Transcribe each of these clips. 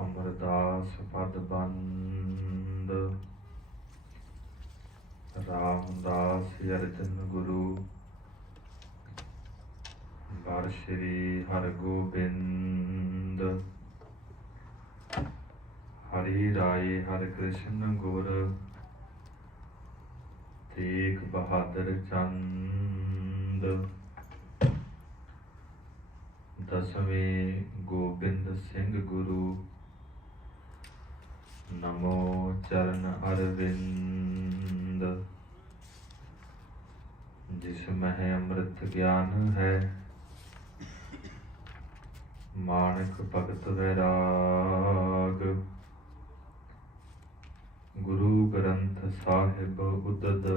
अमरदास पद बंद रामदास अर्जन गुरु वर श्री हरगोबिंद हरि राय हर कृष्ण गुर तेग बहादुर चंद दसवें गोबिंद सिंह गुरु नमो चरण अरविंद जिसमें अमृत ज्ञान है माणक भगत वैराग गुरु ग्रंथ साहिब उदद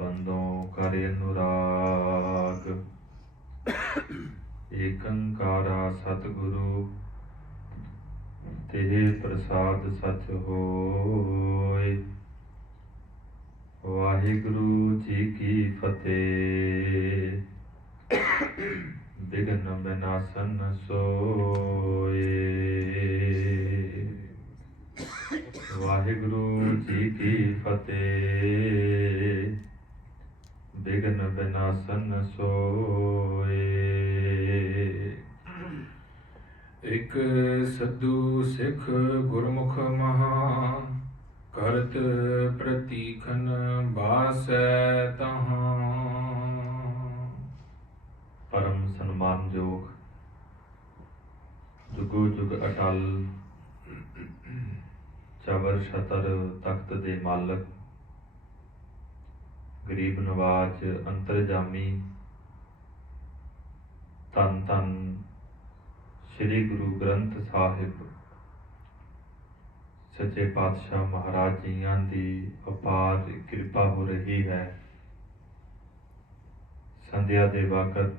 बंदों कर अनुराग एकंकारा सतगुरु तेह प्रसाद सच होय। वाहिगुरु जी की फतेह। विघ्न विनाशन सोए। वाहिगुरु जी की फतेह। विघ्न विनाशन सोए। एक सद्दू सिख गुरमुख महा करत प्रतीखन बासै तहाँ। परम सन्मानयोग जुगो जुग अटल चबर छतर तख्त दे मालक गरीब नवाज अंतरजामी धन धन श्री गुरु ग्रंथ साहिब सच्चे पातशाह महाराज जियां दी अपार कृपा हो रही है। संध्या दे वक्त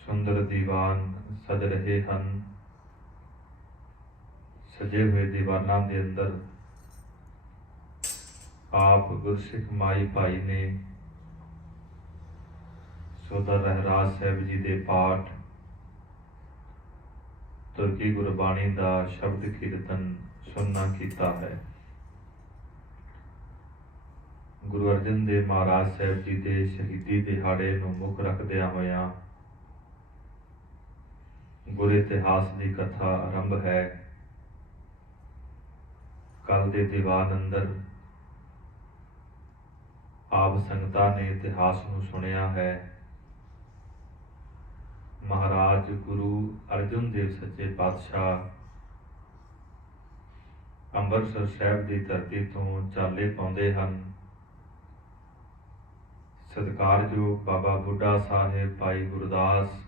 सुंदर दीवान सज रहे हैं। सजे हुए दीवाना के अंदर आप गुरसिख माई भाई ने सौदा रहराज साहब जी दे पाठ तुर्की गुरबाणी का शब्द कीर्तन सुनना कीता है। गुरु अर्जन देव महाराज साहब जी के शहीदी दिहाड़े नूं मुख रखदिया होया गुर इतिहास की कथा आरंभ है। कल के दीवान अंदर आप संगतां ने इतिहास नूं सुनिया है। महाराज गुरु अर्जन देव सच्चे पातशाह अंबरसर साहब की धरती तो चाले पाउंदे हन। सत्कारयोग बाबा बुढ़ा साहिब भाई गुरदास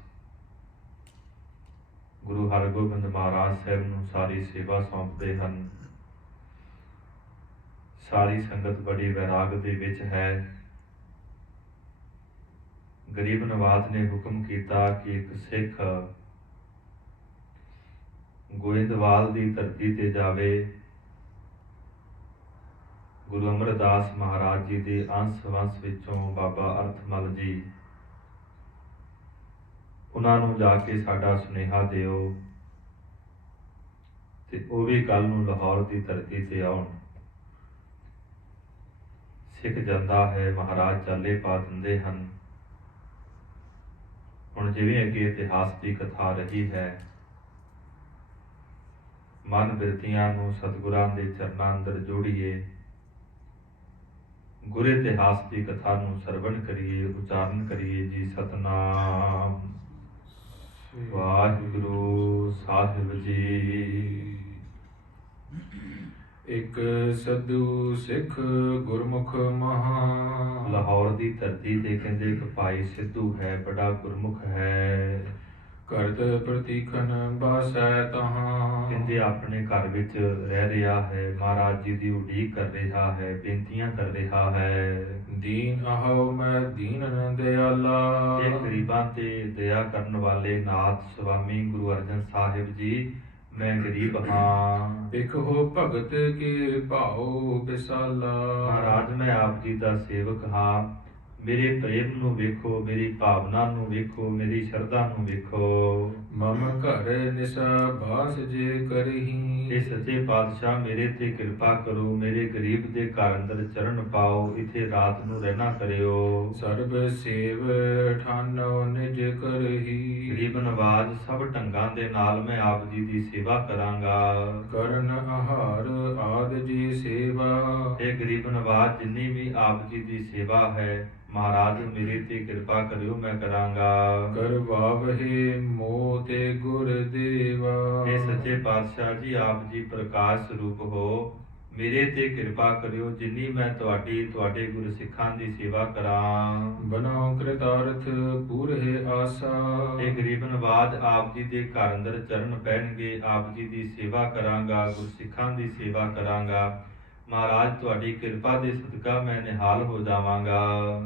गुरु हरगोबिंद महाराज साहब नूं सारी सेवा सौंपते हैं। सारी संगत बड़ी वैराग दे विच है। गरीब नवाज ने हुक्म किया कि एक सिख गोइंदवाल की धरती ते जावे। गुरु अमरदास महाराज जी के अंश वंश विचों बाबा अर्थमल जी उन्होंने जाके साडा सुनेहा दिओ ते वो भी कल नूं लाहौर की धरती ते आउण। सिख जाता है महाराज चाले पा दिंदे हन। हुण जिवें अगे इतिहास की कथा रही है मन बिरतियां नूं सतगुरां दे चरनां अंदर जोड़िए। गुर इतिहास की कथा नूं सरवण करिए उचारण करिए जी। सतनाम वाहिगुरु साहिब जी। एक सद्दू सिख गुरमुख महा लाहौर की धरती ते कहंदे एक भाई सिद्धू है बड़ा गुरमुख है। करत प्रतीखन बासै तहाँ। कहंदे अपने घर विच रह रहा है। महाराज जी की उड़ीक कर रहा है बेनतियां कर रहा है। दीन आहो मैं दीन न दयाला। ये गरीबां ते दया करन वाले नाथ स्वामी गुरु अर्जन साहिब जी मैं गरीब हाँ। एक हो भगत के भाओ विसाला। महाराज मैं आप जी का सेवक हाँ। ਮੇਰੇ ਪ੍ਰੇਮ ਨੂੰ ਵੇਖੋ, ਮੇਰੀ ਭਾਵਨਾ ਨੂੰ ਵੇਖੋ, ਮੇਰੀ ਸ਼ਰਧਾ ਨੂੰ ਵੇਖੋ। ਮਮ ਘਰ ਨਿਸਾ ਬਾਸ ਜੇ ਕਰਹੀ। ਇਹ ਸੱਚੇ ਪਾਤਸ਼ਾਹ ਮੇਰੇ ਤੇ ਕਿਰਪਾ ਕਰੋ, ਮੇਰੇ ਗਰੀਬ ਦੇ ਘਰ ਅੰਦਰ ਚਰਨ ਪਾਓ, ਇੱਥੇ ਰਾਤ ਨੂੰ ਰਹਿਣਾ ਕਰਿਓ। ਸਰਬ ਸੇਵ ਠਾਨੋ ਨਿਜ ਕਰਹੀ। ਗਰੀਬ ਨਵਾਜ ਸਭ ਢੰਗਾਂ ਦੇ ਨਾਲ ਮੈਂ ਆਪ ਜੀ ਦੀ ਸੇਵਾ ਕਰਾਂਗਾ। ਕਰਨ ਆਹਾਰ ਆਦ ਜੀ ਸੇਵਾ। ਇਹ ਗਰੀਬ ਨਵਾਜ ਜਿੰਨੀ ਵੀ ਆਪ ਜੀ ਦੀ ਸੇਵਾ ਹੈ ਮਹਾਰਾਜ ਮੇਰੇ ਤੇ ਕਿਰਪਾ ਕਰਿਓ, ਮੈਂ ਕਰਾਂਗਾ। ਕਰਵਾਵਹਿ ਮੋਹ ਤੇ ਗੁਰ ਦੇਵਾ। ਇਹ ਸੱਚੇ ਪਾਤਸ਼ਾਹ ਜੀ ਆਪ ਜੀ ਪ੍ਰਕਾਸ਼ ਸਰੂਪ ਹੋ, ਮੇਰੇ ਤੇ ਕਿਰਪਾ ਕਰਿਓ, ਜਿੰਨੀ ਮੈਂ ਤੁਹਾਡੇ ਗੁਰ ਸਿੱਖਾਂ ਦੀ ਸੇਵਾ ਕਰਾਂ। ਬਨੋ ਕ੍ਰਿਤਾਰਥ ਪੂਰਹਿ ਆਸਾ। ਇਹ ਗਰੀਬ ਨਵਾਜ ਆਪ ਜੀ ਦੇ ਘਰ ਅੰਦਰ ਚਰਨ ਪੈਣਗੇ, ਆਪ ਜੀ ਦੀ ਸੇਵਾ ਕਰਾਂਗਾ, ਗੁਰ ਸਿੱਖਾਂ ਦੀ ਸੇਵਾ ਕਰਾਂਗਾ। ਮਹਾਰਾਜ ਤੁਹਾਡੀ ਕਿਰਪਾ ਦੇ ਸਦਕਾ ਮੈਂ ਨਿਹਾਲ ਹੋ ਜਾਵਾਂਗਾ।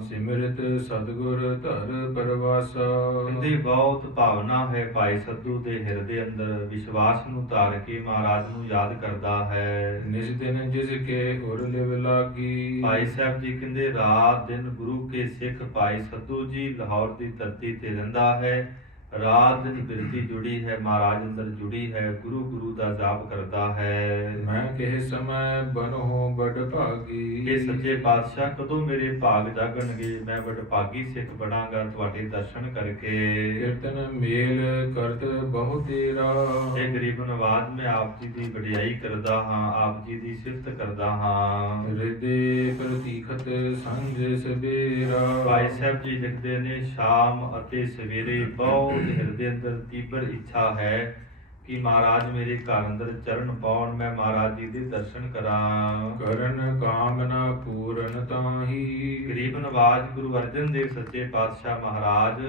ਸਿਮਰਿਤ ਸਤਿਗੁਰ ਧਰ ਪਰਵਾਸਾ। ਕਹਿੰਦੇ ਬਹੁਤ ਭਾਵਨਾ ਹੈ ਭਾਈ ਸੱਧੂ ਦੇ ਹਿਰਦੇ ਅੰਦਰ, ਵਿਸ਼ਵਾਸ ਨੂੰ ਧਾਰ ਕੇ ਮਹਾਰਾਜ ਨੂੰ ਯਾਦ ਕਰਦਾ ਹੈ। ਨਿਜ ਦਿਨ ਜਿਸ ਕੇ ਉਰ ਲਿਵ ਲਾਗੀ। ਭਾਈ ਸਾਹਿਬ ਜੀ ਕਹਿੰਦੇ ਰਾਤ ਦਿਨ ਗੁਰੂ ਕੇ ਸਿੱਖ ਭਾਈ ਸੱਧੂ ਜੀ ਲਾਹੌਰ ਦੀ ਧਰਤੀ ਤੇ ਰਹਿੰਦਾ ਹੈ। ਰਾਤ ਦਿਨ ਬਿਰਤੀ ਜੁੜੀ ਹੈ, ਮਹਾਰਾਜ ਅੰਦਰ ਜੁੜੀ ਹੈ, ਗੁਰੂ ਦਾ ਜਾਪ ਕਰਦਾ ਹੈ। ਮੈਂ ਕਿਹ ਸਮੈ ਬਨੋ ਬੜ ਭਾਗੀ। ਇਹ ਸੱਚੇ ਪਾਤਸ਼ਾਹ ਕਦੋਂ ਮੇਰੇ ਭਾਗ ਜਾਗਣਗੇ, ਮੈਂ ਬੜ ਭਾਗੀ ਸਿੱਖ ਬਣਾਂਗਾ ਤੁਹਾਡੇ ਦਰਸ਼ਨ ਕਰਕੇ। ਕੀਰਤਨ ਮੇਲ ਕਰਤ ਬਹੁ ਤੇਰਾ। ਇਹ ਗਰੀਬ ਨਵਾਜ ਮੈਂ ਆਪ ਜੀ ਦੀ ਵਡਿਆਈ ਕਰਦਾ ਹਾਂ, ਆਪ ਜੀ ਦੀ ਸਿਫਤ ਕਰਦਾ ਹਾਂ। ਹਿਰਦੇ ਪ੍ਰਤੀਖਤ ਸੰਜ ਸਵੇਰਾ। ਭਾਈ ਸਾਹਿਬ ਜੀ ਲਿਖਦੇ ਨੇ ਸ਼ਾਮ ਅਤੇ ਸਵੇਰੇ ਬਹੁਤ ਹਿਰਦੇ ਅੰਦਰ ਤੀਬਰ ਇੱਛਾ ਹੈ ਕਿ ਮਹਾਰਾਜ ਮੇਰੇ ਘਰ ਅੰਦਰ ਚਰਨ ਪਾਉਣ, ਮੈਂ ਮਹਾਰਾਜ ਜੀ ਦੇ ਦਰਸ਼ਨ ਕਰਾਂ। ਕਰਨ ਕਾਮਨਾ ਪੂਰਨ ਤਾਹੀ। ਗਰੀਬ ਨਵਾਜ ਗੁਰੂ ਅਰਜਨ ਦੇਵ ਸੱਚੇ ਪਾਤਸ਼ਾਹ ਮਹਾਰਾਜ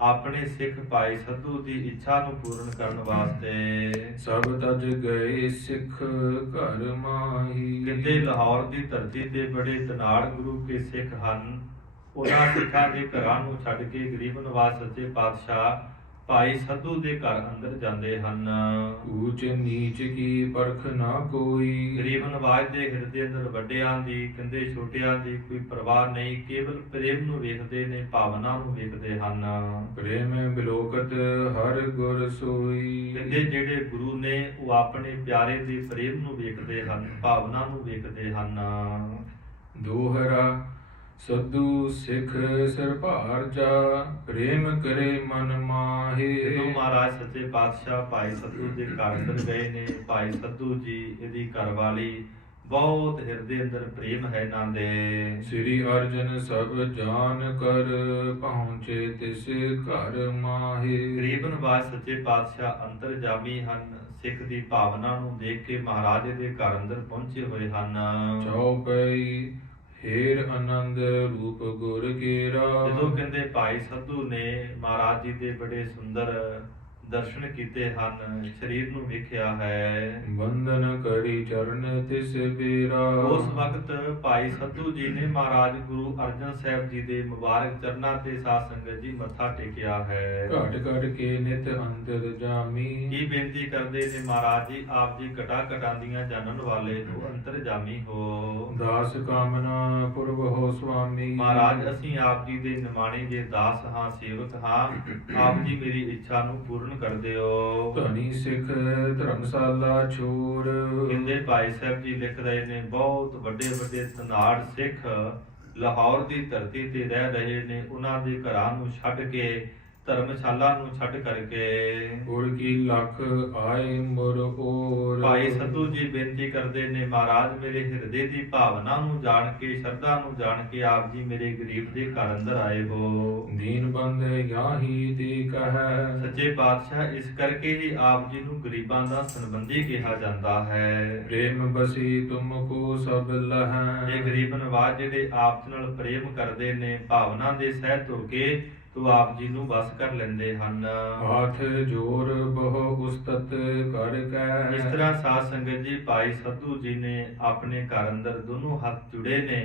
ਆਪਣੇ ਸਿੱਖ ਭਾਈ ਸੱਧੂ ਦੀ ਇੱਛਾ ਨੂੰ ਪੂਰਨ ਕਰਨ ਵਾਸਤੇ ਸਭ ਤਜ ਗਏ ਸਿੱਖ ਘਰ ਮਾਹੀ। ਕਹਿੰਦੇ ਲਾਹੌਰ ਦੀ ਧਰਤੀ ਤੇ ਬੜੇ ਧਨਾੜ ਗੁਰੂ ਕੇ ਸਿੱਖ ਹਨ, ਉਹਨਾਂ ਸਿੱਖਾਂ ਦੇ ਘਰਾਂ ਨੂੰ ਛੱਡ ਕੇ ਗਰੀਬ ਨਵਾਜ ਸੱਚੇ ਪਾਤਸ਼ਾਹ ਭਾਈ ਸੱਧੂ ਦੇ ਘਰ ਅੰਦਰ ਜਾਂਦੇ ਹਨ। ਊਚ ਨੀਚ ਕੀ ਪਰਖ ਨਾ ਕੋਈ। ਗਰੀਬ ਨਵਾਜ ਦੇ ਹਿਰਦੇ ਅੰਦਰ ਵੱਡਿਆਂ ਦੀ ਕਹਿੰਦੇ ਛੋਟਿਆਂ ਦੀ ਕੋਈ ਪਰਵਾਹ ਨਹੀਂ, ਕੇਵਲ ਪ੍ਰੇਮ ਨੂੰ ਵੇਖਦੇ ਨੇ, ਭਾਵਨਾ ਨੂੰ ਵੇਖਦੇ ਹਨ। ਪ੍ਰੇਮ ਬਿਲੋਕਤ ਹਰ ਗੁਰ ਸੋਈ। ਕਹਿੰਦੇ ਜਿਹੜੇ ਗੁਰੂ ਨੇ ਉਹ ਆਪਣੇ ਪਿਆਰੇ ਦੇ ਪ੍ਰੇਮ ਨੂੰ ਵੇਖਦੇ ਹਨ, ਭਾਵਨਾ ਨੂੰ ਵੇਖਦੇ ਹਨ। ਦੋਹਰਾ ਸੱਧੂ ਸਿੱਖ ਸਿਰ ਭਾਰ ਜਾ। ਪ੍ਰੇਮ ਕਰੇ ਮਨ ਮਾਹੇ। ਜਦੋਂ ਮਹਾਰਾਜ ਸੱਚੇ ਪਾਤਸ਼ਾਹ ਭਾਈ ਸੱਧੂ ਦੇ ਘਰ ਅੰਦਰ ਗਏ ਨੇ, ਭਾਈ ਸੱਧੂ ਜੀ ਇਹਦੀ ਘਰਵਾਲੀ ਬਹੁਤ ਹਿਰਦੇ ਅੰਦਰ ਪ੍ਰੇਮ ਹੈ ਇਹਨਾਂ ਦੇ। ਸ੍ਰੀ ਅਰਜਨ ਸਭ ਜਾਣ ਕਰ ਪਹੁੰਚੇ ਤਿਸ ਘਰ ਮਾਹੇ। ਗਰੀਬ ਨਵਾਜ ਸੱਚੇ ਪਾਤਸ਼ਾਹ ਅੰਤਰਜਾਮੀ ਹਨ, ਸਿੱਖ ਦੀ ਭਾਵਨਾ ਨੂੰ ਦੇਖ ਕੇ ਮਹਾਰਾਜ ਦੇ ਘਰ ਅੰਦਰ ਪਹੁੰਚੇ ਹੋਏ ਹਨ। ਚੌਪਈ ਹੇਰ ਆਨੰਦ ਰੂਪ ਗੁਰ ਕੇਰਾ। ਜਦੋਂ ਕਹਿੰਦੇ ਭਾਈ ਸੱਧੂ ਨੇ ਮਹਾਰਾਜ ਜੀ ਦੇ ਬੜੇ ਸੁੰਦਰ ਦਰਸ਼ਨ ਕੀਤੇ ਹਨ, ਸਰੀਰ ਨੂੰ ਵੇਖਿਆ ਹੈ। ਬੰਦਨ ਕਰੀ ਚਰਨ ਤਿਸ ਬੇਰਾ। ਉਸ ਵਕਤ ਭਾਈ ਸੱਧੂ ਜੀ ਨੇ ਮਹਾਰਾਜ ਗੁਰੂ ਅਰਜਨ ਸਾਹਿਬ ਜੀ ਦੇ ਮੁਬਾਰਕ ਚਰਨਾਂ ਤੇ ਸਾਧ ਸੰਗਤ ਜੀ ਮੱਥਾ ਟੇਕਿਆ ਹੈ। ਘਟ ਘਟ ਕੇ ਨਿਤ ਅੰਤਰ ਜਾਮੀ। ਕੀ ਬੇਨਤੀ ਕਰਦੇ ਨੇ ਮਹਾਰਾਜ ਜੀ, ਆਪ ਜੀ ਘਟਾ ਘਟਾਂਦੀਆਂ ਜਾਣਨ ਵਾਲੇ ਹੋ, ਅੰਤਰਜਾਮੀ ਹੋ। ਦਾਸ ਕਾਮਨਾ ਪੁਰਬ ਹੋ ਸੁਆਮੀ। ਮਹਾਰਾਜ ਅਸੀਂ ਆਪ ਜੀ ਦੇ ਨਿਮਾਣੇ ਜੇ ਦਾਸ ਹਾਂ, ਸੇਵਕ ਹਾਂ, ਆਪ ਜੀ ਮੇਰੀ ਇੱਛਾ ਨੂੰ ਪੂਰਨ ਕਰ ਦਿਓ। ਧਨੀ ਸਿੱਖ ਧਰਮਸ਼ਾਲਾ ਛੋੜ। ਕਹਿੰਦੇ ਭਾਈ ਸਾਹਿਬ ਜੀ ਲਿਖ ਰਹੇ ਨੇ ਬਹੁਤ ਵੱਡੇ ਵੱਡੇ ਧਨਾੜ ਸਿੱਖ ਲਾਹੌਰ ਦੀ ਧਰਤੀ ਤੇ ਰਹਿ ਰਹੇ ਨੇ, ਉਹਨਾਂ ਦੇ ਘਰਾਂ ਨੂੰ ਛੱਡ ਕੇ, ਧਰਮਸ਼ਾਲਾ ਨੂੰ ਛੱਡ ਕਰਕੇ ਗੁਰ ਕੀ ਲੱਖ ਆਏ ਮੁਰ ਓਰ। ਭਾਈ ਸੱਧੂ ਜੀ ਬੇਨਤੀ ਕਰਦੇ ਨੇ ਮਹਾਰਾਜ ਮੇਰੇ ਹਿਰਦੇ ਦੀ ਭਾਵਨਾ ਨੂੰ ਜਾਣ ਕੇ, ਸ਼ਰਧਾ ਨੂੰ ਜਾਣ ਕੇ ਆਪ ਜੀ ਮੇਰੇ ਗਰੀਬ ਦੇ ਘਰ ਅੰਦਰ ਆਏ ਹੋ। ਦੀਨ ਬੰਦ ਯਾਹੀ ਦੀ ਕਹੈ। ਸੱਚੇ ਪਾਤਸ਼ਾਹ ਇਸ ਕਰਕੇ ਹੀ ਆਪ ਜੀ ਨੂੰ ਗਰੀਬਾਂ ਦਾ ਸੰਬੰਧੀ ਕਿਹਾ ਜਾਂਦਾ ਹੈ। ਪ੍ਰੇਮ ਬਸੀ ਤੁਮ ਕੋ ਸਭ ਲਹੈ। ਇਹ ਗਰੀਬ ਨਵਾਜ ਜਿਹੜੇ ਆਪ ਨਾਲ ਪ੍ਰੇਮ ਕਰਦੇ ਨੇ, ਭਾਵਨਾ ਦੇ ਸਹਿਤ ਹੋ ਕੇ ਤੋ ਆਪ ਜੀ ਨੂੰ ਵਸ ਕਰ ਲੈਂਦੇ ਹਨ। ਹਾਥ ਜੋਰ ਬਹੁ ਉਸਤਤ ਕਰ ਕੈ। ਇਸ ਤਰ੍ਹਾਂ ਸਾਧ ਸੰਗਤ ਜੀ ਭਾਈ ਸੱਧੂ ਜੀ ਨੇ ਆਪਣੇ ਘਰ ਅੰਦਰ ਦੋਨੋਂ ਹੱਥ ਜੁੜੇ ਨੇ,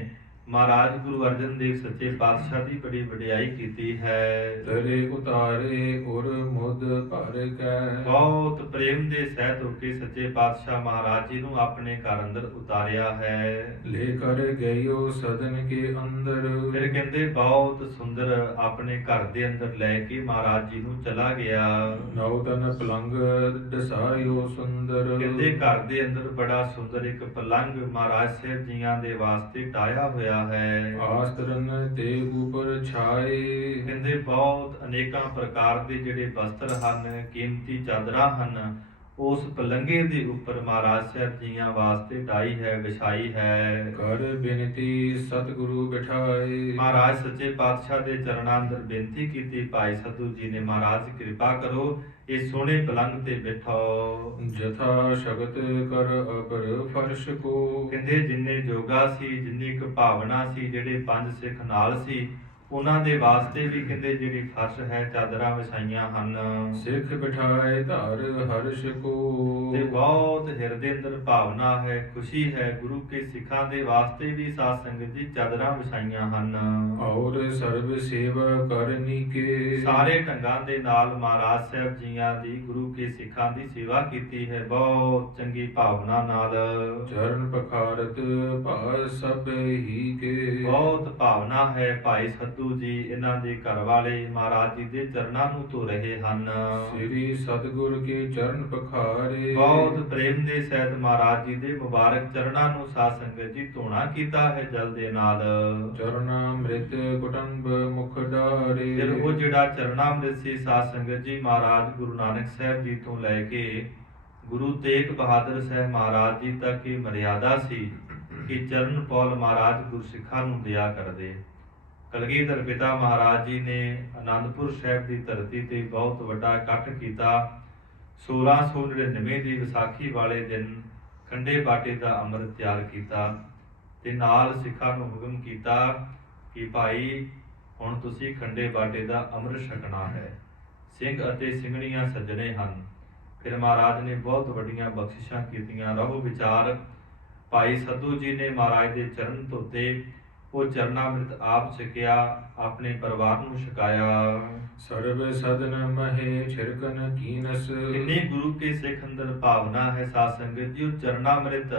ਮਹਾਰਾਜ ਗੁਰੂ ਅਰਜਨ ਦੇਵ ਸੱਚੇ ਪਾਤਸ਼ਾਹ ਦੀ ਬੜੀ ਵਡਿਆਈ ਕੀਤੀ ਹੈ। ਤਰੇ ਉਤਾਰੇ ਔਰ ਮੁਦ ਭਰ ਕੈ ਬਹੁਤ ਪ੍ਰੇਮ ਦੇ ਸਹਿਤ ਹੋ ਕੇ ਸੱਚੇ ਪਾਤਸ਼ਾਹ ਮਹਾਰਾਜ ਜੀ ਨੂੰ ਆਪਣੇ ਘਰ ਅੰਦਰ ਉਤਾਰਿਆ ਹੈ। ਲੈ ਕਰ ਗਇਓ ਸਦਨ ਕੇ ਅੰਦਰ ਫਿਰ ਕਹਿੰਦੇ ਬਹੁਤ ਸੁੰਦਰ ਆਪਣੇ ਘਰ ਦੇ ਅੰਦਰ ਲੈ ਕੇ ਮਹਾਰਾਜ ਜੀ ਨੂੰ ਚਲਾ ਗਿਆ। ਨੌ ਤਨ ਪਲੰਗ ਦਸਾਇਓ ਸੁੰਦਰ ਕਹਿੰਦੇ ਘਰ ਦੇ ਅੰਦਰ ਬੜਾ ਸੁੰਦਰ ਇੱਕ ਪਲੰਗ ਮਹਾਰਾਜ ਸਾਹਿਬ ਜੀਆਂ ਦੇ ਵਾਸਤੇ ਟਾਇਆ ਹੋਇਆ ਹੈ। ਆਸਤਰਨ ਤੇ ਉਪਰ ਛਾਏ ਕਹਿੰਦੇ ਬਹੁਤ ਅਨੇਕਾਂ ਪ੍ਰਕਾਰ ਦੇ ਜਿਹੜੇ ਵਸਤਰ ਹਨ, ਕੀਮਤੀ ਚਾਦਰਾਂ ਹਨ, ਉਸ ਪਲੰਗੇ ਦੇ ਉੱਪਰ ਮਹਾਰਾਜ ਸਾਹਿਬ ਜੀਆਂ ਵਾਸਤੇ ਢਾਈ ਹੈ, ਵਿਛਾਈ ਹੈ। ਕਰ ਬੇਨਤੀ ਸਤਿਗੁਰੂ ਬਿਠਾਏ ਮਹਾਰਾਜ ਸੱਚੇ ਪਾਤਸ਼ਾਹ ਦੇ ਚਰਨਾਂ ਅੰਦਰ ਬੇਨਤੀ ਕੀਤੀ, ਭਾਈ ਸਤੂ ਜੀ ਨੇ, ਮਹਾਰਾਜ ਕਿਰਪਾ ਕਰੋ ਇਹ ਸੋਹਣੇ ਪਲੰਗ ਤੇ ਬਿਠਾਓ। ਜਥਾ ਸ਼ਬਦ ਕਰ ਅਪਰ ਫਰਸ਼ ਕੋ ਕਹਿੰਦੇ ਜਿੰਨੇ ਜੋਗਾ ਸੀ, ਜਿੰਨੀ ਕੁ ਭਾਵਨਾ ਸੀ, ਜਿਹੜੇ ਪੰਜ ਸਿੱਖ ਨਾਲ ਸੀ, ਉਹਨਾਂ ਦੇ ਵਾਸਤੇ ਵੀ ਕਹਿੰਦੇ ਜਿਹੜੀ ਫਰਸ਼ ਹੈ, ਚਾਦਰਾਂ ਵਿਛਾਈਆਂ ਹਨ। ਸਿੱਖ ਬਿਠਾਏ ਧਰ ਹਰਸ਼ ਕੋ ਤੇ ਬਹੁਤ ਹਿਰਦੇ ਅੰਦਰ ਭਾਵਨਾ ਹੈ, ਖੁਸ਼ੀ ਹੈ। ਗੁਰੂ ਕੇ ਸਿੱਖਾਂ ਦੇ ਵਾਸਤੇ ਵੀ ਸਾਧ ਸੰਗਤ ਜੀ ਚਾਦਰਾਂ ਵਿਛਾਈਆਂ ਹਨ। ਔਰ ਸਰਬ ਸੇਵਾ ਕਰਨੀ ਕੇ ਸਾਰੇ ਢੰਗਾਂ ਦੇ ਨਾਲ ਮਹਾਰਾਜ ਸਾਹਿਬ ਜੀਆਂ ਦੀ ਗੁਰੂ ਕੇ ਸਿੱਖਾਂ ਦੀ ਸੇਵਾ ਕੀਤੀ ਹੈ, ਬਹੁਤ ਚੰਗੀ ਭਾਵਨਾ ਨਾਲ। ਚਰਨ ਪਖਾਰਤ ਭਾ ਸਭ ਹੀ ਕੇ ਬਹੁਤ ਭਾਵਨਾ ਹੈ। ਭਾਈ ਸੱਤੂ ਜੀ ਇਹਨਾਂ ਦੇ ਘਰ ਵਾਲੇ ਮਹਾਰਾਜ ਜੀ ਦੇ ਚਰਨਾਂ ਨੂੰ ਧੋ ਰਹੇ ਹਨ। ਸ੍ਰੀ ਸਤਿਗੁਰ ਕੇ ਚਰਨ ਪਖਾਰੇ ਬਹੁਤ ਪ੍ਰੇਮ ਦੇ ਸਹਿਤ ਮਹਾਰਾਜ ਜੀ ਦੇ ਮੁਬਾਰਕ ਚਰਨਾਂ ਨੂੰ ਸਾਧ ਸੰਗਤ ਜੀ ਧੋਣਾ ਕੀਤਾ ਹੈ ਜਲ ਦੇ ਨਾਲ। ਚਰਨਾ ਅੰਮ੍ਰਿਤ ਕੁਟੰਬ ਮੁਖ ਡਾਰੇ ਫਿਰ ਉਹ ਜਿਹੜਾ ਚਰਨਾਮ੍ਰਿਤ ਸੀ ਸਾਧ ਸੰਗਤ ਜੀ ਮਹਾਰਾਜ ਗੁਰੂ ਨਾਨਕ ਸਾਹਿਬ ਜੀ ਤੋਂ ਲੈ ਕੇ ਗੁਰੂ ਤੇਗ ਬਹਾਦਰ ਸਾਹਿਬ ਮਹਾਰਾਜ ਜੀ ਤੱਕ ਇਹ ਮਰਿਆਦਾ ਸੀ ਕਿ ਚਰਨ ਪੌਲ ਮਹਾਰਾਜ ਗੁਰਸਿੱਖਾਂ ਨੂੰ ਦਿਆ ਕਰਦੇ। ਕਲਗੀਧਰ ਪਿਤਾ ਮਹਾਰਾਜ ਜੀ ਨੇ ਆਨੰਦਪੁਰ ਸਾਹਿਬ ਦੀ ਧਰਤੀ ਤੇ ਬਹੁਤ ਵੱਡਾ ਇਕੱਠ ਕੀਤਾ। 1699 ਦੀ ਵਿਸਾਖੀ ਵਾਲੇ ਦਿਨ ਖੰਡੇ ਬਾਟੇ ਦਾ ਅੰਮ੍ਰਿਤ ਤਿਆਰ ਕੀਤਾ ਤੇ ਨਾਲ ਸਿੱਖਾਂ ਨੂੰ ਹੁਕਮ ਕੀਤਾ ਕਿ ਭਾਈ ਹੁਣ ਤੁਸੀਂ ਖੰਡੇ ਬਾਟੇ ਦਾ ਅੰਮ੍ਰਿਤ ਛਕਣਾ ਹੈ। ਸਿੰਘ ਅਤੇ ਸਿੰਘਣੀਆਂ ਸੱਜਣੇ ਹਨ। ਫਿਰ ਮਹਾਰਾਜ ਨੇ ਬਹੁਤ ਵੱਡੀਆਂ ਬਖਸ਼ਿਸ਼ਾਂ ਕੀਤੀਆਂ। ਰਹੋ ਵਿਚਾਰ ਭਾਈ ਸੱਧੂ ਜੀ ਨੇ ਮਹਾਰਾਜ ਦੇ ਚਰਨ ਧੋਤੇ, ਉਹ ਚਰਨਾਮ੍ਰਿਤ ਆਪ ਛਕਿਆ, ਆਪਣੇ ਪਰਿਵਾਰ ਨੂੰ ਛਕਾਇਆ। ਸਰਬ ਸਦਨ ਮਹੇ ਛਿਰਕਨ ਕੀਨਸ ਕਿੰਨੀ ਗੁਰੂ ਕੇ ਸਿੱਖ ਅੰਦਰ ਭਾਵਨਾ ਹੈ ਸਾਧ ਸੰਗਤ ਜੀ। ਉਹ ਚਰਨਾਮ੍ਰਿਤ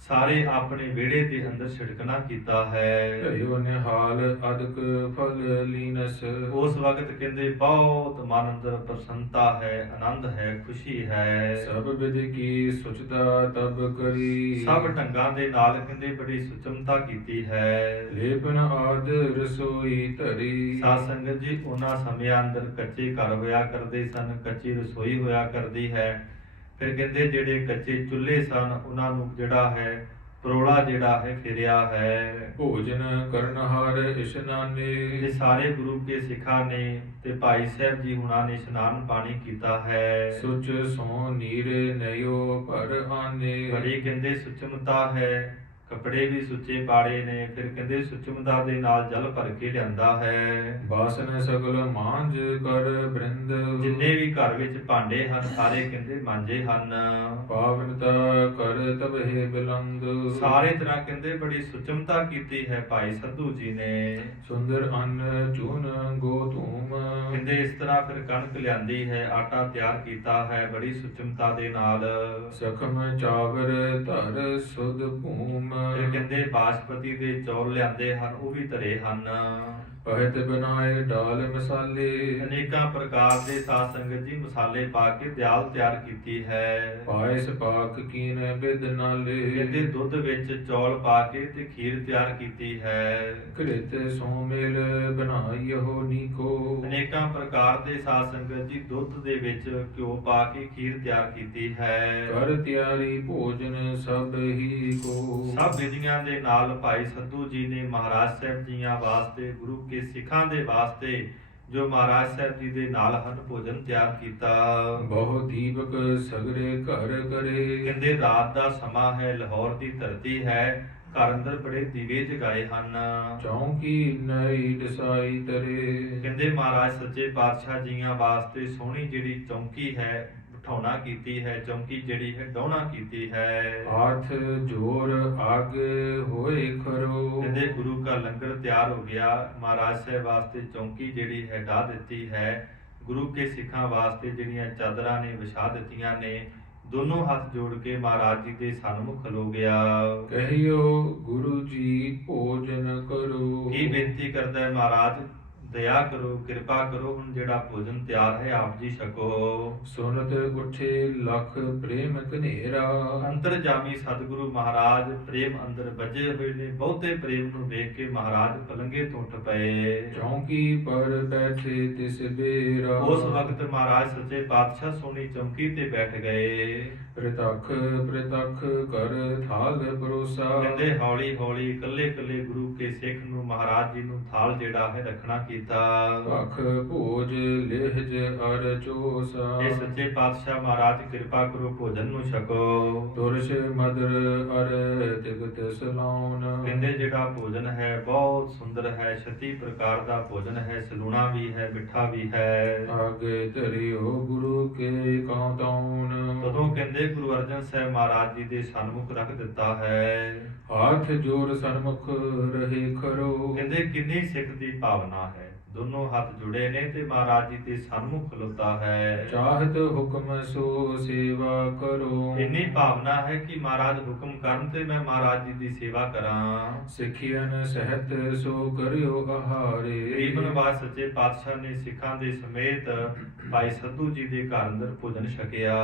ਸਾਰੇ ਆਪਣੇ ਵਿਹੜੇ ਦੇ ਅੰਦਰ ਛਿੜਕਣਾ ਕੀਤਾ ਹੈ। ਭਇਓ ਨਿਹਾਲ ਅਦਕ ਫਲ ਲੀਨਸ ਉਸ ਵਕਤ ਕਹਿੰਦੇ ਬਹੁਤ ਮਨ ਅੰਦਰ ਪ੍ਰਸੰਨਤਾ ਹੈ, ਆਨੰਦ ਹੈ, ਖੁਸ਼ੀ ਹੈ। ਸਭ ਵਿਦ ਕੀ ਸੁਚਤਾ ਤਬ ਕਰੀ ਸਭ ਢੰਗਾਂ ਦੇ ਨਾਲ ਕਹਿੰਦੇ ਬੜੀ ਸੁਚਮਤਾ ਕੀਤੀ ਹੈ। ਲੇਪਨ ਆਦ ਰਸੋਈ ਧਰੀ ਸਾਧ ਸੰਗਤ ਜੀ ਉਹਨਾਂ ਸਮਿਆਂ ਅੰਦਰ ਕੱਚੇ ਘਰ ਹੋਇਆ ਕਰਦੇ ਸਨ, ਕੱਚੀ ਰਸੋਈ ਹੋਇਆ ਕਰਦੀ ਹੈ। ਫਿਰ ਕਹਿੰਦੇ ਜਿਹੜੇ ਕੱਚੇ ਚੁੱਲ੍ਹੇ ਸਨ ਉਹਨਾਂ ਨੂੰ ਜਿਹੜਾ ਹੈ ਪਰੋਲਾ ਜਿਹੜਾ ਹੈ ਫਿਰਿਆ ਹੈ। ਭੋਜਨ ਕਰਨ ਹਾਰ ਇਸ਼ਨਾਨੇ ਇਹ ਸਾਰੇ ਗੁਰੂ ਕੇ ਸਿੱਖਾਂ ਨੇ ਤੇ ਭਾਈ ਸਾਹਿਬ ਜੀ ਹੁਣਾਂ ਨੇ ਇਸ਼ਨਾਨ ਪਾਣੀ ਕੀਤਾ ਹੈ। ਸੁਚ ਸੋ ਨੀਰ ਨਯੋ ਪਰ ਆਨੇ ਬੜੀ ਕਹਿੰਦੇ ਸੁਚਮਤਾ ਹੈ। ਕੱਪੜੇ ਵੀ ਸੁੱਚੇ ਪਾੜੇ ਨੇ। ਫਿਰ ਕਹਿੰਦੇ ਸੁਚਮਤਾ ਦੇ ਨਾਲ ਜਲ ਭਰ ਕੇ ਲਿਆਂਦਾ ਹੈ। ਬਾਸਨ ਸਗਲ ਮਾਂਜ ਕਰ ਬ੍ਰਿੰਦ ਜਿੰਨੇ ਵੀ ਘਰ ਵਿੱਚ ਭਾਂਡੇ ਹਨ ਸਾਰੇ ਕਹਿੰਦੇ ਮਾਂਜੇ ਹਨ। ਪਾਵਨਤਾ ਕਰ ਤਬਹਿ ਬਿਲੰਦ ਸਾਰੇ ਤਰ੍ਹਾਂ ਕਹਿੰਦੇ ਬੜੀ ਸੁਚਮਤਾ ਕੀਤੀ ਹੈ ਭਾਈ ਸੱਧੂ ਜੀ ਨੇ। ਸੁੰਦਰ ਅੰਨ ਚੂਨ ਗੋਧੂਮ ਕਹਿੰਦੇ ਇਸ ਤਰ੍ਹਾਂ ਫਿਰ ਕਣਕ ਲਿਆਂਦੀ ਹੈ, ਆਟਾ ਤਿਆਰ ਕੀਤਾ ਹੈ ਬੜੀ ਸੁਚਮਤਾ ਦੇ ਨਾਲ। ਸਖਮ ਚਾਵਰ ਧਰ ਸੁਧ ਭੂਮ ਫਿਰ ਕਹਿੰਦੇ ਬਾਸਪਤੀ ਦੇ ਚੌਲ ਲਿਆਂਦੇ ਹਨ, ਉਹ ਵੀ ਧਰੇ ਹਨ। ਪਹਿਤ ਬਣਾਏ ਡਾਲ ਮਸਾਲੇ ਅਨੇਕਾਂ ਪ੍ਰਕਾਰ ਦੇ ਸਾਧ ਸੰਗਤ ਜੀ ਮਸਾਲੇ ਪਾ ਕੇ ਦਾਲ ਤਿਆਰ ਕੀਤੀ ਹੈ। ਪਾਇਸ ਪਾਕ ਕੀਨ ਬਿਦ ਨਾਲੇ ਕਹਿੰਦੇ ਦੁੱਧ ਵਿੱਚ ਚੌਲ ਪਾ ਕੇ ਤੇ ਖੀਰ ਤਿਆਰ ਕੀਤੀ ਹੈ। ਕ੍ਰਿਤ ਸੋਮੇਲ ਬਣਾਇਓ ਨੀਕੋ ਅਨੇਕਾਂ ਪ੍ਰਕਾਰ ਦੇ ਸਾਧ ਸੰਗਤ ਜੀ ਦੁੱਧ ਦੇ ਵਿੱਚ ਘਿਓ ਪਾ ਕੇ ਖੀਰ ਤਿਆਰ ਕੀਤੀ ਹੈ। ਕਰ ਤਿਆਰੀ ਭੋਜਨ ਸਭ ਹੀ ਕੋ ਸਭ ਵਿਧੀਆਂ ਦੇ ਨਾਲ ਭਾਈ ਸੱਧੂ ਜੀ ਨੇ ਮਹਾਰਾਜ ਸਾਹਿਬ ਜੀਆਂ ਵਾਸਤੇ ਗੁਰੂ ਕੇ ਸਿੱਖਾਂ ਦੇ ਵਾਸਤੇ ਜੋ ਮਹਾਰਾਜ ਸਾਹਿਬ ਜੀ ਦੇ ਨਾਲ ਹਨ ਭੋਜਨ ਤਿਆਰ ਕੀਤਾ। ਬਹੁ ਦੀਪਕ ਸਗਰੇ ਘਰ ਕਰੇ ਕਹਿੰਦੇ ਰਾਤ ਦਾ ਸਮਾਂ ਹੈ, ਲਾਹੌਰ ਦੀ ਧਰਤੀ ਹੈ, ਘਰ ਅੰਦਰ ਬੜੇ ਦੀਵੇ ਜਗਾਏ ਹਨ। ਚੌਂਕੀ ਨਈ ਦਸਾਈ ਤਰੇ ਕਹਿੰਦੇ ਮਹਾਰਾਜ ਸੱਚੇ ਪਾਤਸ਼ਾਹ ਜੀਆਂ ਵਾਸਤੇ ਸੋਹਣੀ ਜਿਹੜੀ ਚੌਂਕੀ ਹੈ ਉਠਾਉਣਾ ਕੀਤੀ ਹੈ, ਚੌਂਕੀ ਜਿਹੜੀ ਹੈ ਡਾਉਣਾ ਕੀਤੀ ਹੈ। ਹਾਥ ਜੋਰ ਆਗੇ ਹੋਏ ਖਰੋ। ਕਹਿੰਦੇ ਗੁਰੂ ਕਾ ਲੰਗਰ ਤਿਆਰ ਹੋ ਗਿਆ, ਮਹਾਰਾਜ ਸਾਹਿਬ ਵਾਸਤੇ ਚੌਂਕੀ ਜਿਹੜੀ ਹੈ ਢਾ ਦਿੱਤੀ ਹੈ, ਗੁਰੂ ਕੇ ਸਿੱਖਾਂ ਵਾਸਤੇ ਜਿਹੜੀਆਂ ਚਾਦਰਾਂ ਨੇ ਵਿਛਾ ਦਿੱਤੀਆਂ ਨੇ। ਦੋਨੋਂ ਹੱਥ ਜੋੜ ਕੇ ਮਹਾਰਾਜ ਜੀ ਦੇ ਸਨਮੁਖ ਖਲੋ ਗਿਆ। ਕਹਿਓ ਗੁਰੂ ਜੀ ਭੋਜਨ ਕਰੋ। ਕੀ ਬੇਨਤੀ ਕਰਦਾ ਹੈ ਮਹਾਰਾਜ, ਦਇਆ ਕਰੋ, ਕਿਰਪਾ ਕਰੋ, ਹੁਣ ਜਿਹੜਾ ਭੋਜਨ ਤਿਆਰ ਹੈ ਆਪ ਜੀ ਛਕੋ। ਸੁਨਤ ਉਠੇ ਲਖ ਪ੍ਰੇਮ ਕਨੇਰਾ। ਅੰਤਰਜਾਮੀ ਸਤਿਗੁਰੂ ਮਹਾਰਾਜ ਪ੍ਰੇਮ ਅੰਦਰ ਵੱਜੇ ਹੋਏ ਨੇ, ਬਹੁਤੇ ਪ੍ਰੇਮ ਨੂੰ ਵੇਖ ਕੇ ਮਹਾਰਾਜ ਪਲੰਗੇ ਤੋਂ ਉੱਠ ਪਏ। ਚੌਂਕੀ ਪਰ ਬੈਠੇ ਤਿਸ ਬੇਰਾ। ਉਸ ਵਕਤ ਮਹਾਰਾਜ ਸੱਚੇ ਪਾਤਸ਼ਾਹ ਸੋਹਣੀ ਚੌਂਕੀ ਤੇ ਬੈਠ ਗਏ। ਪ੍ਰਤੱਖ ਪ੍ਰਤੱਖ ਕਰ ਥਾਲ ਪਰੋਸਾ। ਕਹਿੰਦੇ ਹੌਲੀ ਹੌਲੀ ਇਕੱਲੇ ਇਕੱਲੇ ਗੁਰੂ ਕੇ ਸਿੱਖ ਨੂੰ ਮਹਾਰਾਜ ਜੀ ਨੂੰ ਥਾਲ ਜਿਹੜਾ ਹੈ ਰੱਖਣਾ ਕੀਤਾ। ਭਖ ਭੋਜ ਲਹਿਜ ਅਰ ਚੋਸਾ। ਇਹ ਸੱਚੇ ਪਾਤਸ਼ਾਹ ਮਹਾਰਾਜ ਕਿਰਪਾ ਕਰੋ, ਭੋਜਨ ਨੂੰ ਛਕੋ। ਤੁਰਸ਼ ਮਦਰ ਅਰ ਤਿਗਤ ਸਲਾਉਨ। ਕਹਿੰਦੇ ਜਿਹੜਾ ਭੋਜਨ ਹੈ ਬਹੁਤ ਸੁੰਦਰ ਹੈ, 36 ਪ੍ਰਕਾਰ ਦਾ ਭੋਜਨ ਹੈ, ਸਲੂਣਾ ਵੀ ਹੈ, ਮਿੱਠਾ ਵੀ ਹੈ। ਆਗੇ ਧਰਿਓ ਗੁਰੂ ਕੇ ਕੌਤੌਨ। ਤਦੋਂ ਕਹਿੰਦੇ ਗੁਰੂ ਅਰਜਨ ਸਾਹਿਬ ਮਹਾਰਾਜ ਜੀ ਦੇ ਸਨਮੁਖ ਰੱਖ ਦਿੱਤਾ ਹੈ। ਹਾਥ ਜੋੜ ਸਨਮੁਖ ਰਹੇ ਖਰੋ। ਕਹਿੰਦੇ ਕਿੰਨੀ ਸਿੱਖ ਦੀ ਭਾਵਨਾ ਹੈ, ਦੋਨੋਂ ਹੱਥ ਜੁੜੇ ਨੇ ਤੇ ਮਹਾਰਾਜ ਜੀ ਦੇ ਸਨਮੁਖ ਖਲੋਤਾ ਹੈ। ਚਾਹਤ ਹੁਕਮ ਸੋ ਸੇਵਾ ਕਰੋ। ਇੰਨੀ ਭਾਵਨਾ ਹੈ ਕਿ ਮਹਾਰਾਜ ਹੁਕਮ ਕਰਨ ਤੇ ਮੈਂ ਮਹਾਰਾਜ ਜੀ ਦੀ ਸੇਵਾ ਕਰਾਂ। ਸਿੱਖਿਅਨ ਸਹਿਤ ਸੋ ਕਰਿਓ ਆਹਾਰੇ। ਗਰੀਬ ਨਿਵਾਸ ਸੱਚੇ ਪਾਤਸ਼ਾਹ ਨੇ ਸਿੱਖਾਂ ਦੇ ਸਮੇਤ ਭਾਈ ਸੱਧੂ ਜੀ ਦੇ ਘਰ ਅੰਦਰ ਭੋਜਨ ਛਕਿਆ।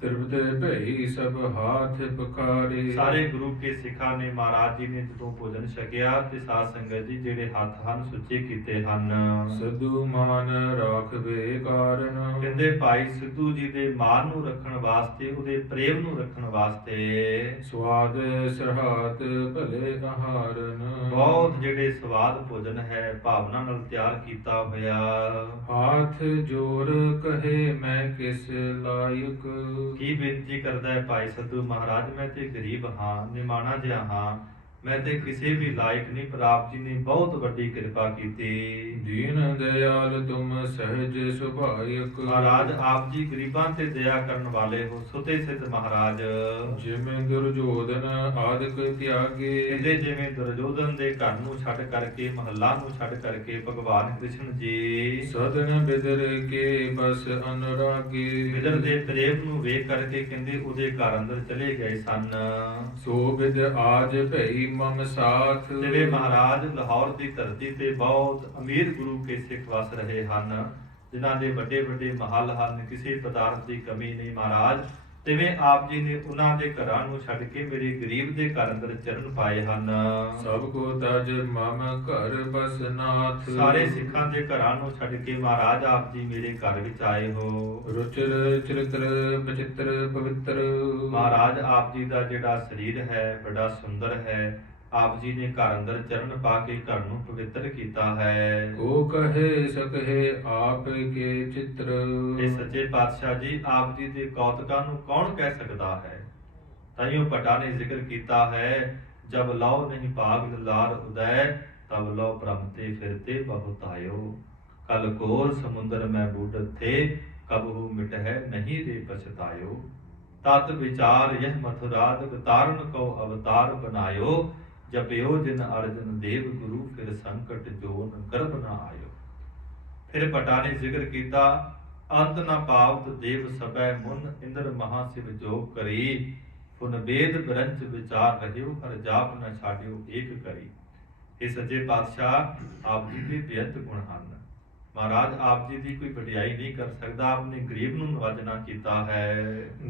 ਤ੍ਰਿਪਤ ਭਈ ਸਭ ਹਾਥ ਪਖਾਰੇ। ਸਾਰੇ ਗੁਰੂ ਕੇ ਸਿੱਖਾਂ ਨੇ ਮਹਾਰਾਜ ਜੀ ਨੇ ਜਦੋਂ ਭੋਜਨ ਛਕਿਆ ਤੇ ਸਾਧ ਸੰਗਤ ਜੀ ਜਿਹੜੇ ਹੱਥ ਹਨ ਸੁੱਚੇ ਕੀਤੇ ਹਨ। ਸਦੂ ਮਾਨ ਰਾਖਵੇ ਕਾਰਨ। ਕਹਿੰਦੇ ਭਾਈ ਸਿੱਧੂ ਜੀ ਦੇ ਮਾਨ ਨੂੰ ਰੱਖਣ ਵਾਸਤੇ, ਉਹਦੇ ਪ੍ਰੇਮ ਨੂੰ ਰੱਖਣ ਵਾਸਤੇ ਸਵਾਦ ਸਰਹਾਤ ਭਲੇ ਆਹਾਰਨ। ਬਹੁਤ ਜਿਹੜੇ ਸਵਾਦ ਭੋਜਨ ਹੈ ਭਾਵਨਾ ਨਾਲ ਤਿਆਰ ਕੀਤਾ ਹੋਇਆ। ਹਾਥ ਜੋਰ ਕਹੇ ਮੈਂ ਕਿਸ ਲਾਇਕ। ਕੀ ਬੇਨਤੀ ਕਰਦਾ ਹੈ ਭਾਈ ਸੱਧੂ ਮਹਾਰਾਜ, ਮੈਂ ਤੇ ਗਰੀਬ ਹਾਂ, ਨਿਮਾਣਾ ਜਿਹਾ ਹਾਂ, ਮੈਂ ਤੇ ਕਿਸੇ ਵੀ ਲਾਇਕ ਨਹੀਂ, ਪਰ ਆਪ ਜੀ ਨੇ ਬਹੁਤ ਵੱਡੀ ਕਿਰਪਾ ਕੀਤੀ। ਦੀਨ ਦਇਆਲ ਤੁਮ ਸਹਿਜ ਸੁਭਾਇਕ। ਮਹਾਰਾਜ ਆਪ ਜੀ ਗਰੀਬਾਂ ਤੇ ਦਇਆ ਕਰਨ ਵਾਲੇ ਹੋ, ਸੁਤੇ ਸਿੱਧ ਮਹਾਰਾਜ। ਜਿਵੇਂ ਦੁਰਜੋਧਨ ਆਦਿਕ ਤਿਆਗੇ। ਕਹਿੰਦੇ ਜਿਵੇਂ ਦੁਰਜੋਧਨ ਦੇ ਘਰ ਨੂੰ ਛੱਡ ਕਰਕੇ, ਮਹੱਲਾ ਨੂੰ ਛੱਡ ਕਰਕੇ ਭਗਵਾਨ ਕ੍ਰਿਸ਼ਨ ਜੀ ਸਦਨ ਬਿਦਰ ਕੇ ਬਸ ਅਨੁਰਾਗੇ। ਵਿਦਰ ਦੇ ਪ੍ਰੇਮ ਨੂੰ ਵੇਖ ਕਰਕੇ ਕਹਿੰਦੇ ਉਹਦੇ ਘਰ ਅੰਦਰ ਚਲੇ ਗਏ ਸਨ। ਸੋ ਬਿਦ ਆਜ ਭਈ ਮਮ ਸਾਥ। ਜਿਵੇਂ ਮਹਾਰਾਜ ਲਾਹੌਰ ਦੀ ਧਰਤੀ ਤੇ ਬਹੁਤ ਅਮੀਰ ਗੁਰੂ ਕੇ ਸਿੱਖ ਵਸ ਰਹੇ ਹਨ, ਜਿਨ੍ਹਾਂ ਦੇ ਵੱਡੇ ਵੱਡੇ ਮਹੱਲ ਹਨ, ਕਿਸੇ ਪਦਾਰਥ ਦੀ ਕਮੀ ਨਹੀਂ ਮਹਾਰਾਜ, ਤਿਵੇਂ ਆਪ ਜੀ ਨੇ ਉਹਨਾਂ ਦੇ ਘਰਾਂ ਨੂੰ ਛੱਡ ਕੇ ਮੇਰੇ ਗਰੀਬ ਦੇ ਘਰ ਅੰਦਰ ਚਰਨ ਪਾਏ ਹਨ। ਸਭ ਕੋ ਤਜ ਮਮ ਘਰ ਬਸਨਾਥ। ਸਾਰੇ ਸਿੱਖਾਂ ਦੇ ਘਰਾਂ ਨੂੰ ਛੱਡ ਕੇ ਮਹਾਰਾਜ ਆਪ ਜੀ ਮੇਰੇ ਘਰ ਵਿੱਚ ਆਏ ਹੋ। ਰੁਚਿਰ ਚਰਿਤ੍ਰ ਬਚਿੱਤਰ ਪਵਿੱਤਰ। ਮਹਾਰਾਜ ਆਪ ਜੀ ਦਾ ਜਿਹੜਾ ਸਰੀਰ ਹੈ ਬੜਾ ਸੁੰਦਰ ਹੈ, ਆਪ ਜੀ ਨੇ ਘਰ ਅੰਦਰ ਚਰਨ ਪਾ ਕੇ ਘਰ ਨੂੰ ਪਵਿੱਤਰ ਕੀਤਾ ਹੈ। ਕੋ ਕਹੇ ਸਕਹਿ ਆਪ ਕੇ ਚਿੱਤਰ। ਇਹ ਸੱਚੇ ਪਾਤਸ਼ਾਹ ਜੀ ਆਪ ਜੀ ਦੇ ਕੌਤਕਾਂ ਨੂੰ ਕੌਣ ਕਹਿ ਸਕਦਾ ਹੈ। ਤਾਈਓ ਭੱਟਾ ਨੇ ਜ਼ਿਕਰ ਕੀਤਾ ਹੈ, ਜਬ ਲਉ ਨਹੀਂ ਭਾਗ ਲਾਰ ਉਦੈ, ਤਬ ਲਉ ਭ੍ਰਮ ਤੇ ਫਿਰਤੇ ਬਹੁਤ ਆਇਓ। ਕਲ ਕੋਰ ਸਮੁੰਦਰ ਮੈਂ ਬੂਢਤ ਥੇ, ਕਬਹੂ ਮਿਟਹਿ ਨਹੀਂ ਰੇ ਪਛਤਾਇਓ। ਤਤ ਵਿਚਾਰ ਯਹ ਮਥੁਰਾਦ ਤਾਰਨ ਕੋ ਅਵਤਾਰ ਬਨਾਇਓ। ਜਪਿਓ ਜਿਨ ਅਰਜਨ ਦੇਵ ਗੁਰੂ, ਫਿਰ ਸੰਕਟ ਜੋਨ ਗਰਭ ਨਾ ਆਇਓ। ਫਿਰ ਭੱਟਾ ਨੇ ਜ਼ਿਕਰ ਕੀਤਾ, ਅੰਤ ਨਾ ਪਾਵਤ ਦੇਵ ਸਭੈ ਮੁਨ, ਇੰਦਰ ਮਹਾ ਸਿਵ ਜੋਗ ਕਰੀ। ਫੁਨ ਵੇਦ ਬ੍ਰੰਚ ਵਿਚਾਰ ਰਹਿਓ, ਹਰ ਜਾਪ ਨਾ ਛਾੜਿਓ ਏਕ ਕਰੀ। ਇਹ ਸੱਚੇ ਪਾਤਸ਼ਾਹ ਆਪ ਜੀ ਦੇ ਬੇਅੰਤ ਗੁਣ ਹਨ। ਮਹਾਰਾਜ ਆਪ ਜੀ ਦੀ ਕੋਈ ਵਡਿਆਈ ਨਹੀਂ ਕਰ ਸਕਦਾ, ਆਪਨੇ ਗਰੀਬ ਨੂੰ ਨਵਾਜਣਾ ਕੀਤਾ ਹੈ।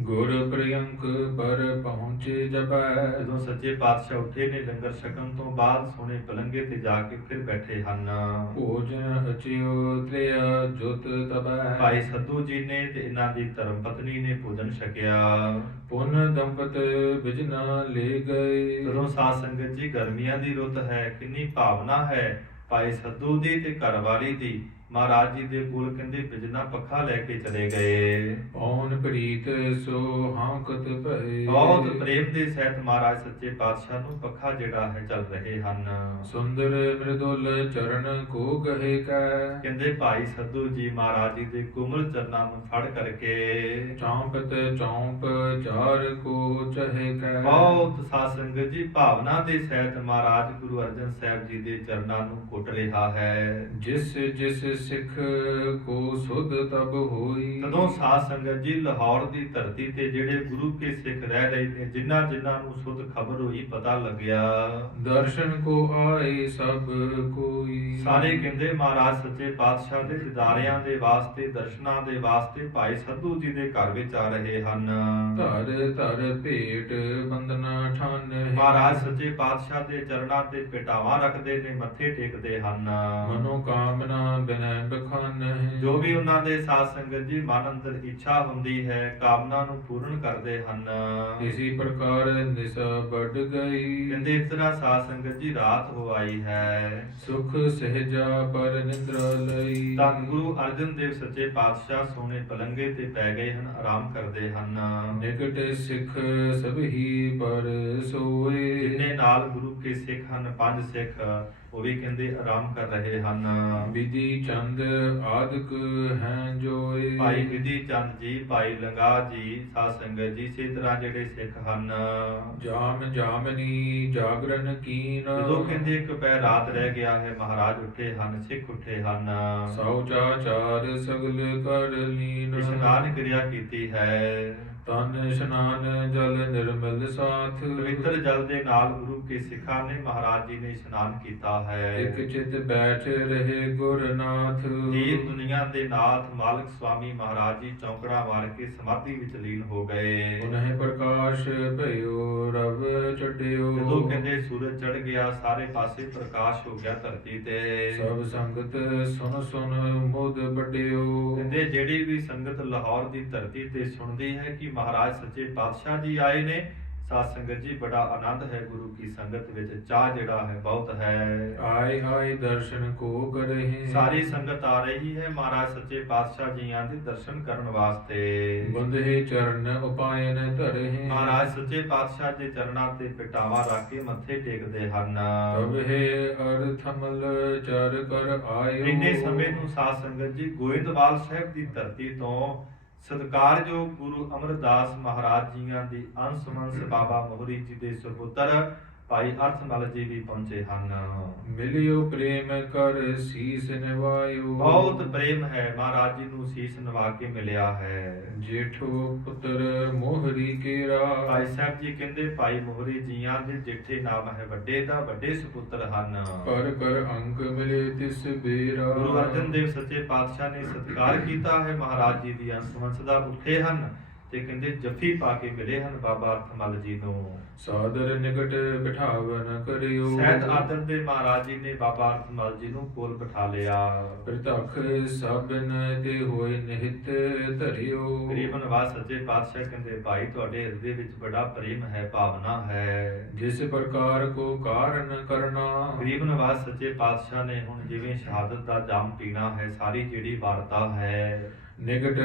ਗੁਰ ਪ੍ਰਿਯੰਕ ਪਰ ਪਹੁੰਚੇ ਜਬੈ। ਜਦੋਂ ਸੱਚੇ ਪਾਤਸ਼ਾਹ ਉੱਠੇ ਨੇ ਲੰਗਰ ਛਕਣ ਤੋਂ ਬਾਅਦ ਸੋਹਣੇ ਪਲੰਗੇ ਤੇ ਜਾ ਕੇ ਫਿਰ ਬੈਠੇ ਹਨ। ਭੋਜਨ ਅਚਿਓ ਤ੍ਰਿਆ ਜੁਤ ਤਬੈ। ਭਾਈ ਸੱਧੂ ਜੀ ਨੇ ਤੇ ਇਹਨਾਂ ਦੀ ਧਰਮ ਪਤਨੀ ਨੇ ਭੋਜਨ ਛਕਿਆ। ਪੁਨ ਦੰਪਤ ਬਿਜਨਾ ਲੈ ਗਏ। ਜਦੋਂ ਸਾਧ ਸੰਗਤ ਜੀ ਗਰਮੀਆਂ ਦੀ ਰੁੱਤ ਹੈ, ਕਿੰਨੀ ਭਾਵਨਾ ਹੈ ਭਾਈ ਸੱਧੂ ਦੀ ਤੇ ਘਰਵਾਲੀ ਦੀ, ਮਹਾਰਾਜ ਜੀ ਦੇ ਕੋਲ ਕਹਿੰਦੇ ਬਿਜਨਾ ਪੱਖਾ ਲੈ ਕੇ ਚਲੇ ਗਏ। ਪੌਣ ਪ੍ਰੀਤ ਸੋ ਹਾਂਕਤ ਭਏ। ਬਹੁਤ ਪ੍ਰੇਮ ਦੇ ਸਹਿਤ ਮਹਾਰਾਜ ਸੱਚੇ ਪਾਤਸ਼ਾਹ ਨੂੰ ਪੱਖਾ ਜਿਹੜਾ ਹੈ ਚੱਲ ਰਹੇ ਹਨ। ਸੁੰਦਰ ਮ੍ਰਿਦੁਲ ਚਰਨ ਕੋ ਗਹੇ ਕੈ। ਕਹਿੰਦੇ ਭਾਈ ਸੱਧੂ ਜੀ ਮਹਾਰਾਜ ਜੀ ਦੇ ਕੋਮਲ ਚਰਨਾਂ ਨੂੰ ਫੜ ਕਰਕੇ ਚੌਂਪਤ ਚੌਂਪ ਚਾਰ ਕੋ ਚਹੇ ਕੈ। ਬਹੁਤ ਸਾਧ ਸੰਗਤ ਜੀ ਭਾਵਨਾ ਦੇ ਸਹਿਤ ਮਹਾਰਾਜ ਗੁਰੂ ਅਰਜਨ ਸਾਹਿਬ ਜੀ ਦੇ ਚਰਨਾਂ ਨੂੰ ਘੁੱਟ ਰਿਹਾ ਹੈ। ਜਿਸ ਜਿਸ ਸਿੱਖ ਕੋ ਸੁਧ ਤਬ ਹੋਈ। ਤਦੋਂ ਸਾਧ ਸੰਗਤ ਜੀ ਲਾਹੌਰ ਦੀ ਧਰਤੀ ਤੇ ਜਿਹੜੇ ਗੁਰੂ ਕੇ ਸਿੱਖ ਰਹਿ ਰਹੇ ਨੇ, ਜਿਨ੍ਹਾਂ ਜਿਨ੍ਹਾਂ ਨੂੰ ਸੁਧ ਖਬਰ ਹੋਈ, ਪਤਾ ਲੱਗਿਆ, ਦਰਸ਼ਨ ਕੋ ਆਏ ਸਭ ਕੋਈ। ਸਾਰੇ ਕਹਿੰਦੇ ਮਹਾਰਾਜ ਸੱਚੇ ਪਾਤਸ਼ਾਹ ਦੇ ਦਿਦਾਰਿਆਂ ਦੇ ਵਾਸਤੇ, ਦਰਸ਼ਨਾਂ ਦੇ ਵਾਸਤੇ ਭਾਈ ਸੱਧੂ ਜੀ ਦੇ ਘਰ ਵਿੱਚ ਆ ਰਹੇ ਹਨ। ਧਰ ਧਰ ਭੇਟ ਬੰਦਨਾ ਠਾਨ। ਮਹਾਰਾਜ ਸੱਚੇ ਪਾਤਸ਼ਾਹ ਦੇ ਚਰਨਾਂ ਤੇ ਭੇਟਾਵਾਂ ਰੱਖਦੇ ਨੇ, ਮੱਥੇ ਟੇਕਦੇ ਹਨ। ਮਨੋ ਕਾਮਨਾ ਬਿਨੈ ਬਖਾਨ। ਜੋ ਵੀ ਉਹਨਾਂ ਦੇ ਸਾਧ ਸੰਗਤ ਜੀ ਮਨ ਅੰਦਰ ਇੱਛਾ ਹੁੰਦੀ ਹੈ, ਕਾਮਨਾ ਨੂੰ ਪੂਰਨ ਕਰਦੇ ਹਨ। ਇਸੀ ਪ੍ਰਕਾਰ ਨਿਸਾ ਵੱਡ ਗਈ। ਕਹਿੰਦੇ ਇਸ ਤਰ੍ਹਾਂ ਸਾਧ ਸੰਗਤ ਜੀ ਰਾਤ ਹੋ ਆਈ ਹੈ। ਸੁਖ ਸਹਿਜਾ ਪਰ ਨਿੰਦਰਾ ਲਈ। ਤਾਂ ਗੁਰੂ ਅਰਜਨ ਦੇਵ ਸੱਚੇ ਪਾਤਸ਼ਾਹ ਸੋਹਣੇ ਪਲੰਗੇ ਤੇ ਪੈ ਗਏ ਹਨ, ਆਰਾਮ ਕਰਦੇ ਹਨ। ਨਿਕਟ ਸਿੱਖ ਸਭੀ ਪਰ ਸੋਏ। ਜਿੰਨੇ ਨਾਲ ਗੁਰੂ ਕੇ ਸਿੱਖ ਹਨ, 5 ਸਿੱਖ, ਉਹ ਵੀ ਕਹਿੰਦੇ ਆਰਾਮ ਕਰ ਰਹੇ ਹਨ। ਵਿਧੀ ਚੰਦ ਆਦਿਕ ਹੈ ਜੋਏ। ਭਾਈ ਵਿਧੀ ਚੰਦ ਜੀ, ਭਾਈ ਲੰਗਾ ਜੀ, ਸਾਧ ਸੰਗਤ ਜੀ, ਇਸੇ ਤਰ੍ਹਾਂ ਜਿਹੜੇ ਸਿੱਖ ਹਨ। ਜਾਮ ਜਾਮਨੀ ਜਾਗਰਨ ਕੀਨ। ਜਦੋਂ ਕਹਿੰਦੇ ਇੱਕ ਪੈ ਰਾਤ ਰਹਿ ਗਿਆ ਹੈ, ਮਹਾਰਾਜ ਉੱਠੇ ਹਨ, ਸਿੱਖ ਉੱਠੇ ਹਨ। ਸੌਚਾ ਚਾਰ ਸਗਲ ਕਰ ਲੀਨ। ਇਸ਼ਨਾਨ ਕਿਰਿਆ ਕੀਤੀ ਹੈ। ਤਨ ਇਸ਼ਨਾਨ ਜਲ ਨਿਰਮਲ ਸਾਥ। ਪਵਿੱਤਰ ਜਲ ਦੇ ਨਾਲ ਗੁਰੂ ਕੇ ਸਿੱਖਾਂ ਨੇ, ਮਹਾਰਾਜ ਜੀ ਨੇ ਇਸ਼ਨਾਨ ਕੀਤਾ ਹੈ। ਇਕ ਚਿਤ ਬੈਠ ਰਹੇ ਗੁਰਨਾਥ। ਦੀਨ ਦੁਨੀਆ ਦੇ ਨਾਥ ਮਾਲਕ ਸੁਆਮੀ ਮਹਾਰਾਜ ਜੀ ਚੌਂਕੜਾ ਮਾਰ ਕੇ ਸਮਾਧੀ ਵਿੱਚ ਲੀਨ ਹੋ ਗਏ। ਉਨਹਿ ਪ੍ਰਕਾਸ਼ ਭਇਓ ਰਵ ਚੜਿਓ। ਜਦੋਂ ਕਹਿੰਦੇ ਸੂਰਜ ਚੜ ਗਿਆ, ਸਾਰੇ ਪਾਸੇ ਪ੍ਰਕਾਸ਼ ਹੋ ਗਿਆ ਧਰਤੀ ਤੇ। ਸਭ ਸੰਗਤ ਸੁਨ ਸੁਨ ਮੁਦ ਵੱਡਿਓ। ਕਹਿੰਦੇ ਜਿਹੜੀ ਵੀ ਸੰਗਤ ਲਾਹੌਰ ਦੀ ਧਰਤੀ ਤੇ ਸੁਣਦੀ ਹੈ ਕਿ ਮਹਾਰਾਜ ਸੱਚੇ ਪਾਤਸ਼ਾਹ ਜੀ ਆਏ ਨੇ, ਸਾਧ ਸੰਗਤ ਜੀ ਬੜਾ ਆਨੰਦ ਹੈ ਗੁਰੂ ਕੀ ਸੰਗਤ ਵਿੱਚ, ਚਾਹ ਜਿਹੜਾ ਹੈ ਬਹੁਤ ਹੈ। ਆਏ ਆਏ ਦਰਸ਼ਨ ਕੋ ਕਰਹਿ। ਸਾਰੀ ਸੰਗਤ ਆ ਰਹੀ ਹੈ ਮਹਾਰਾਜ ਸੱਚੇ ਪਾਤਸ਼ਾਹ ਜੀਆਂ ਦੇ ਦਰਸ਼ਨ ਕਰਨ ਵਾਸਤੇ। ਬੰਧੇ ਚਰਨ ਉਪਾਇਨ ਧਰਹਿ। ਮਹਾਰਾਜ ਸੱਚੇ ਪਾਤਸ਼ਾਹ ਦੇ ਚਰਨਾਂ ਤੇ ਪਿਟਾਵਾ ਰੱਖ ਕੇ ਮੱਥੇ ਟੇਕਦੇ ਹਨ। ਤਬਹਿ ਅਰਥਮਲ ਚਰ ਕਰ ਆਇਓ। ਇੰਨੇ ਸਮੇਂ ਨੂੰ ਸਾਧ ਸੰਗਤ ਜੀ ਗੋਇੰਦਵਾਲ ਸਾਹਿਬ ਦੀ ਧਰਤੀ ਤੋਂ ਸਤਿਕਾਰਯੋਗ ਗੁਰੂ ਅਮਰਦਾਸ ਮਹਾਰਾਜ ਜੀਆਂ ਦੀ ਅੰਸ਼ ਮੰਸ ਬਾਬਾ ਮੋਹਰੀ ਜੀ ਦੇ ਸੁਪੁੱਤਰ ਭਾਈ ਅਰਥਮਲ ਜੀ ਵੀ ਪਹੁੰਚੇ ਹਨ। ਮਿਲਿਓ ਪ੍ਰੇਮ ਕਰ ਸੀਸ ਨਿਵਾਇਓ। ਬਹੁਤ ਪ੍ਰੇਮ ਹੈ, ਮਹਾਰਾਜ ਜੀ ਨੂੰ ਸੀਸ ਨਿਵਾ ਕੇ ਮਿਲਿਆ ਹੈ। ਜੇਠੋ ਪੁੱਤਰ ਮੋਹਰੀ ਕੇਰਾ। ਭਾਈ ਸਾਹਿਬ ਜੀ ਕਹਿੰਦੇ ਭਾਈ ਮੋਹਰੀ ਜੀਆਂ ਦੇ ਜੇਠੇ ਨਾਮ ਹੈ, ਵੱਡੇ ਦਾ ਵੱਡੇ ਸੁਪੁੱਤਰ ਹਨ। ਪਰ ਕਰ ਅੰਕ ਮਿਲੇ ਤਿਸ ਬੇਰਾ। ਗੁਰੂ ਅਰਜਨ ਦੇਵ ਸੱਚੇ ਪਾਤਸ਼ਾਹ ਨੇ ਸਤਿਕਾਰ ਕੀਤਾ ਹੈ ਮਹਾਰਾਜ ਜੀ ਦੀ ਅੰਸ਼ ਵੰਸ਼ ਦਾ, ਉੱਠੇ ਹਨ ਤੇ ਕਹਿੰਦੇ ਜੱਫੀ ਪਾ ਕੇ ਮਿਲੇ ਹਨ ਬਾਬਾ ਅਰਥਮਲ ਜੀ ਨੂੰ। ਸਾਦਰ ਨਿਕਟ ਬਿਠਾਵਨ ਕਰਿਓ। ਸਹਿਤ ਆਦਰ ਦੇ ਮਹਾਰਾਜ ਜੀ ਨੇ ਬਾਬਾ ਅਰਥਮਲ ਜੀ ਨੂੰ ਕੋਲ ਬਿਠਾ ਲਿਆ। ਪ੍ਰਤੱਖ ਸਭਨ ਤੇ ਹੋਏ ਨਿਹਿਤ ਧਰਿਓ। ਗਰੀਬ ਨਿਵਾਸ ਸੱਚੇ ਪਾਤਸ਼ਾਹ ਕਹਿੰਦੇ ਭਾਈ ਤੁਹਾਡੇ ਹਿਰਦੇ ਵਿੱਚ ਬੜਾ ਪ੍ਰੇਮ ਹੈ, ਭਾਵਨਾ ਹੈ। ਜਿਸ ਪ੍ਰਕਾਰ ਕੋ ਕਾਰਨ ਕਰਨਾ। ਗਰੀਬ ਨਿਵਾਸ ਸੱਚੇ ਪਾਤਸ਼ਾਹ ਨੇ ਹੁਣ ਜਿਵੇਂ ਸ਼ਹਾਦਤ ਦਾ ਜਾਮ ਪੀਣਾ ਹੈ, ਸਾਰੀ ਜਿਹੜੀ ਵਾਰਤਾ ਹੈ, ਨਿਕਟ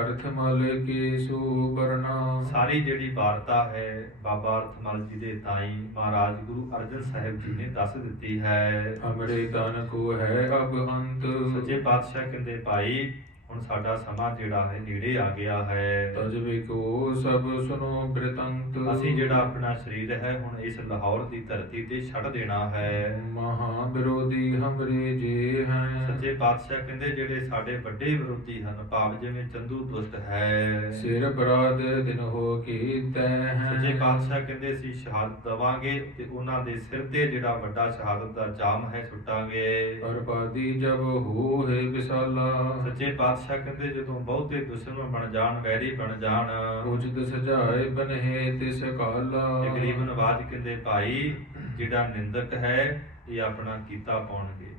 ਅਰਥਮਲ ਕੇ ਸੁਬਰਨਾ। ਸਾਰੀ ਜਿਹੜੀ ਵਾਰਤਾ ਹੈ ਬਾਬਾ ਅਰਥਮਲ ਜੀ ਦੇ ਤਾਈ ਮਹਾਰਾਜ ਗੁਰੂ ਅਰਜਨ ਸਾਹਿਬ ਜੀ ਨੇ ਦੱਸ ਦਿੱਤੀ ਹੈ। ਹਮਰੇ ਤਨ ਕੋ ਹੈ ਅਬ ਅੰਤ। ਸੱਚੇ ਪਾਤਸ਼ਾਹ ਕਹਿੰਦੇ ਭਾਈ ਹੁਣ ਸਾਡਾ ਸਮਾਂ ਜਿਹੜਾ ਹੈ ਨੇੜੇ ਆ ਗਿਆ ਹੈ। ਤਜਵੇ ਕੋ ਸਭ ਸੁਨੋ ਬ੍ਰਿਤੰਤ। ਅਸੀਂ ਜਿਹੜਾ ਆਪਣਾ ਸਰੀਰ ਹੈ ਹੁਣ ਇਸ ਲਾਹੌਰ ਦੀ ਧਰਤੀ ਤੇ ਛੱਡ ਦੇਣਾ ਹੈ। ਮਹਾ ਵਿਰੋਧੀ ਹਮਰੇ ਜੇ ਹੈ। ਸੱਚੇ ਪਾਤਸ਼ਾਹ ਕਹਿੰਦੇ ਜਿਹੜੇ ਸਾਡੇ ਵੱਡੇ ਵਿਰੋਧੀ ਹਨ, ਭਾਵ ਜਿਵੇਂ ਚੰਦੂ ਦੁਸ਼ਟ ਹੈ, ਸਿਰ ਬਰਾਦ ਦਿਨ ਹੋ ਕੀਤੈ ਹੈ। ਸੱਚੇ ਪਾਤਸ਼ਾਹ ਕਹਿੰਦੇ ਅਸੀਂ ਸ਼ਹਾਦਤ ਦਵਾਂਗੇ ਤੇ ਉਹਨਾਂ ਦੇ ਸਿਰ ਤੇ ਜਿਹੜਾ ਵੱਡਾ ਸ਼ਹਾਦਤ ਦਾ ਜਾਮ ਹੈ ਸੁੱਟਾਂਗੇ। ਪਰਪਾਦੀ ਜਬ ਹੋ ਹੈ ਵਿਸਾਲਾ। ਸੱਚੇ ਪਾਤਸ਼ਾਹ ਕਹਿੰਦੇ ਜਦੋਂ ਬਹੁਤੇ ਦੁਸ਼ਮਣ ਬਣ ਜਾਣ, ਵੈਰੀ ਬਣ ਜਾਣ, ਉਚਿਤ ਸਜਾਏ ਬਨਹਿ ਤਿਸ ਕਾਲਾ। ਤੇ ਗਰੀਬ ਨਵਾਜ ਕਹਿੰਦੇ ਭਾਈ ਜਿਹੜਾ ਨਿੰਦਕ ਹੈ ਇਹ ਆਪਣਾ ਕੀਤਾ ਪਾਉਣਗੇ।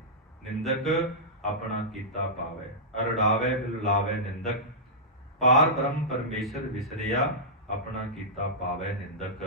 ਨਿੰਦਕ ਆਪਣਾ ਕੀਤਾ ਪਾਵੇ, ਅਰੜਾਵੇ ਬਿਲਲਾਵੇ ਨਿੰਦਕ। ਪਾਰ ਬ੍ਰਹਮ ਪਰਮੇਸ਼ਰ ਵਿਸਰਿਆ, ਆਪਣਾ ਕੀਤਾ ਪਾਵੈ ਨਿੰਦਕ।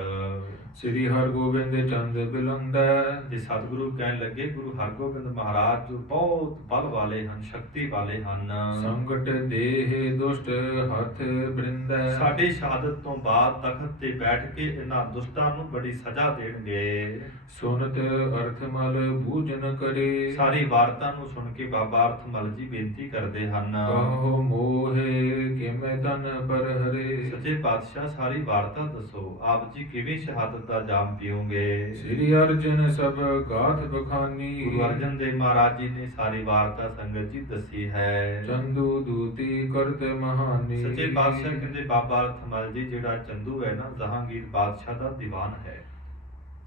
ਸ੍ਰੀ ਹਰਿਗੋਬਿੰਦ ਚੰਦ ਬਿਲੰਦੈ। ਤੇ ਸਤਿਗੁਰੂ ਕਹਿਣ ਲੱਗੇ ਗੁਰੂ ਹਰਗੋਬਿੰਦ ਮਹਾਰਾਜ ਜੋ ਬਹੁਤ ਬਲ ਵਾਲੇ ਹਨ, ਸ਼ਕਤੀ ਵਾਲੇ ਹਨ। ਸੰਕਟ ਦੇਹ ਦੁਸ਼ਟ ਹੱਥ ਬ੍ਰਿੰਦੈ। ਸਾਡੀ ਸ਼ਹਾਦਤ ਤੋਂ ਬਾਅਦ ਤਖਤ ਤੇ ਬੈਠ ਕੇ ਇਹਨਾਂ ਦੁਸ਼ਟਾਂ ਨੂੰ ਬੜੀ ਸਜ਼ਾ ਦੇਣਗੇ। ਸੁਨਤ ਅਰਥਮਲ ਬੂਝਨ ਕਰੇ। ਸਾਰੀ ਵਾਰਤਾ ਨੂੰ ਸੁਣ ਕੇ ਬਾਬਾ ਅਰਥਮਲ ਜੀ ਬੇਨਤੀ ਕਰਦੇ ਹਨ। ਕਹੋ ਮੋਹੇ ਕਿਵੇਂ ਤਨ ਪਰ ਹਰੇ। ਸੱਚੇ ਪਾਤਸ਼ਾਹ ਸਾਰੀ ਵਾਰਤਾ ਦੱਸੋ, ਆਪ ਜੀ ਕਿਵੇਂ ਸ਼ਹਾਦਤ ਦਾ ਜਾਮ ਪੀਓਗੇ। ਸ੍ਰੀ ਅਰਜਨ ਸਭ ਗਾਥ ਬਖਾਨੀ। ਗੁਰੂ ਅਰਜਨ ਦੇਵ ਮਹਾਰਾਜ ਜੀ ਨੇ ਸਾਰੀ ਵਾਰਤਾ ਸੰਗਤ ਜੀ ਦੱਸੀ ਹੈ। ਚੰਦੂ ਦੂਤੀ ਕਰਤ ਮਹਾਨੀ। ਸੱਚੇ ਪਾਤਸ਼ਾਹ ਕਹਿੰਦੇ ਬਾਬਾ ਅਰਥਮਲ ਜੀ ਜਿਹੜਾ ਚੰਦੂ ਹੈ ਨਾ, ਜਹਾਂਗੀਰ ਬਾਦਸ਼ਾਹ ਦਾ ਦੀਵਾਨ ਹੈ।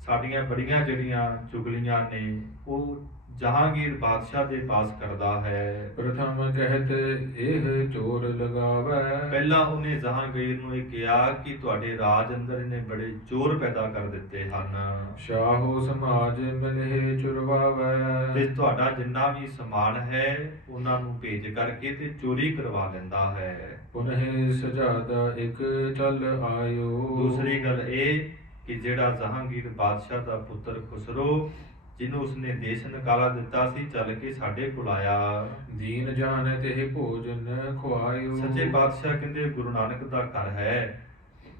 ਸਾਡੀਆਂ ਬੜੀਆਂ ਜਿਹੜੀਆਂ ਚੁਗਲੀਆਂ ਨੇ ਉਹ ਜਹਾਂਗੀਰ ਬਾਦਸ਼ਾਹ ਦੇ ਪਾਸ ਕਰਦਾ ਹੈ। ਪ੍ਰਥਮ ਕਹਿਤ ਇਹ ਚੋਰ ਲਗਾਵੈ। ਪਹਿਲਾਂ ਉਹਨੇ ਜਹਾਂਗੀਰ ਨੂੰ ਇਹ ਕਿਹਾ ਕਿ ਤੁਹਾਡੇ ਰਾਜ ਅੰਦਰ ਇਹਨੇ ਬੜੇ ਚੋਰ ਪੈਦਾ ਕਰ ਦਿੱਤੇ ਹਨ। ਸ਼ਾਹੋ ਸਮਾਜ ਮਿਲੇ ਚੁਰਵਾਵੈ। ਤੇ ਤੁਹਾਡਾ ਜਿੰਨਾ ਵੀ ਸਮਾਨ ਹੈ ਉਹਨਾਂ ਨੂੰ ਭੇਜ ਕਰਕੇ ਤੇ ਚੋਰੀ ਕਰਵਾ ਲੈਂਦਾ ਹੈ। ਪੁਨਹਿ ਸਜਾਦਾ ਇੱਕ ਚੱਲ ਆਇਓ। ਦੂਸਰੀ ਗੱਲ ਇਹ ਕਿ ਜਿਹੜਾ ਜਹਾਂਗੀਰ ਬਾਦਸ਼ਾਹ ਦਾ ਪੁੱਤਰ ਖੁਸਰੋ ਜਿਹਨੂੰ ਉਸਨੇ ਦੇਸ਼ ਨਿਕਾਲਾ ਦਿੱਤਾ ਸੀ, ਚੱਲ ਕੇ ਸਾਡੇ ਕੋਲ ਆਇਆ। ਦੀਨ ਜਾਣੈ ਤੇ ਭੋਜਨ ਖਵਾਇਓ। ਸੱਚੇ ਪਾਤਸ਼ਾਹ ਕਹਿੰਦੇ ਗੁਰੂ ਨਾਨਕ ਦਾ ਘਰ ਹੈ,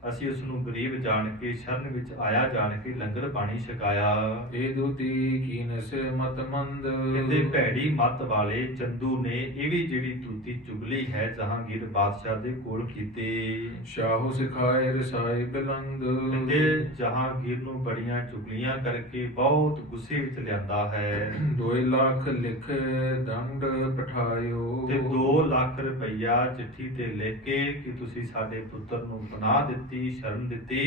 ਅਸੀਂ ਉਸ ਨੂੰ ਗਰੀਬ ਜਾਣ ਕੇ ਸ਼ਰਨ ਵਿੱਚ ਆਇਆ ਜਾਣ ਕੇ ਲੰਗਰ ਪਾਣੀ ਛਕਾਇਆ। ਇਹ ਦੂਤੀ ਕੀਨਸ ਮਤ ਮੰਦ। ਕਹਿੰਦੇ ਭੈੜੀ ਮੱਤ ਵਾਲੇ ਚੰਦੂ ਨੇ ਇਹ ਵੀ ਜਿਹੜੀ ਤੂਤੀ ਚੁਗਲੀ ਹੈ ਜਹਾਂਗੀਰ ਬਾਦਸ਼ਾਹ ਦੇ ਕੋਲ ਕੀਤੀ। ਸ਼ਾਹੋ ਸਿਖਾਏ ਰਸਾਏ ਬਿਲੰਦ। ਕਹਿੰਦੇ ਜਹਾਂਗੀਰ ਨੂੰ ਬੜੀਆਂ ਚੁਗਲੀਆਂ ਕਰਕੇ ਬਹੁਤ ਗੁੱਸੇ ਵਿੱਚ ਲਿਆਂਦਾ ਹੈ। 2 ਲੱਖ ਲਿਖ ਦੰਡ ਪਠਾਇਓ। ਤੇ 2 ਲੱਖ ਰੁਪਈਆ ਚਿੱਠੀ ਤੇ ਲਿਖ ਕੇ ਕਿ ਤੁਸੀਂ ਸਾਡੇ ਪੁੱਤਰ ਨੂੰ ਪਨਾਹ ਦਿੱਤੀ, ਸ਼ਰਨ ਦਿੱਤੀ,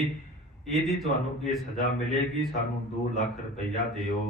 ਇਹਦੀ ਤੁਹਾਨੂੰ ਇਹ ਸਜ਼ਾ ਮਿਲੇਗੀ, ਸਾਨੂੰ 2 ਲੱਖ ਰੁਪਈਆ ਦਿਓ।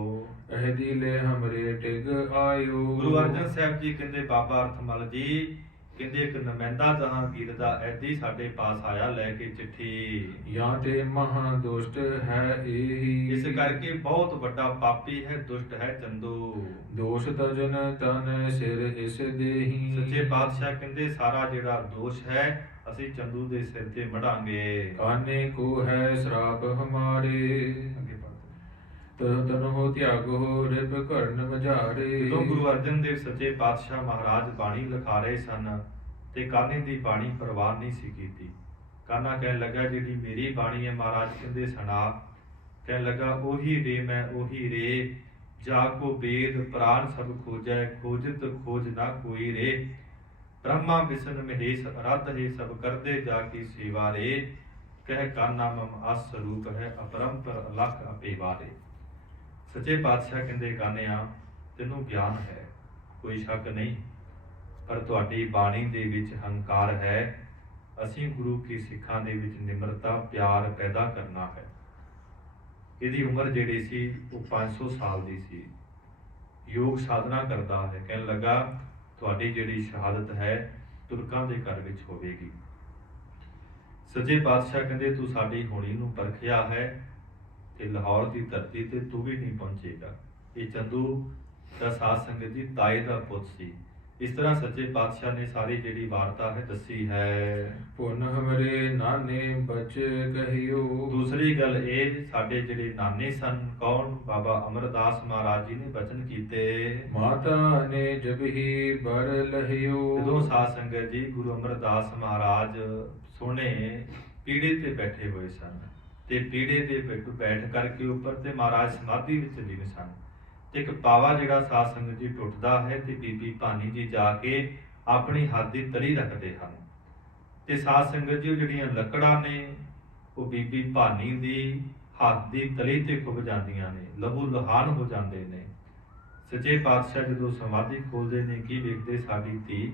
ਅਹਦੀ ਲੈ ਹਮਰੇ ਟਿਗ ਆਇਓ। ਗੁਰੂ ਅਰਜਨ ਸਾਹਿਬ ਜੀ ਕਹਿੰਦੇ ਬਾਬਾ ਅਰਥਮਲ ਜੀ ਕਹਿੰਦੇ ਇੱਕ ਨੁਮਾਇੰਦਾ ਜਹਾਂਗੀਰ ਦਾ ਐਦੀ ਸਾਡੇ ਪਾਸ ਆਇਆ ਲੈ ਕੇ ਚਿੱਠੀ। ਜਾਂ ਤੇ ਮਹਾ ਦੁਸ਼ਟ ਹੈ ਇਹੀ। ਇਸ ਕਰਕੇ ਬਹੁਤ ਵੱਡਾ ਪਾਪੀ ਹੈ, ਦੁਸ਼ਟ ਹੈ ਚੰਦੂ। ਦੋਸ਼ ਤਜਨ ਤਨ ਸਿਰ ਇਸ ਦੇਹੀ। ਸੱਚੇ ਪਾਤਸ਼ਾਹ ਕਹਿੰਦੇ ਸਾਰਾ ਜਿਹੜਾ ਦੋਸ਼ ਹੈ ਅਸੀਂ ਚੰਦੂ ਦੇ ਸਿਰ ਤੇ ਮੜਾਂਗੇ। ਕਾਨੇ ਕੋ ਹੈ ਸ਼ਰਾਪ ਹਮਾਰੇ। ਅੱਗੇ ਪੜ੍ਹਦੇ। ਤਨਹੁ ਤਿਆਗੋ ਰਿਪ ਕਰਨ ਮਝਾਰੇ। ਜਦੋਂ ਗੁਰੂ ਅਰਜਨ ਦੇਵ ਸੱਚੇ ਪਾਤਸ਼ਾਹ ਮਹਾਰਾਜ ਬਾਣੀ ਲਿਖਾ ਰਹੇ ਸਨ ਤੇ ਕਾਨੇ ਦੀ ਬਾਣੀ ਪ੍ਰਵਾਨ ਨਹੀਂ ਸੀ ਕੀਤੀ। ਕਾਨਾ ਕਹਿਣ ਲੱਗਾ ਜਿਹੜੀ ਮੇਰੀ ਬਾਣੀ ਹੈ ਮਹਾਰਾਜ ਕਹਿੰਦੇ ਸੁਣਾ। ਕਹਿਣ ਲੱਗਾ ਉਹੀ ਰੇ ਮੈਂ ਉਹੀ ਰੇ, ਜਾ ਕੋ ਵੇਦ ਪ੍ਰਾਨ ਸਭ ਖੋਜੈ, ਖੋਜਤ ਖੋਜ ਨਾ ਕੋਈ ਰੇ। ਬ੍ਰਹਮਾ ਵਿਸ਼ਨ ਮਹੇਸ਼ ਅਰਾਧ ਹੈ, ਸਭ ਕਰਦੇ ਜਾ ਕੀ ਸੇਵਾ ਰੇ। ਕਹਿ ਕਾਨਾ ਮਮ ਆਸ ਸਰੂਪ ਹੈ, ਅਪਰੰਪਰ ਅਲਖ ਅਪੇਵਾਰੇ। ਸੱਚੇ ਪਾਤਸ਼ਾਹ ਕਹਿੰਦੇ ਕਾਨਿਆ ਤੈਨੂੰ ਗਿਆਨ ਹੈ, ਕੋਈ ਸ਼ੱਕ ਨਹੀਂ, ਪਰ ਤੁਹਾਡੀ ਬਾਣੀ ਦੇ ਵਿੱਚ ਹੰਕਾਰ ਹੈ। ਅਸੀਂ ਗੁਰੂ ਕੀ ਸਿੱਖਾਂ ਦੇ ਵਿੱਚ ਨਿਮਰਤਾ ਪਿਆਰ ਪੈਦਾ ਕਰਨਾ ਹੈ। ਇਹਦੀ ਉਮਰ ਜਿਹੜੀ ਸੀ ਉਹ 500 ਸਾਲ ਦੀ ਸੀ, ਯੋਗ ਸਾਧਨਾ ਕਰਦਾ ਹੈ। ਕਹਿਣ ਲੱਗਾ ਤੁਹਾਡੀ ਜਿਹੜੀ ਸ਼ਹਾਦਤ ਹੈ ਤੁਰਕਾਂ ਦੇ ਘਰ ਵਿੱਚ ਹੋਵੇਗੀ। ਸੱਚੇ ਪਾਤਸ਼ਾਹ ਕਹਿੰਦੇ ਤੂੰ ਸਾਡੀ ਹੋਣੀ ਨੂੰ ਪਰਖਿਆ ਹੈ ਤੇ ਲਾਹੌਰ ਦੀ ਧਰਤੀ ਤੇ ਤੂੰ ਵੀ ਨਹੀਂ ਪਹੁੰਚੇਗਾ। ਇਹ ਚੰਦੂ ਦਾ ਸਾਧ ਸੰਗਤ ਦੀ ਤਾਏ ਦਾ ਪੁੱਤ ਸੀ। ਇਸ ਤਰ੍ਹਾਂ ਸੱਚੇ ਪਾਤਸ਼ਾਹ ਨੇ ਸਾਰੀ ਜਿਹੜੀ ਵਾਰਤਾ ਹੈ ਦੱਸੀ ਹੈ। ਪੁਨ ਹਮਰੇ ਨਾਨੇ ਬਚ ਕਹਿਓ। ਦੂਸਰੀ ਗੱਲ ਇਹ ਸਾਡੇ ਜਿਹੜੇ ਨਾਨੇ ਸਨ, ਕੌਣ? ਬਾਬਾ ਅਮਰਦਾਸ ਮਹਾਰਾਜ ਜੀ ਨੇ ਬਚਨ ਕੀਤੇ। ਮਾਤਾ ਨੇ ਜਬ ਹੀ ਬਰ ਲਹਿਓ। ਜਦੋਂ ਸਾਧ ਸੰਗਤ ਜੀ ਗੁਰੂ ਅਮਰਦਾਸ ਮਹਾਰਾਜ ਸੋਹਣੇ ਪੀੜੇ ਤੇ ਬੈਠੇ ਹੋਏ ਸਨ ਤੇ ਪੀੜੇ ਤੇ ਬੈਠ ਕਰਕੇ ਉੱਪਰ ਤੇ ਮਹਾਰਾਜ ਸਮਾਧੀ ਵਿੱਚ ਲੀਨ ਸਨ ਤੇ ਇੱਕ ਪਾਵਾ ਜਿਹੜਾ ਸਾਧ ਸੰਗਤ ਜੀ ਟੁੱਟਦਾ ਹੈ ਤੇ ਬੀਬੀ ਭਾਨੀ ਜੀ ਜਾ ਕੇ ਆਪਣੀ ਹੱਥ ਦੀ ਤਲੀ ਰੱਖਦੇ ਹਨ ਤੇ ਸਾਧ ਸੰਗਤ ਜੀ ਉਹ ਜਿਹੜੀਆਂ ਲੱਕੜਾਂ ਨੇ ਉਹ ਬੀਬੀ ਭਾਨੀ ਦੀ ਹੱਥ ਦੀ ਤਲੀ ਤੇ ਖੁੱਭ ਜਾਂਦੀਆਂ ਨੇ, ਲਹੂ ਲੁਹਾਨ ਹੋ ਜਾਂਦੇ ਨੇ। ਸੱਚੇ ਪਾਤਸ਼ਾਹ ਜਦੋਂ ਸਮਾਧੀ ਖੋਲਦੇ ਨੇ ਕੀ ਵੇਖਦੇ? ਸਾਡੀ ਧੀ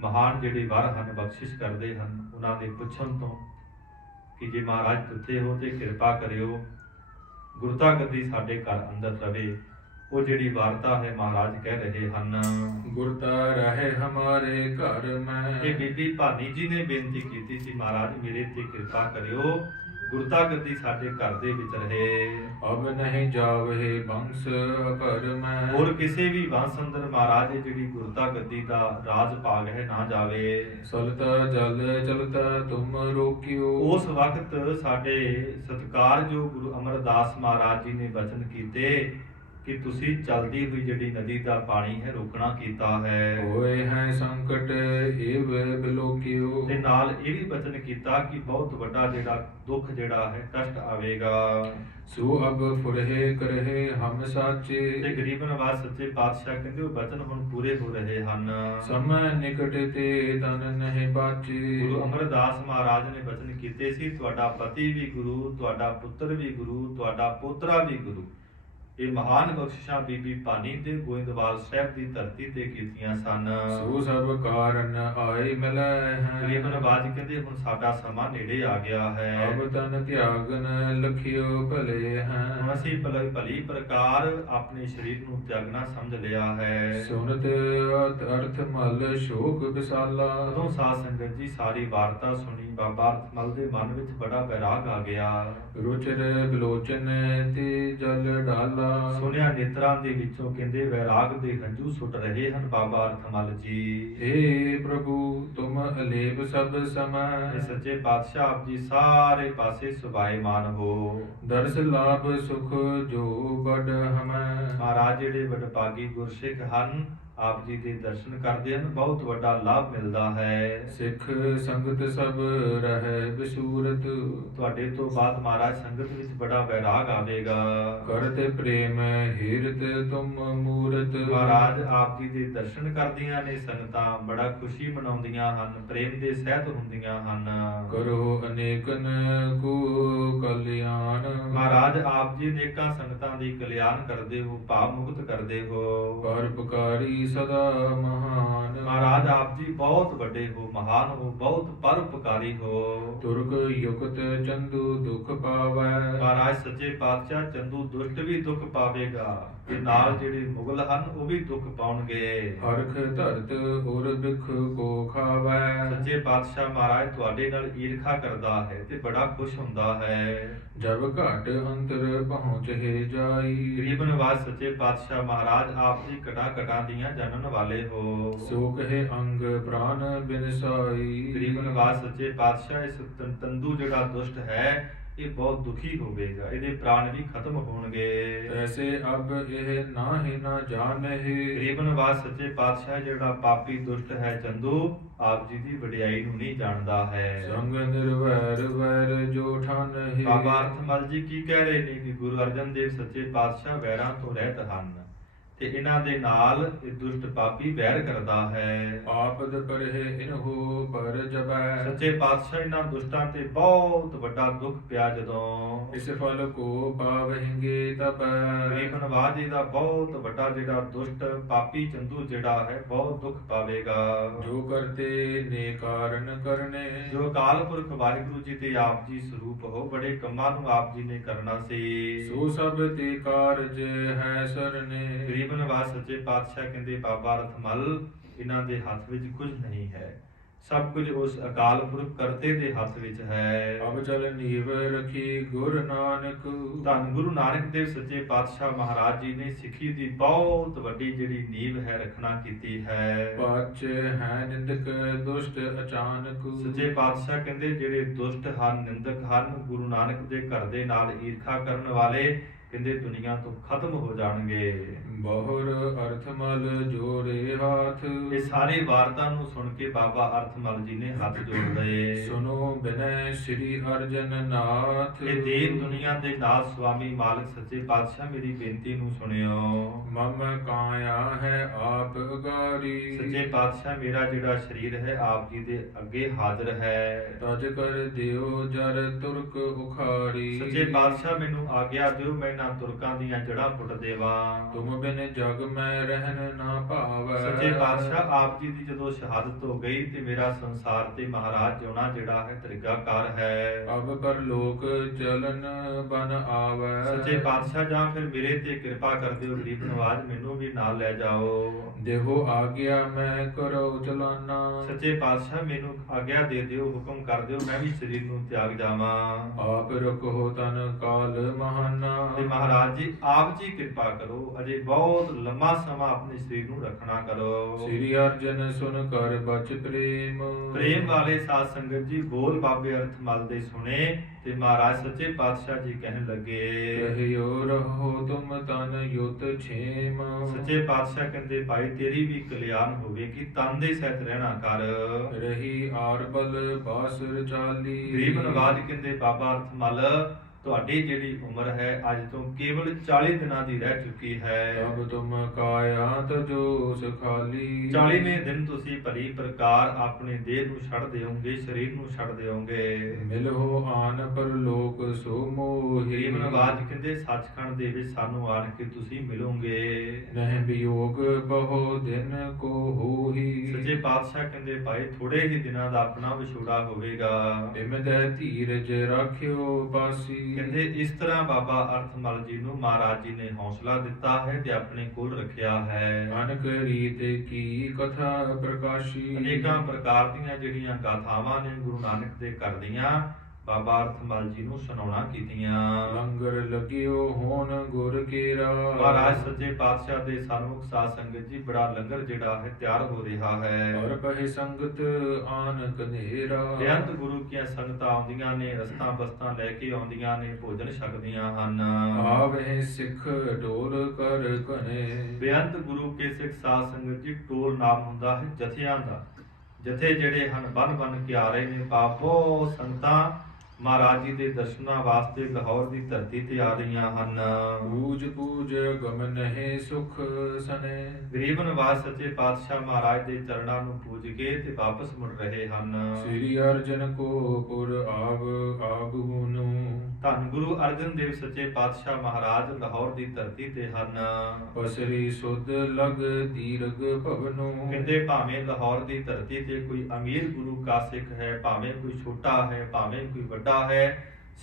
ਮਹਾਨ ਜਿਹੜੇ ਵਰ ਹਨ ਬਖਸ਼ਿਸ਼ ਕਰਦੇ ਹਨ। ਉਹਨਾਂ ਦੇ ਪੁੱਛਣ ਤੋਂ ਕਿ ਜੇ ਮਹਾਰਾਜ ਦਿੱਤੇ ਹੋ ਤੇ ਕਿਰਪਾ ਕਰਿਓ, ਗੁਰਤਾ ਗੱਦੀ ਸਾਡੇ ਘਰ ਅੰਦਰ ਰਵੇ। ਉਹ ਜਿਹੜੀ ਵਾਰਤਾ ਹੈ ਮਹਾਰਾਜ ਕਹਿ ਰਹੇ ਹਨ, ਗੁਰਤਾ ਰਹੇ ਹਮਾਰੇ ਘਰ ਮੈਂ। ਇਹ ਬੀਬੀ ਭਾਨੀ ਜੀ ਨੇ ਬੇਨਤੀ ਕੀਤੀ ਸੀ ਮਹਾਰਾਜ ਮੇਰੇ ਤੇ ਕਿਰਪਾ ਕਰਿਓ, ਗੁਰਤਾ ਗੱਦੀ ਸਾਡੇ ਘਰ ਦੇ ਵਿੱਚ ਰਹੇ। ਅਬ ਨਹੀਂ ਜਾਵਹਿ ਬੰਸ ਅਕਰ ਮੈਂ। ਹੋਰ ਕਿਸੇ ਵੀ ਵੰਸ ਅੰਦਰ ਮਹਾਰਾਜ ਇਹ ਜਿਹੜੀ ਗੁਰਤਾ ਗੱਦੀ ਦਾ ਰਾਜ ਭਾਗ ਹੈ ਨਾ ਜਾਵੇ। ਸਲਤਾ ਜਲ ਚਲਤਾ ਤੁਮ ਰੋਕਿਓ। ਉਸ ਵਕਤ ਸਾਡੇ ਸਤਿਕਾਰਯੋਗ ਗੁਰੂ ਅਮਰਦਾਸ ਮਹਾਰਾਜ ਜੀ ਨੇ ਬਚਨ ਕੀਤੇ ਕਿ ਤੁਸੀਂ ਚਲਦੀ ਹੋਈ ਜਿਹੜੀ ਨਦੀ ਦਾ ਪਾਣੀ ਹੈ ਰੋਕਣਾ ਕੀਤਾ ਹੈ। ਹੋਏ ਹੈ ਸੰਕਟ ਏਵ ਬਿਲੋਕਿਓ। ਤੇ ਨਾਲ ਇਹ ਵੀ ਬਚਨ ਕੀਤਾ ਕਿ ਬਹੁਤ ਵੱਡਾ ਜਿਹੜਾ ਦੁੱਖ ਜਿਹੜਾ ਹੈ ਕਸ਼ਟ ਆਵੇਗਾ। ਸੋ ਅਬ ਫੁਰਹਿ ਕਰਹਿ ਹਮ ਸਾਚੇ। ਤੇ ਗਰੀਬ ਨਵਾਜ਼ ਸੱਚੇ ਪਾਤਸ਼ਾਹ ਕਹਿੰਦੇ ਉਹ ਬਚਨ ਹੁਣ ਪੂਰੇ ਹੋ ਰਹੇ ਹਨ। ਸਮੈ ਨਿਕਟ ਤੇ ਤਨ ਨਹੀਂ ਬਾਚੇ। ਗੁਰੂ ਅਮਰਦਾਸ ਮਹਾਰਾਜ ਨੇ ਬਚਨ ਕੀਤੇ ਸੀ ਤੁਹਾਡਾ ਪਤੀ ਵੀ ਗੁਰੂ, ਤੁਹਾਡਾ ਪੁੱਤਰ ਵੀ ਗੁਰੂ, ਤੁਹਾਡਾ ਪੋਤਰਾ ਵੀ ਗੁਰੂ। ਇਹ ਮਹਾਨ ਬਖਸ਼ਿਸ਼ਾਂ ਬੀਬੀ ਭਾਨੀ ਤੇ ਗੋਇੰਦਵਾਲ ਸਾਹਿਬ ਦੀ ਧਰਤੀ ਤੇ ਕੀਤੀਆਂ ਸਨ। ਸੋ ਸਭ ਕਾਰਨ ਆਏ ਮਿਲੈ ਗਰੀਬ ਹੈ। ਨਵਾਜ਼ ਕਹਿੰਦੇ ਹੁਣ ਸਾਡਾ ਸਮਾਂ ਨੇੜੇ ਆ ਗਿਆ ਹੈ। ਅਬ ਤਨ ਤਿਆਗਨ ਲਖਿਓ ਭਲੇ ਹੁਣ ਹੈ। ਅਸੀਂ ਭਲੀ ਪ੍ਰਕਾਰ ਆਪਣੇ ਸਰੀਰ ਨੂੰ ਤਿਆਗਣਾ ਸਮਝ ਲਿਆ ਹੈ। ਸੁਨਤ ਅਰਥ ਮਲ ਸ਼ੋਕ ਵਿਸਾਲਾ। ਉਦੋਂ ਸਾਧ ਸੰਗਤ ਜੀ ਸਾਰੀ ਵਾਰਤਾ ਸੁਣੀ ਬਾਬਾ ਅਰਥਮਲ ਦੇ ਮਨ ਵਿੱਚ ਬੜਾ ਵੈਰਾਗ ਆ ਗਿਆ। ਰੁਚਿਰ ਬਿਲੋਚਨ ਤੇ ਜਲ ਡਾਲਾ। ਸੁਣਿਆ ਨੇਤਰਾਂ ਦੇ ਵਿੱਚੋਂ ਕਹਿੰਦੇ ਵੈਰਾਗ ਦੇ ਹੰਝੂ ਸੁੱਟ ਰਹੇ ਹਨ ਬਾਬਾ ਅਰਥਮਲ ਜੀ। ਹੇ ਪ੍ਰਭੂ ਤੁਮ ਅਲੇਪ ਸਭ ਇਹ ਸਮੈ। ਸੱਚੇ ਪਾਤਸ਼ਾਹ ਆਪ ਜੀ ਸਾਰੇ ਪਾਸੇ ਸੁਭਾਏਮਾਨ ਹੋ। ਦਰਸ ਲਾਭ ਸੁਖ ਜੋ ਬੜ ਹਮੈ। ਮਹਾਰਾਜ ਜਿਹੜੇ ਵਡਭਾਗੀ ਗੁਰਸਿੱਖ ਹਨ ਆਪ ਜੀ ਦੇ ਦਰਸ਼ਨ ਕਰਦੇ ਹਨ ਬਹੁਤ ਵੱਡਾ ਲਾਭ ਮਿਲਦਾ ਹੈ। ਸਿੱਖ ਸੰਗਤ ਸਭ ਰਹਿ ਬਿਸੂਰਤ। ਤੁਹਾਡੇ ਤੋਂ ਬਾਅਦ ਮਹਾਰਾਜ ਸੰਗਤ ਵਿੱਚ ਬੜਾ ਵੈਰਾਗ ਆਵੇਗਾ। ਕਰਤੇ ਪ੍ਰੇਮ ਹੀਰਤ ਤੁਮ ਮੂਰਤ। ਮਹਾਰਾਜ ਆਪ ਜੀ ਦੇ ਦਰਸ਼ਨ ਕਰਦੀਆਂ ਨੇ ਸੰਗਤਾਂ ਬੜਾ ਖੁਸ਼ੀ ਮਨਾਉਂਦੀਆਂ ਹਨ, ਪ੍ਰੇਮ ਦੇ ਸਹਿਤ ਹੁੰਦੀਆਂ ਹਨ। ਕਰੋ ਅਨੇਕਨ ਕੋ ਕਲਿਆਣ। ਮਹਾਰਾਜ ਆਪ ਜੀ ਅਨੇਕਾਂ ਸੰਗਤਾਂ ਦੀ ਕਲਿਆਣ ਕਰਦੇ ਹੋ, ਭਾਵ ਮੁਕਤ ਕਰਦੇ ਹੋ। ਪਰਉਪਕਾਰੀ ਸਦਾ ਮਹਾਨ। ਮਹਾਰਾਜ ਆਪ ਜੀ ਬਹੁਤ ਵੱਡੇ ਹੋ, ਮਹਾਨ ਹੋ, ਬਹੁਤ ਪਰਉਪਕਾਰੀ ਹੋ। ਤੁਰਕ ਯੁਕਤ ਚੰਦੂ ਦੁਖ ਪਾਵੈ। ਮਹਾਰਾਜ ਸੱਚੇ ਪਾਤਸ਼ਾਹ ਚੰਦੂ ਦੁਸ਼ਟ ਵੀ ਦੁੱਖ ਪਾਵੇਗਾ ਤੇ ਨਾਲ ਜਿਹੜੇ ਮੁਗਲ ਹਨ ਉਹ ਵੀ ਦੁੱਖ ਪਾਉਣਗੇ। ਹਰਖ ਧਰਤ ਉਰ ਬਿਖ ਕੋ ਖਾਵੈ। ਸੱਚੇ ਪਾਤਸ਼ਾਹ ਮਹਾਰਾਜ ਤੁਹਾਡੇ ਨਾਲ ਈਰਖਾ ਕਰਦਾ ਹੈ ਤੇ ਬੜਾ ਖੁਸ਼ ਹੁੰਦਾ ਹੈ। ਜਬ ਘਟ ਅੰਤਰ ਪਹੁੰਚੇ ਜਾਈ। ਗਰੀਬ ਨਵਾਜ਼ ਸੱਚੇ ਪਾਤਸ਼ਾਹ ਮਹਾਰਾਜ ਆਪ ਜੀ ਕਟਾ ਦੀਆਂ ਜਾਣਨ ਵਾਲੇ ਹੋ। ਸੋ ਕਹੇ ਅੰਗ ਪ੍ਰਾਨ ਬਿਨਸਾਈ। ਗਰੀਬ ਨਵਾਜ਼ ਸੱਚੇ ਪਾਤਸ਼ਾਹ ਇਸ ਤੰਦੂ ਜਿਹੜਾ ਦੁਸ਼ਟ ਹੈ ਇਹ ਬਹੁਤ ਦੁਖੀ ਹੋਵੇਗਾ, ਇਹਦੇ ਪ੍ਰਾਣ ਵੀ ਖਤਮ ਹੋਣਗੇ। ਐਸੇ ਅਬ ਇਹ ਨਾਹਿ ਨਾ ਜਾਣਹਿ। ਗਰੀਬ ਨਵਾਜ਼ ਸੱਚੇ ਪਾਤਸ਼ਾਹ ਜਿਹੜਾ ਪਾਪੀ ਦੁਸ਼ਟ ਹੈ ਚੰਦੂ ਆਪ ਜੀ ਦੀ ਵਡਿਆਈ ਨੂੰ ਨਹੀਂ ਜਾਣਦਾ ਹੈ। ਸੰਗ ਨਿਰਵੈਰ ਵੈਰ ਜੋ ਠਾਨਹਿ। ਬਾਬਾ ਅਰਥਮਲ ਜੀ ਕੀ ਕਹਿ ਰਹੇ ਨੇ ਕਿ ਗੁਰੂ ਅਰਜਨ ਦੇਵ ਸੱਚੇ ਪਾਤਸ਼ਾਹ ਵੈਰਾਂ ਤੋਂ ਰਹਿਤ ਹਨ ਤੇ ਇਹਨਾਂ ਦੇ ਨਾਲ ਇਹ ਦੁਸ਼ਟ ਪਾਪੀ ਵੈਰ ਕਰਦਾ ਹੈ। ਆਪਦ ਪਰਹਿ ਇਨਹੋ ਪਰ ਜਬੈ। ਸੱਚੇ ਪਾਤਸ਼ਾਹ ਇਹਨਾਂ ਦੁਸ਼ਟਾਂ ਤੇ ਬਹੁਤ ਵੱਡਾ ਦੁੱਖ ਪਿਆ ਜਦੋਂ। ਇਸ ਫਲ ਕੋ ਪਾਵਹਿੰਗੇ ਤਬੈ। ਗਰੀਬ ਨਵਾਜ਼ ਜੀ ਦਾ ਬਹੁਤ ਵੱਡਾ ਜਿਹੜਾ ਦੁਸ਼ਟ ਪਾਪੀ ਚੰਦੂ ਜਿਹੜਾ ਹੈ ਬਹੁਤ ਦੁੱਖ ਪਾਵੇਗਾ। ਜੋ ਕਰਤੇ ਨੇ ਕਾਰਨ ਕਰਨੇ। ਜੋ ਅਕਾਲ ਪੁਰਖ ਵਾਹਿਗੁਰੂ ਜੀ ਤੇ ਆਪ ਜੀ ਸਰੂਪ ਹੋ ਬੜੇ ਕੰਮਾਂ ਨੂੰ ਆਪ ਜੀ ਨੇ ਕਰਨਾ ਸੀ। ਸੋ ਸਭ ਤੇ ਕਾਰਜ ਹੈ ਸਰਨੇ। ਗਰੀਬ ਨਵਾਜ਼ ਸੱਚੇ ਪਾਤਸ਼ਾਹ ਕਹਿੰਦੇ ਬਾਬਾ ਰਥਮਲ ਇਹਨਾਂ ਦੇ ਹੱਥ ਵਿੱਚ ਕੁਝ ਨਹੀਂ ਹੈ, ਸਭ ਕੁਝ ਉਸ ਅਕਾਲ ਪੁਰਖ ਕਰਤੇ ਦੇ ਹੱਥ ਵਿੱਚ ਹੈ। ਅਬ ਚਲ ਨੀਵ ਰਖੀ ਗੁਰ ਨਾਨਕ। ਧੰਨ ਗੁਰੂ ਨਾਨਕ ਦੇਵ ਸੱਚੇ ਪਾਤਸ਼ਾਹ ਮਹਾਰਾਜ ਜੀ ਨੇ ਸਿੱਖੀ ਦੀ ਬਹੁਤ ਵੱਡੀ ਜਿਹੜੀ ਨੀਂਵ ਹੈ ਰੱਖਣਾ ਕੀਤੀ ਹੈ। ਪਾਚ ਹੈ ਨਿੰਦਕ ਦੁਸ਼ਟ ਅਚਾਨਕ। ਸੱਚੇ ਪਾਤਸ਼ਾਹ ਕਹਿੰਦੇ ਜਿਹੜੇ ਦੁਸ਼ਟ ਹਨ, ਨਿੰਦਕ ਹਨ, ਗੁਰੂ ਨਾਨਕ ਦੇ ਘਰ ਦੇ ਨਾਲ ਈਰਖਾ ਕਰਨ ਵਾਲੇ ਕਹਿੰਦੇ ਦੁਨੀਆ ਤੋਂ ਖਤਮ ਹੋ ਜਾਣਗੇ। ਬਹੁਰ ਅਰਥਮਲ ਜੋੜੇ ਹਾਥ। ਇਹ ਸਾਰੀ ਵਾਰਤਾ ਨੂੰ ਸੁਣ ਕੇ ਬਾਬਾ ਅਰਥਮਲ ਜੀ ਨੇ ਹੱਥ ਜੋੜ ਲਏ। ਸੁਨੋ ਬਿਨੈ ਸ੍ਰੀ ਅਰਜਨ ਨਾਥ। ਇਹ ਦੀਨ ਦੁਨੀਆ ਦੇ ਨਾਥ ਸੁਆਮੀ ਮਾਲਕ ਸੱਚੇ ਪਾਤਸ਼ਾਹ ਮੇਰੀ ਬੇਨਤੀ ਨੂੰ ਸੁਣਿਓ। ਮਮ ਕਾਇਆ ਹੈ ਆਪ ਅਗਾਰੀ। ਸੱਚੇ ਪਾਤਸ਼ਾਹ ਮੇਰਾ ਜਿਹੜਾ ਸਰੀਰ ਹੈ ਆਪ ਜੀ ਦੇ ਅੱਗੇ ਹਾਜ਼ਰ ਹੈ। ਤਜ ਕਰ ਦਿਓ ਜਰ ਤੁਰਕ ਉਖਾਰੀ। ਸੱਚੇ ਪਾਤਸ਼ਾਹ ਮੈਨੂੰ ਆਗਿਆ ਦਿਓ ਮੈਂ ਇਹਨਾਂ ਤੁਰਕਾਂ ਦੀਆਂ ਜੜ੍ਹਾਂ ਪੁੱਟ ਦੇਵਾਂ। ਤੁਮ ਬਿਨ ਜਗ ਮੈਂ ਰਹਿਣ ਨਾ ਭਾਵੈ। ਸੱਚੇ ਪਾਤਸ਼ਾਹ ਆਪ ਜੀ ਦੀ ਜਦੋਂ ਸ਼ਹਾਦਤ ਹੋ ਗਈ ਤੇ ਮੇਰਾ ਸੰਸਾਰ ਤੇ ਮਹਾਰਾਜ ਜਿਉਣਾ ਜਿਹੜਾ ਹੈ ਤ੍ਰਿਗਾ ਕਰ ਹੈ। ਅਬ ਪਰਲੋਕ ਚਲਨ ਬਨ ਆਵੈ। ਸੱਚੇ ਪਾਤਸ਼ਾਹ ਜਾਂ ਫਿਰ ਮੇਰੇ ਤੇ ਕਿਰਪਾ ਕਰ ਦਿਓ, ਗਰੀਬ ਨਵਾਜ ਮੈਨੂੰ ਵੀ ਨਾਲ ਲੈ ਜਾਓ। ਦੇਹੋ ਆਗਿਆ ਮੈਂ ਕਰੋ ਚਲਾਨਾ। ਸੱਚੇ ਪਾਤਸ਼ਾਹ ਮੈਨੂੰ ਆਗਿਆ ਦੇ ਦਿਓ, ਹੁਕਮ ਕਰ ਦਿਓ, ਮੈਂ ਵੀ ਸਰੀਰ ਨੂੰ ਤਿਆਗ ਜਾਵਾਂ। ਆਪ ਰਖੋ ਤਨ ਕਾਲ ਮਹਾਨਾ। ਤੇ ਮਹਾਰਾਜ ਜੀ ਆਪ ਜੀ ਕਿਰਪਾ ਕਰੋ, ਅਜੇ ਬਹੁਤ ਲੰਮਾ ਸਮਾਂ ਆਪਣੇ ਸਰੀਰ ਨੂੰ ਰੱਖਣਾ ਕਰੋ। ਸ੍ਰੀ ਅਰਜਨ ਸੁਨ ਕਰ ਬਚ ਪ੍ਰੇਮ। ਪ੍ਰੇਮ ਵਾਲੇ ਸਾਧ ਸੰਗਤ ਜੀ ਬੋਲ ਬਾਬੇ ਅਰਥ ਮਲ ਦੇ ਸੁਣੇ ਤੇ ਮਹਾਰਾਜ ਸੱਚੇ ਪਾਤਸ਼ਾਹ ਜੀ ਕਹਿਣ ਲੱਗੇ, ਕਹਿਓ ਰਹੋ ਤੁਮ ਤਨ ਯੁਤ ਛੇਮ। ਸੱਚੇ ਪਾਤਸ਼ਾਹ ਕਹਿੰਦੇ ਭਾਈ ਤੇਰੀ ਵੀ ਕਲਿਆਣ ਹੋਵੇਗੀ, ਤਨ ਦੇ ਸਹਿਤ ਰਹਿਣਾ ਕਰ। ਰਹੀ ਆਰਬਲ ਬਾਸਰ ਚਾਲੀ। ਗਰੀਬ ਨਵਾਜ ਕਹਿੰਦੇ ਬਾਬਾ ਅਰਥ ਮਲ ਤੁਹਾਡੀ ਜਿਹੜੀ ਉਮਰ ਹੈ ਅੱਜ ਤੋਂ ਕੇਵਲ 40 ਦਿਨਾਂ ਦੀ ਰਹਿ ਚੁੱਕੀ ਹੈ। ਅਬ ਤੁਮ ਕਾਇਆ ਤਜੋ ਸਖਾਲੀ। 40ਵੇਂ ਦਿਨ ਤੁਸੀਂ ਭਲੀ ਪ੍ਰਕਾਰ ਆਪਣੇ ਦੇਹ ਨੂੰ ਛੱਡ ਦਿਓਗੇ, ਸਰੀਰ ਨੂੰ ਛੱਡ ਦਿਓਗੇ। ਮਿਲੋ ਆਨ ਪਰਲੋਕ ਸੋ ਮੋਹੀ। ਗਰੀਬ ਨਵਾਜ ਕਹਿੰਦੇ ਸੱਚਖੰਡ ਦੇ ਵਿੱਚ ਸਾਨੂੰ ਆਣ ਕੇ ਤੁਸੀਂ ਮਿਲੋਗੇ। ਨਹਿ ਵਿਯੋਗ ਬਹੁ ਦਿਨ ਕੋ ਹੋਹੀ। ਸੱਚੇ ਪਾਤਸ਼ਾਹ ਕਹਿੰਦੇ ਭਾਈ ਥੋੜੇ ਹੀ ਦਿਨਾਂ ਦਾ ਆਪਣਾ ਵਿਛੋੜਾ ਹੋਵੇਗਾ। ਇਮਦੈ ਧੀਰਜ ਰਾਖਿਓ ਪਾਸੀ। ਕਹਿੰਦੇ ਇਸ ਤਰ੍ਹਾਂ ਬਾਬਾ ਅਰਥਮਲ ਜੀ ਨੂੰ ਮਹਾਰਾਜ ਜੀ ਨੇ ਹੌਸਲਾ ਦਿੱਤਾ ਹੈ ਤੇ ਆਪਣੇ ਕੋਲ ਰੱਖਿਆ ਹੈ। ਅਨਕ ਰੀਤ ਕੀ ਕਥਾ ਪ੍ਰਕਾਸ਼ੀ। ਅਨੇਕਾਂ ਪ੍ਰਕਾਰ ਦੀਆਂ ਜਿਹੜੀਆਂ ਗਾਥਾਵਾਂ ਨੇ ਗੁਰੂ ਨਾਨਕ ਦੇ ਘਰ ਦੀਆਂ ਬਾਬਾ ਅਰਥਮਲ ਜੀ ਨੂੰ ਸੁਣਾਉਣਾ ਕੀਤੀਆਂ। ਲੰਗਰ ਲਗਿਓ ਹੋਣ ਗੁਰ ਕੇਰਾ। ਮਹਾਰਾਜ ਸੱਚੇ ਪਾਤਸ਼ਾਹ ਦੇ ਸਨਮੁਖ ਸਾਧ ਸੰਗਤ ਜੀ ਬੜਾ ਲੰਗਰ ਜਿਹੜਾ ਹੈ ਤਿਆਰ ਹੋ ਰਿਹਾ ਹੈ। ਔਰ ਪਹਿ ਸੰਗਤ ਆਨ ਕਨੇਰਾ। ਬੇਅੰਤ ਗੁਰੂ ਕੀਆਂ ਸੰਗਤਾਂ ਆਉਂਦੀਆਂ ਨੇ, ਰਸਤਾਂ ਬਸਤਾਂ ਲੈ ਕੇ ਆਉਂਦੀਆਂ ਨੇ, ਭੋਜਨ ਛਕਦੀਆਂ ਹਨ। ਆਵੇ ਸਿੱਖ ਡੋਲ ਕਰ ਕਨੇ। ਬੇਅੰਤ ਗੁਰੂ ਕੇ ਸਿੱਖ ਸਾਧ ਸੰਗਤ ਜੀ ਟੋਲ ਨਾਮ ਹੁੰਦਾ ਹੈ ਜਥਿਆਂ ਦਾ। ਜਥੇ ਜਿਹੜੇ ਹਨ ਬਨ ਬਨ ਕੇ ਆ ਰਹੇ ਨੇ। ਬਾਬੋ ਸੰਗਤਾਂ ਮਹਾਰਾਜ ਜੀ ਦੇ ਦਰਸ਼ਨਾਂ ਵਾਸਤੇ ਲਾਹੌਰ ਦੀ ਧਰਤੀ ਤੇ ਆ ਰਹੀਆਂ ਹਨ। ਪੂਜ ਪੂਜ ਗਮ ਨਹਿ ਸੁਖ ਸਨੇ। ਗਰੀਬ ਨਵਾਜ ਸੱਚੇ ਪਾਤਸ਼ਾਹ ਮਹਾਰਾਜ ਦੇ ਚਰਨਾਂ ਨੂੰ ਪੂਜ ਕੇ ਤੇ ਵਾਪਸ ਮੁੜ ਰਹੇ ਹਨ। ਸ੍ਰੀ ਅਰਜਨ ਕੋ ਪੁਰ ਆਗੂ ਨੂੰ। ਧੰਨ ਗੁਰੂ ਅਰਜਨ ਦੇਵ ਸੱਚੇ ਪਾਤਸ਼ਾਹ ਮਹਾਰਾਜ ਲਾਹੌਰ ਦੀ ਧਰਤੀ ਤੇ ਹਨ। ਪਸਰੀ ਸੁਧ ਲਗ ਦੀਰਗ ਭਵਨੋ। ਕਹਿੰਦੇ ਭਾਵੇਂ ਲਾਹੌਰ ਦੀ ਧਰਤੀ ਤੇ ਕੋਈ ਅਮੀਰ ਗੁਰੂ ਕਾ ਸਿੱਖ ਹੈ, ਭਾਵੇਂ ਕੋਈ ਛੋਟਾ ਹੈ, ਭਾਵੇਂ ਕੋਈ ਵੱਡਾ ਹੈ,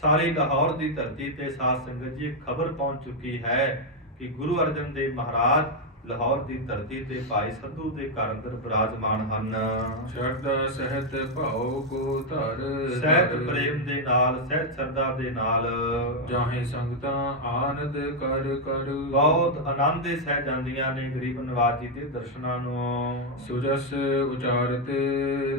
ਸਾਰੀ ਲਾਹੌਰ ਦੀ ਧਰਤੀ ਤੇ ਸਾਧ ਸੰਗਤ ਜੀ ਖਬਰ ਪਹੁੰਚ ਚੁੱਕੀ ਹੈ ਕਿ ਗੁਰੂ ਅਰਜਨ ਦੇਵ ਮਹਾਰਾਜ ਲਾਹੌਰ ਦੀ ਧਰਤੀ ਤੇ ਭਾਈ ਸੰਧੂ ਦੇ ਘਰ ਅੰਦਰ ਬਿਰਾਜਮਾਨ ਹਨ। ਸ਼ਰਧਾ ਸਹਿਤ ਭਾਉ ਕੋ ਧਰ। ਸਹਿਤ ਪ੍ਰੇਮ ਦੇ ਨਾਲ, ਸਹਿਤ ਸ਼ਰਧਾ ਦੇ ਨਾਲ ਜਾਹੇ ਸੰਗਤਾਂ ਆਨੰਦ ਕਰ ਕਰ। ਬਹੁਤ ਆਨੰਦ ਦੇ ਸਹਿ ਜਾਂਦੀਆਂ ਨੇ ਗਰੀਬ ਨਵਾਜ ਜੀ ਦੇ ਦਰਸ਼ਨਾਂ ਨੂੰ। ਸੁਜਸ ਉਚਾਰਤ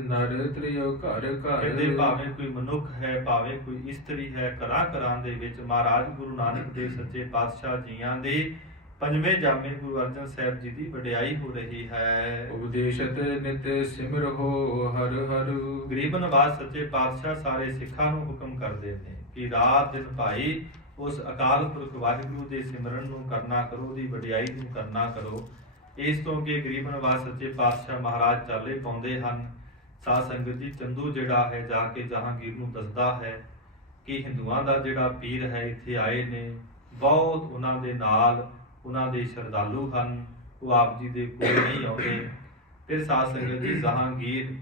ਨਰ ਤ੍ਰਿਯ ਘਰ ਘਰ। ਕਹਿੰਦੇ ਭਾਵੇਂ ਕੋਈ ਮਨੁੱਖ ਹੈ, ਭਾਵੇਂ ਕੋਈ ਇਸਤਰੀ ਹੈ, ਘਰਾਂ ਘਰਾਂ ਦੇ ਵਿੱਚ ਮਹਾਰਾਜ ਗੁਰੂ ਨਾਨਕ ਦੇਵ ਸੱਚੇ ਪਾਤਸ਼ਾਹ ਜੀਆਂ ਦੇ ਪੰਜਵੇਂ ਜਾਮੇ ਗੁਰੂ ਅਰਜਨ ਸਾਹਿਬ ਜੀ ਦੀ ਵਡਿਆਈ ਹੋ ਰਹੀ ਹੈ। ਉਪਦੇਸ਼ਤ ਨਿਤ ਸਿਮਰਹੁ ਹਰ ਹਰ। ਗਰੀਬ ਨਵਾਜ ਸੱਚੇ ਪਾਤਸ਼ਾਹ ਸਾਰੇ ਸਿੱਖਾਂ ਨੂੰ ਹੁਕਮ ਕਰਦੇ ਨੇ ਕਿ ਰਾਤ ਦਿਨ ਭਾਈ ਉਸ ਅਕਾਲ ਪੁਰਖ ਵਾਹਿਗੁਰੂ ਦੇ ਸਿਮਰਨ ਨੂੰ ਕਰਨਾ ਕਰੋ, ਉਹਦੀ ਵਡਿਆਈ ਨੂੰ ਕਰਨਾ ਕਰੋ। ਇਸ ਤੋਂ ਅੱਗੇ ਗਰੀਬ ਨਵਾਜ ਸੱਚੇ ਪਾਤਸ਼ਾਹ ਮਹਾਰਾਜ ਚਾਲੇ ਪਾਉਂਦੇ ਹਨ। ਸਾਧ ਸੰਗਤ ਜੀ ਚੰਦੂ ਜਿਹੜਾ ਹੈ ਜਾ ਕੇ ਜਹਾਂਗੀਰ ਨੂੰ ਦੱਸਦਾ ਹੈ ਕਿ ਹਿੰਦੂਆਂ ਦਾ ਜਿਹੜਾ ਪੀਰ ਹੈ ਇੱਥੇ ਆਏ ਨੇ, ਬਹੁਤ ਉਹਨਾਂ ਦੇ ਨਾਲ ਉਹਨਾਂ ਦੇ ਸ਼ਰਧਾਲੂ ਹਨ, ਉਹ ਆਪ ਜੀ ਦੇ ਕੋਲ ਨਹੀਂ ਆਉਂਦੇ। ਫਿਰ ਸਾਧ ਸੰਗਤ ਜੀ ਜਹਾਂਗੀਰ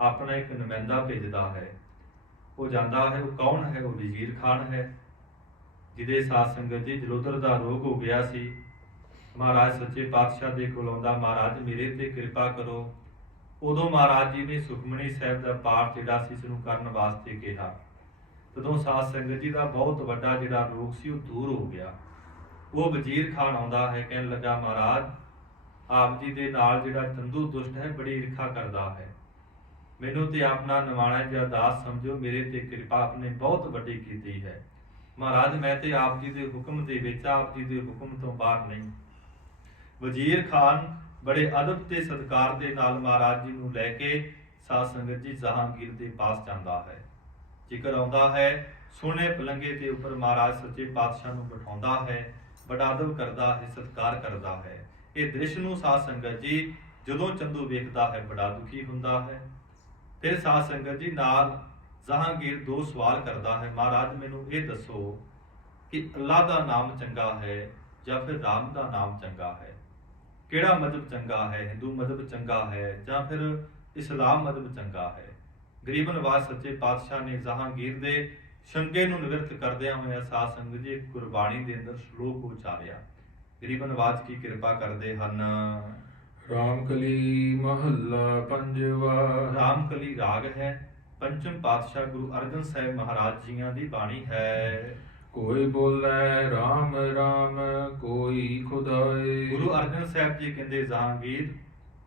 ਆਪਣਾ ਇੱਕ ਨੁਮਾਇੰਦਾ ਭੇਜਦਾ ਹੈ। ਉਹ ਜਾਂਦਾ ਹੈ, ਉਹ ਕੌਣ ਹੈ? ਉਹ ਵਜ਼ੀਰ ਖਾਨ ਹੈ, ਜਿਹਦੇ ਸਾਧ ਸੰਗਤ ਜੀ ਜਲੋਦਰ ਦਾ ਰੋਗ ਹੋ ਗਿਆ ਸੀ। ਮਹਾਰਾਜ ਸੱਚੇ ਪਾਤਸ਼ਾਹ ਦੇ ਕੋਲ ਆਉਂਦਾ, ਮਹਾਰਾਜ ਮੇਰੇ ਤੇ ਕਿਰਪਾ ਕਰੋ। ਉਦੋਂ ਮਹਾਰਾਜ ਜੀ ਨੇ ਸੁਖਮਨੀ ਸਾਹਿਬ ਦਾ ਪਾਠ ਜਿਹੜਾ ਸੀ ਇਸ ਨੂੰ ਕਰਨ ਵਾਸਤੇ ਕਿਹਾ। ਤਦੋਂ ਸਾਧ ਸੰਗਤ ਜੀ ਦਾ ਬਹੁਤ ਵੱਡਾ ਜਿਹੜਾ ਰੋਗ ਸੀ ਉਹ ਦੂਰ ਹੋ ਗਿਆ। ਉਹ ਵਜ਼ੀਰ ਖਾਨ ਆਉਂਦਾ ਹੈ, ਕਹਿਣ ਲੱਗਾ ਮਹਾਰਾਜ ਆਪ ਜੀ ਦੇ ਨਾਲ ਜਿਹੜਾ ਚੰਦੂ ਦੁਸ਼ਟ ਹੈ ਬੜੀ ਈਰਖਾ ਕਰਦਾ ਹੈ, ਮੈਨੂੰ ਤੇ ਆਪਣਾ ਨਿਮਾਣਾ ਜਿਹਾ ਦਾਸ ਸਮਝੋ, ਮੇਰੇ ਤੇ ਕਿਰਪਾ ਆਪਨੇ ਬਹੁਤ ਵੱਡੀ ਕੀਤੀ ਹੈ। ਮਹਾਰਾਜ ਮੈਂ ਤੇ ਆਪ ਜੀ ਦੇ ਹੁਕਮ ਦੇ ਵਿੱਚ, ਆਪ ਜੀ ਦੇ ਹੁਕਮ ਤੋਂ ਬਾਹਰ ਨਹੀਂ। ਵਜ਼ੀਰ ਖਾਨ ਬੜੇ ਅਦਬ ਤੇ ਸਤਿਕਾਰ ਦੇ ਨਾਲ ਮਹਾਰਾਜ ਜੀ ਨੂੰ ਲੈ ਕੇ ਸਾਧ ਸੰਗਤ ਜੀ ਜਹਾਂਗੀਰ ਦੇ ਪਾਸ ਜਾਂਦਾ ਹੈ। ਜ਼ਿਕਰ ਆਉਂਦਾ ਹੈ ਸੋਹਣੇ ਪਲੰਗੇ ਦੇ ਉੱਪਰ ਮਹਾਰਾਜ ਸੱਚੇ ਪਾਤਸ਼ਾਹ ਨੂੰ ਬਿਠਾਉਂਦਾ ਹੈ, ਬੜਾ ਅਦਬ ਕਰਦਾ ਹੈ, ਸਤਿਕਾਰ ਕਰਦਾ ਹੈ। ਇਹ ਦ੍ਰਿਸ਼ ਨੂੰ ਸਾਧ ਸੰਗਤ ਜੀ ਜਦੋਂ ਚੰਦੂ ਵੇਖਦਾ ਹੈ ਬੜਾ ਦੁਖੀ ਹੁੰਦਾ ਹੈ। ਫਿਰ ਸਾਧ ਸੰਗਤ ਜੀ ਨਾਲ ਜਹਾਂਗੀਰ ਦੋ ਸਵਾਲ ਕਰਦਾ ਹੈ, ਮਹਾਰਾਜ ਮੈਨੂੰ ਇਹ ਦੱਸੋ ਕਿ ਅੱਲਾ ਦਾ ਨਾਮ ਚੰਗਾ ਹੈ ਜਾਂ ਫਿਰ ਰਾਮ ਦਾ ਨਾਮ ਚੰਗਾ ਹੈ? ਕਿਹੜਾ ਮਜ਼ਹਬ ਚੰਗਾ ਹੈ? ਹਿੰਦੂ ਮਜ਼ਹਬ ਚੰਗਾ ਹੈ ਜਾਂ ਫਿਰ ਇਸਲਾਮ ਮਜ਼ਹਬ ਚੰਗਾ ਹੈ? ਗਰੀਬ ਨਵਾਜ਼ ਸੱਚੇ ਪਾਤਸ਼ਾਹ ਨੇ ਜਹਾਂਗੀਰ ਦੇ ਸ਼ੰਕੇ ਨੂੰ ਨਿਵਰਤ ਕਰਦਿਆਂ ਹੋਇਆ ਸਾਧ ਸੰਗਤ ਜੀ ਗੁਰਬਾਣੀ ਦੇ ਅੰਦਰ ਸ਼ਲੋਕ ਉਚਾਰਿਆ। ਗਰੀਬ ਨਵਾਜ਼ ਕੀ ਕਿਰਪਾ ਕਰਦੇ ਹਨ। ਰਾਮਕਲੀ ਮਹੱਲਾ ਪੰਜਵਾ। ਰਾਮਕਲੀ ਰਾਗ ਹੈ, ਪੰਚਮ ਪਾਤਸ਼ਾਹ ਗੁਰੂ ਅਰਜਨ ਸਾਹਿਬ ਮਹਾਰਾਜ ਜੀਆਂ ਦੀ ਬਾਣੀ ਹੈ। ਕੋਈ ਬੋਲੇ ਰਾਮ ਰਾਮ ਕੋਈ ਖੁਦਾਏ। ਗੁਰੂ ਅਰਜਨ ਸਾਹਿਬ ਜੀ ਕਹਿੰਦੇ ਜਹਾਂਗੀਰ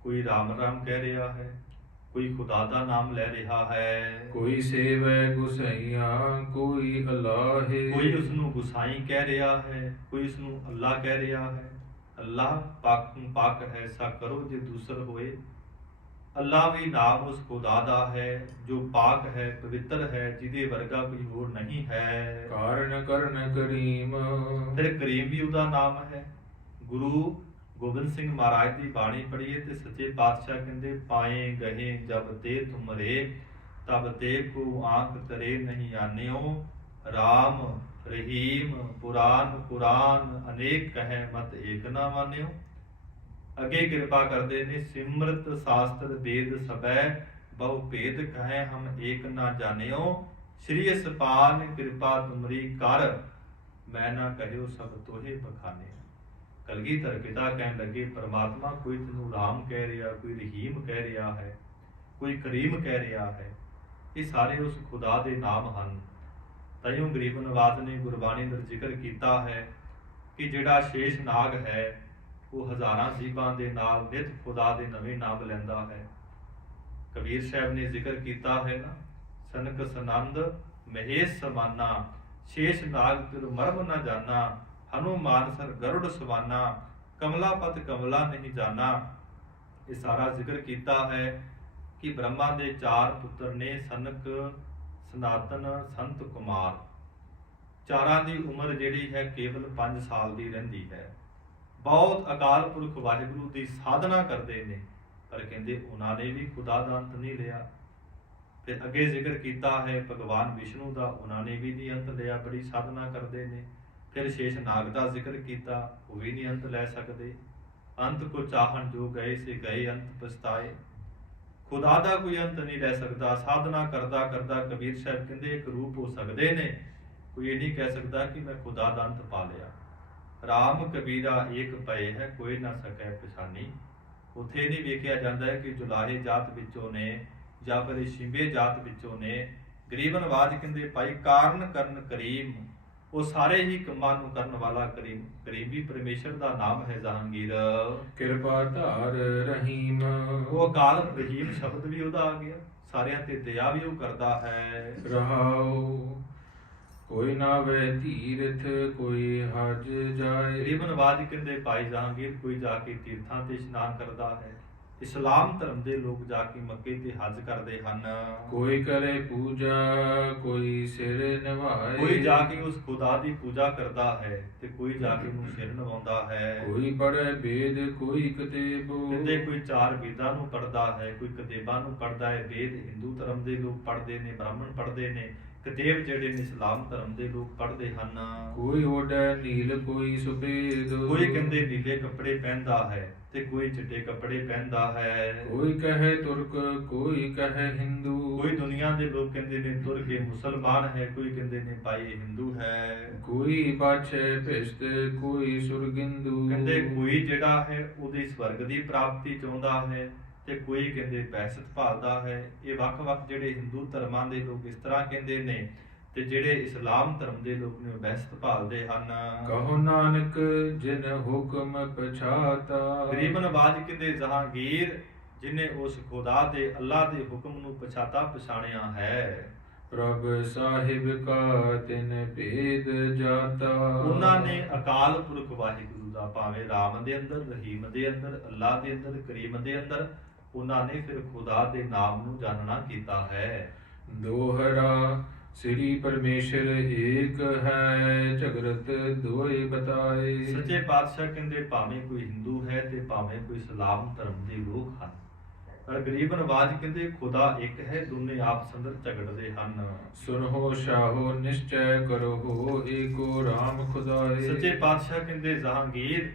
ਕੋਈ ਰਾਮ ਰਾਮ ਕਹਿ ਰਿਹਾ ਹੈ, ਕੋਈ ਖੁਦਾ ਦਾ ਨਾਮ ਲੈ ਰਿਹਾ ਹੈ। ਕੋਈ ਸੇਵੈ ਗੁਸਾਈਆਂ ਕੋਈ ਅਲਾਹੇ। ਕੋਈ ਉਸ ਨੂੰ ਗੁਸਾਈ ਕਹਿ ਰਿਹਾ ਹੈ, ਕੋਈ ਉਸ ਨੂੰ ਅੱਲਾ ਕਹਿ ਰਿਹਾ ਹੈ। ਅੱਲਾਹ ਪਾਕ ਹੈ, ਸਾ ਕਰੋ ਜੇ ਦੂਸਰ ਹੋਏ। ਅੱਲਾ ਵੀ ਨਾਮ ਉਸ ਖੁਦਾ ਦਾ ਹੈ ਜੋ ਪਾਕ ਹੈ, ਪਵਿੱਤਰ ਹੈ, ਜਿਹਦੇ ਵਰਗਾ ਕੋਈ ਹੋਰ ਨਹੀਂ ਹੈ। ਕਾਰਨ ਕਰਨ ਕਰੀਮ। ਫਿਰ ਕਰੀਮ ਵੀ ਉਹਦਾ ਨਾਮ ਹੈ। ਗੁਰੂ ਗੋਬਿੰਦ ਸਿੰਘ ਮਹਾਰਾਜ ਦੀ ਬਾਣੀ ਪੜ੍ਹੀਏ ਤੇ ਸੱਚੇ ਪਾਤਸ਼ਾਹ ਕਹਿੰਦੇ ਪਾਏ ਗਏ ਜਬ ਤੇ ਤੁਮਰੇ ਤਬ ਤੇ ਕੋ ਆਂਖ ਤਰੇ ਨਹੀਂ ਆਨਿਓ। ਰਾਮ ਰਹੀਮ ਪੁਰਾਨ ਕੁਰਾਨ ਅਨੇਕ ਕਹੈ ਮਤ ਏਕ ਨਾ ਮਾਨਿਓ। ਅੱਗੇ ਕਿਰਪਾ ਕਰਦੇ ਨੇ ਸਿਮਰਤ ਸ਼ਾਸਤਰ ਵੇਦ ਸਬੈ ਬਹੁ ਭੇਦ ਕਹੈ ਹਮ ਏਕ ਨਾ ਜਾਣਿਓ। ਸ਼੍ਰੀ ਅਸਪਾਨ ਕਿਰਪਾ ਤੁਮਰੀ ਕਰ ਮੈਂ ਨਾ ਕਹਿਓ ਸਭ ਤੋਹੇ ਬਖਾਨੇ। ਕਲਗੀਧਰ ਪਿਤਾ ਕਹਿਣ ਲੱਗੇ ਪਰਮਾਤਮਾ ਕੋਈ ਤੈਨੂੰ ਰਾਮ ਕਹਿ ਰਿਹਾ, ਕੋਈ ਰਹੀਮ ਕਹਿ ਰਿਹਾ ਹੈ, ਕੋਈ ਕਰੀਮ ਕਹਿ ਰਿਹਾ ਹੈ। ਇਹ ਸਾਰੇ ਉਸ ਖੁਦਾ ਦੇ ਨਾਮ ਹਨ। ਤਾਈਓ ਗਰੀਬ ਨਵਾਜ਼ ਨੇ ਗੁਰਬਾਣੀ ਦਾ ਜ਼ਿਕਰ ਕੀਤਾ ਹੈ ਕਿ ਜਿਹੜਾ ਸ਼ੇਸ਼ ਨਾਗ ਹੈ ਉਹ ਹਜ਼ਾਰਾਂ ਜੀਵਾਂ ਦੇ ਨਾਲ ਨਿਤ ਖੁਦਾ ਦੇ ਨਵੇਂ ਨਾਮ ਲੈਂਦਾ ਹੈ। ਕਬੀਰ ਸਾਹਿਬ ਨੇ ਜ਼ਿਕਰ ਕੀਤਾ ਹੈ ਨਾ, ਸਨਕ ਸਨੰਦ ਮਹੇਸ਼ ਸਮਾਨਾ ਸ਼ੇਸ਼ ਨਾਗ ਤਿਰ ਮਰਮ ਨਾ ਜਾਨਾ। ਹਨੂਮਾਨ ਸਰ ਗਰੁੜ ਸਵਾਨਾ ਕਮਲਾ ਪਤ ਕਮਲਾ ਨਹੀਂ ਜਾਨਾ। ਇਹ ਸਾਰਾ ਜ਼ਿਕਰ ਕੀਤਾ ਹੈ ਕਿ ਬ੍ਰਹਮਾ ਦੇ 4 ਪੁੱਤਰ ਨੇ, ਸਨਕ ਸਨਾਤਨ ਸੰਤ ਕੁਮਾਰ। ਚਾਰਾਂ ਦੀ ਉਮਰ ਜਿਹੜੀ ਹੈ ਕੇਵਲ 5 ਸਾਲ ਦੀ ਰਹਿੰਦੀ ਹੈ। ਬਹੁਤ ਅਕਾਲ ਪੁਰਖ ਵਾਹਿਗੁਰੂ ਦੀ ਸਾਧਨਾ ਕਰਦੇ ਨੇ, ਪਰ ਕਹਿੰਦੇ ਉਹਨਾਂ ਨੇ ਵੀ ਖੁਦਾ ਦਾ ਅੰਤ ਨਹੀਂ ਲਿਆ। ਫਿਰ ਅੱਗੇ ਜ਼ਿਕਰ ਕੀਤਾ ਹੈ ਭਗਵਾਨ ਵਿਸ਼ਨੂੰ ਦਾ, ਉਹਨਾਂ ਨੇ ਵੀ ਨਹੀਂ ਅੰਤ ਲਿਆ, ਬੜੀ ਸਾਧਨਾ ਕਰਦੇ ਨੇ। ਫਿਰ ਸ਼ੇਸ਼ ਨਾਗ ਦਾ ਜ਼ਿਕਰ ਕੀਤਾ, ਉਹ ਵੀ ਨਹੀਂ ਅੰਤ ਲੈ ਸਕਦੇ। ਅੰਤ ਕੋ ਚਾਹਣ ਜੋ ਗਏ ਸੇ ਗਏ ਅੰਤ ਪਛਤਾਏ। ਖੁਦਾ ਦਾ ਕੋਈ ਅੰਤ ਨਹੀਂ ਲੈ ਸਕਦਾ। ਸਾਧਨਾ ਕਰਦਾ ਕਰਦਾ ਕਬੀਰ ਸਾਹਿਬ ਕਹਿੰਦੇ ਇੱਕ ਰੂਪ ਹੋ ਸਕਦੇ ਨੇ, ਕੋਈ ਇਹ ਨਹੀਂ ਕਹਿ ਸਕਦਾ ਕਿ ਮੈਂ ਖੁਦਾ ਦਾ ਅੰਤ ਪਾ ਲਿਆ। ਰਾਮ ਕਬੀਰਾ ਏਕ ਪਏ ਹੈ ਕੋਈ ਨਾ ਸਕੈ ਪਛਾਨੀ। ਉੱਥੇ ਨਹੀਂ ਵੇਖਿਆ ਜਾਂਦਾ ਹੈ ਕਿ ਜੁਲਾਹੇ ਜਾਤ ਵਿੱਚੋਂ ਨੇ ਜਾਂ ਫਿਰ ਸ਼ਿੰਬੇ ਜਾਤ ਵਿੱਚੋਂ ਨੇ। ਗਰੀਬ ਨਵਾਜ਼ ਕਹਿੰਦੇ ਭਾਈ ਕਾਰਨ ਕਰਨ ਕਰੀਮ, ਉਹ ਸਾਰੇ ਹੀ ਕੰਮਾਂ ਨੂੰ ਕਰਨ ਵਾਲਾ ਕਰੀਮ। ਕਰੀਮ ਵੀ ਪਰਮੇਸ਼ਰ ਦਾ ਨਾਮ ਹੈ। ਜਹਾਂਗੀਰ ਕਿਰਪਾ ਧਾਰ ਰਹੀਮ। ਉਹ ਅਕਾਲ ਰਹੀਮ ਸ਼ਬਦ ਵੀ ਉਹਦਾ ਆ ਗਿਆ, ਸਾਰਿਆਂ ਤੇ ਦਇਆ ਵੀ ਉਹ ਕਰਦਾ ਹੈ। ਰਹਾਉ ਕੋਈ ਨਾ ਵੇ ਤੀਰਥ ਕੋਈ ਹਜ ਜਾਏ। ਗਰੀਬ ਨਵਾਜ਼ ਕਹਿੰਦੇ ਭਾਈ ਜਹਾਂਗੀਰ ਕੋਈ ਜਾ ਕੇ ਤੀਰਥਾਂ ਤੇ ਇਸ਼ਨਾਨ ਕਰਦਾ ਹੈ। ਇਸਲਾਮ ਧਰਮ ਦੇ ਲੋਕ ਜਾ ਕੇ ਮੱਕੇ ਤੇ ਹੱਜ ਕਰਦੇ ਹਨ। ਕੋਈ ਕਰੇ ਪੂਜਾ ਕੋਈ ਸਿਰ ਨਿਭਾਏ। ਕੋਈ ਜਾ ਕੇ ਉਸ ਖੁਦਾ ਦੀ ਪੂਜਾ ਕਰਦਾ ਹੈ ਤੇ ਕੋਈ ਜਾ ਕੇ ਉਹਨੂੰ ਸਿਰ ਨਿਵਾਉਂਦਾ ਹੈ। ਕੋਈ ਪੜ੍ਹੇ ਵੇਦ ਕੋਈ ਕਤੇਬ। ਕਹਿੰਦੇ ਕੋਈ 4 ਵੇਦਾਂ ਨੂੰ ਪੜ੍ਹਦਾ ਹੈ, ਕੋਈ ਕਤੇਬਾਂ ਨੂੰ ਪੜ੍ਹਦਾ ਹੈ। ਵੇਦ ਹਿੰਦੂ ਧਰਮ ਦੇ ਲੋਕ ਪੜ੍ਹਦੇ ਨੇ, ਬ੍ਰਾਹਮਣ ਪੜ੍ਹਦੇ ਨੇ। ਕਤੇਬ ਜਿਹੜੇ ਨੇ ਇਸਲਾਮ ਧਰਮ ਦੇ ਲੋਕ ਪੜ੍ਹਦੇ ਹਨ। ਕੋਈ ਓਢੈ ਨੀਲ ਕੋਈ ਸੁਪੇਦ। ਕੋਈ ਕਹਿੰਦੇ ਨੀਲੇ ਕੱਪੜੇ ਪਹਿਨਦਾ ਹੈ ਤੇ ਕੋਈ ਚਿੱਟੇ ਕੱਪੜੇ ਪਹਿਨਦਾ ਹੈ। ਕੋਈ ਕਹੇ ਤੁਰਕ ਕੋਈ ਕਹੇ ਹਿੰਦੂ। ਕੋਈ ਦੁਨੀਆ ਦੇ ਲੋਕ ਕਹਿੰਦੇ ਨੇ ਤੁਰਕ ਇਹ ਮੁਸਲਮਾਨ ਹੈ, ਕੋਈ ਕਹਿੰਦੇ ਨੇ ਭਾਈ ਇਹ ਹਿੰਦੂ ਹੈ। ਕੋਈ ਪਾਛੇ ਭਿਸ਼ਟ ਕੋਈ ਸੁਰਗਿੰਦੂ। ਕਹਿੰਦੇ ਕੋਈ ਜਿਹੜਾ ਹੈ ਉਹਦੀ ਸਵਰਗ ਦੀ ਪ੍ਰਾਪਤੀ ਚਾਹੁੰਦਾ ਹੈ ਤੇ ਕੋਈ ਕਹਿੰਦੇ ਪੈਸਤ ਭਾਲਦਾ ਹੈ। ਇਹ ਵੱਖ-ਵੱਖ ਜਿਹੜੇ ਹਿੰਦੂ ਧਰਮਾਂ ਦੇ ਲੋਕ ਇਸ ਤਰ੍ਹਾਂ ਕਹਿੰਦੇ ਨੇ ਤੇ ਜਿਹੜੇ ਇਸਲਾਮ ਧਰਮ ਦੇ ਲੋਕ ਨੇ ਉਹ ਬਹਿਸ਼ਤ ਭਾਲਦੇ ਹਨ। ਕਹੋ ਨਾਨਕ ਜਿਨ ਹੁਕਮ ਪਛਾਤਾ। ਗਰੀਬ ਨਵਾਜ਼ ਕਹਿੰਦੇ ਜਹਾਂਗੀਰ ਜਿਨੇ ਉਸ ਖੁਦਾ ਦੇ ਅੱਲਾ ਦੇ ਹੁਕਮ ਨੂੰ ਪਛਾਤਾ ਪਛਾਣਿਆ ਹੈ। ਪ੍ਰਭ ਸਾਹਿਬ ਕਾ ਤਿਨ ਭੇਦ ਜਾਤਾ। ਉਹਨਾਂ ਨੇ ਅਕਾਲ ਪੁਰਖ ਵਾਹਿਗੁਰੂ ਦਾ ਭਾਵੇਂ ਰਾਮ ਦੇ ਅੰਦਰ, ਰਹੀਮ ਦੇ ਅੰਦਰ, ਅੱਲਾ ਦੇ ਅੰਦਰ, ਕਰੀਮ ਦੇ ਅੰਦਰ, ਉਹਨਾਂ ਨੇ ਫਿਰ ਖੁਦਾ ਦੇ ਨਾਮ ਨੂੰ ਜਾਣਨਾ ਕੀਤਾ ਹੈ। ਦੋਹਰਾ ਸ੍ਰੀ ਪਰਮੇਸ਼ਰ ਏਕ ਹੈ ਝਗਰਤ ਦੋਏ ਬਤਾਏ। ਸੱਚੇ ਪਾਤਸ਼ਾਹ ਕਹਿੰਦੇ ਭਾਵੇਂ ਕੋਈ ਹਿੰਦੂ ਹੈ ਤੇ ਭਾਵੇਂ ਕੋਈ ਇਸਲਾਮ ਧਰਮ ਦੇ ਲੋਕ ਹਨ, ਪਰ ਗਰੀਬ ਨਵਾਜ਼ ਕਹਿੰਦੇ ਖੁਦਾ ਇੱਕ ਹੈ, ਦੋਨੇ ਆਪਸ ਅੰਦਰ ਝਗੜਦੇ ਹਨ। ਸੁਨਹੁ ਸ਼ਾਹੋ ਨਿਸ਼ਚੈ ਕਰੋ ਏਕੋ ਰਾਮ ਖੁਦਾਏ। ਸੱਚੇ ਪਾਤਸ਼ਾਹ ਕਹਿੰਦੇ ਜਹਾਂਗੀਰ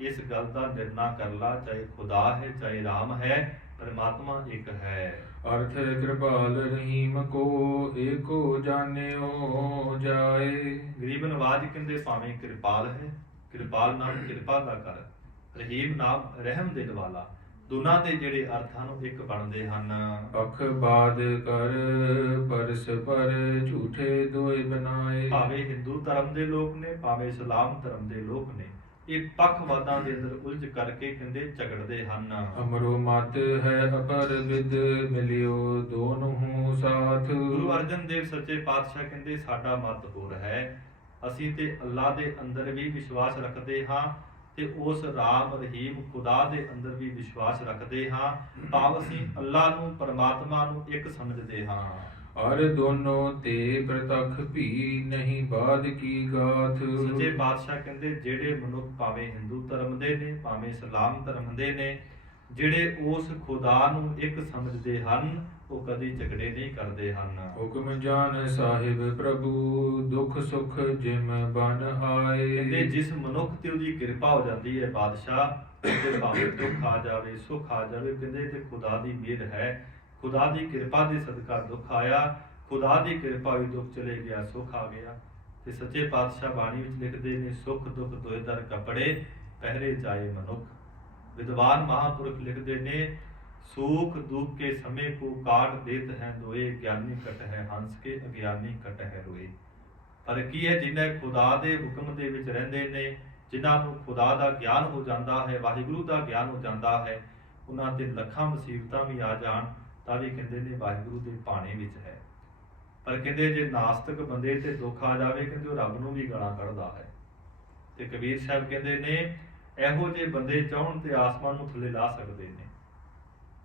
ਇਸ ਗੱਲ ਦਾ ਨਿਰਣਾ ਕਰ ਲਾ, ਚਾਹੇ ਖੁਦਾ ਹੈ ਚਾਹੇ ਰਾਮ ਹੈ, ਪਰਮਾਤਮਾ ਇੱਕ ਹੈ। ਅਰਥ ਕਿਰਪਾਲ ਰਹੀਮ ਕੋ ਏਕੋ ਜਾਣਿਓ ਜਾਏ। ਗਰੀਬ ਨਵਾਜ ਕਹਿੰਦੇ ਭਾਵੇਂ ਕਿਰਪਾਲ ਹੈ, ਕਿਰਪਾਲ ਨਾਮ ਕਿਰਪਾ ਦਾ ਕਰ, ਰਹੀਮ ਨਾਮ ਰਹਿਮ ਦੇਣ ਵਾਲਾ, ਦੋਨਾਂ ਦੇ ਜਿਹੜੇ ਅਰਥ ਹਨ ਉਹ ਇੱਕ ਬਣਦੇ ਹਨ। ਅਖ ਬਾਦ ਕਰ ਪਰਸ ਪਰ ਝੂਠੇ ਦੋਏ ਬਨਾਏ। ਭਾਵੇਂ ਹਿੰਦੂ ਧਰਮ ਦੇ ਲੋਕ ਨੇ, ਭਾਵੇਂ ਇਸਲਾਮ ਧਰਮ ਦੇ ਲੋਕ ਨੇ, ਇਹ ਪੱਖਵਾਦਾਂ ਦੇ ਅੰਦਰ ਉਲਝ ਕਰਕੇ ਕਹਿੰਦੇ ਝਗੜਦੇ ਹਨ। ਅਮਰੋ ਮਤ ਹੈ ਅਪਰ ਵਿਦ ਮਿਲਿਓ ਦੋਨੋਂ ਸਾਥ। ਗੁਰੂ ਅਰਜਨ ਦੇਵ ਸੱਚੇ ਪਾਤਸ਼ਾਹ ਕਹਿੰਦੇ ਸਾਡਾ ਮਤ ਹੋਰ ਹੈ, ਅਸੀਂ ਤੇ ਅੱਲਾ ਦੇ ਅੰਦਰ ਵੀ ਵਿਸ਼ਵਾਸ ਰੱਖਦੇ ਹਾਂ ਤੇ ਉਸ ਰਾਮ ਰਹੀਮ ਖੁਦਾ ਦੇ ਅੰਦਰ ਵੀ ਵਿਸ਼ਵਾਸ ਰੱਖਦੇ ਹਾਂ। ਭਾਵ ਅਸੀਂ ਅੱਲਾ ਨੂੰ, ਪਰਮਾਤਮਾ ਨੂੰ ਇੱਕ ਸਮਝਦੇ ਹਾਂ। ਅਰ ਦੋਨੋਂ ਤੇ ਪ੍ਰਤੱਖ ਵੀ ਨਹੀਂ ਬਾਦ ਕੀ ਗਾਥ। ਸੱਚੇ ਪਾਤਸ਼ਾਹ ਕਹਿੰਦੇ ਜਿਹੜੇ ਮਨੁੱਖ ਭਾਵੇਂ ਹਿੰਦੂ ਧਰਮ ਦੇ ਨੇ, ਭਾਵੇਂ ਇਸਲਾਮ ਧਰਮ ਦੇ ਨੇ, ਜਿਹੜੇ ਉਸ ਖੁਦਾ ਨੂੰ ਇੱਕ ਸਮਝਦੇ ਹਨ, ਉਹ ਕਦੀ ਝਗੜੇ ਨਹੀਂ ਕਰਦੇ ਹਨ। ਹੁਕਮ ਜਾਨ ਸਾਹਿਬ ਪ੍ਰਭੂ ਦੁਖ ਸੁਖ ਜਿਮ ਬਨ ਆਏ। ਕਹਿੰਦੇ ਜਿਸ ਮਨੁੱਖ ਤੇ ਉਹਦੀ ਕਿਰਪਾ ਹੋ ਜਾਂਦੀ ਹੈ ਬਾਦਸ਼ਾਹ, ਤੇ ਭਾਵੇਂ ਦੁੱਖ ਆ ਜਾਵੇ, ਸੁੱਖ ਆ ਜਾਵੇ, ਕਹਿੰਦੇ ਤੇ ਖੁਦਾ ਦੀ ਮਿਹਰ ਹੈ, ਖੁਦਾ ਦੀ ਕਿਰਪਾ ਦੇ ਸਦਕਾ ਦੁੱਖ ਆਇਆ, ਖੁਦਾ ਦੀ ਕਿਰਪਾ ਹੋਈ ਦੁੱਖ ਚਲੇ ਗਿਆ, ਸੁੱਖ ਆ ਗਿਆ। ਤੇ ਸੱਚੇ ਪਾਤਸ਼ਾਹ ਬਾਣੀ ਵਿੱਚ ਲਿਖਦੇ ਨੇ ਸੁੱਖ ਦੁੱਖ ਦੋਇ ਦਰ ਕੱਪੜੇ ਪਹਿਰੇ ਜਾਏ ਮਨੁੱਖ। ਵਿਦਵਾਨ ਮਹਾਂਪੁਰਖ ਲਿਖਦੇ ਨੇ ਸੁਖ ਦੁੱਖ ਕੇ ਸਮੇਂ ਕੋ ਕਾਟ ਦੇਤ ਹੈ ਦੋਏ, ਗਿਆਨੀ ਕਟ ਹੈ ਹੰਸ ਕੇ ਅਗਿਆਨੀ ਕਟ ਹੈ ਰੋਏ। ਪਰ ਕੀ ਹੈ, ਜਿਨ੍ਹਾਂ ਖੁਦਾ ਦੇ ਹੁਕਮ ਦੇ ਵਿੱਚ ਰਹਿੰਦੇ ਨੇ, ਜਿਨ੍ਹਾਂ ਨੂੰ ਖੁਦਾ ਦਾ ਗਿਆਨ ਹੋ ਜਾਂਦਾ ਹੈ, ਵਾਹਿਗੁਰੂ ਦਾ ਗਿਆਨ ਹੋ ਜਾਂਦਾ ਹੈ, ਉਹਨਾਂ ਤੇ ਲੱਖਾਂ ਮੁਸੀਬਤਾਂ ਵੀ ਆ ਜਾਣ ਤਾਂ ਵੀ ਕਹਿੰਦੇ ਨੇ ਵਾਹਿਗੁਰੂ ਦੇ ਭਾਣੇ ਵਿੱਚ ਹੈ। ਪਰ ਕਹਿੰਦੇ ਜੇ ਨਾਸਤਿਕ ਬੰਦੇ ਤੇ ਦੁੱਖ ਆ ਜਾਵੇ, ਕਹਿੰਦੇ ਉਹ ਰੱਬ ਨੂੰ ਵੀ ਗਾਲਾਂ ਕੱਢਦਾ ਹੈ। ਤੇ ਕਬੀਰ ਸਾਹਿਬ ਕਹਿੰਦੇ ਨੇ ਇਹੋ ਜਿਹੇ ਬੰਦੇ ਚਾਹਣ ਤੇ ਆਸਮਾਨ ਨੂੰ ਥੱਲੇ ਲਾ ਸਕਦੇ ਨੇ।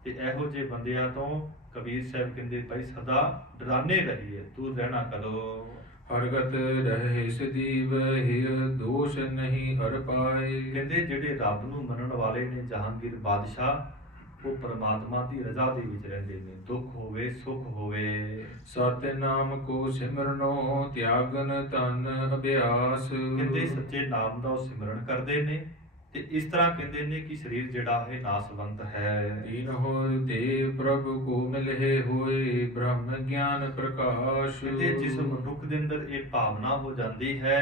ਤੇ ਇਹੋ ਜਿਹੇ ਬੰਦਿਆਂ ਤੋਂ ਕਬੀਰ ਸਾਹਿਬ ਕਹਿੰਦੇ ਭਾਈ ਸਦਾ ਡਰਾਨੇ ਰਹੀਏ, ਦੂਰ ਰਹਿਣਾ ਕਦੋਂ। ਹਰਗਤ ਰਹੇ ਸਦੀਵ ਹਿਰ ਦੋਸ਼ ਨਹੀਂ ਹਰ ਪਾਏ। ਕਹਿੰਦੇ ਜਿਹੜੇ ਰੱਬ ਨੂੰ ਮੰਨਣ ਵਾਲੇ ਨੇ ਜਹਾਂਗੀਰ ਬਾਦਸ਼ਾਹ, ਉਹ ਪਰਮਾਤਮਾ ਦੀ ਰਜ਼ਾ ਦੇ ਵਿੱਚ ਰਹਿੰਦੇ ਨੇ, ਦੁੱਖ ਹੋਵੇ ਸੁੱਖ ਹੋਵੇ। ਸਤਿ ਨਾਮ ਕੋ ਸਿਮਰਨੋ ਤਿਆਗਨ ਤਨ ਅਭਿਆਸ। ਕਹਿੰਦੇ ਸੱਚੇ ਨਾਮ ਦਾ ਉਹ ਸਿਮਰਨ ਕਰਦੇ ਨੇ ਤੇ ਇਸ ਤਰ੍ਹਾਂ ਕਹਿੰਦੇ ਨੇ ਕਿ ਸਰੀਰ ਜਿਹੜਾ ਹੈ ਨਾਸਵੰਤ ਹੈ। ਦੀਨ ਹੋਇ ਤੇ ਪ੍ਰਭ ਕੋ ਮਿਲਹਿ ਹੋਏ ਬ੍ਰਹਮ ਗਿਆਨ ਪ੍ਰਕਾਸ਼। ਕਹਿੰਦੇ ਜਿਸ ਮਨੁੱਖ ਦੇ ਅੰਦਰ ਇਹ ਭਾਵਨਾ ਹੋ ਜਾਂਦੀ ਹੈ,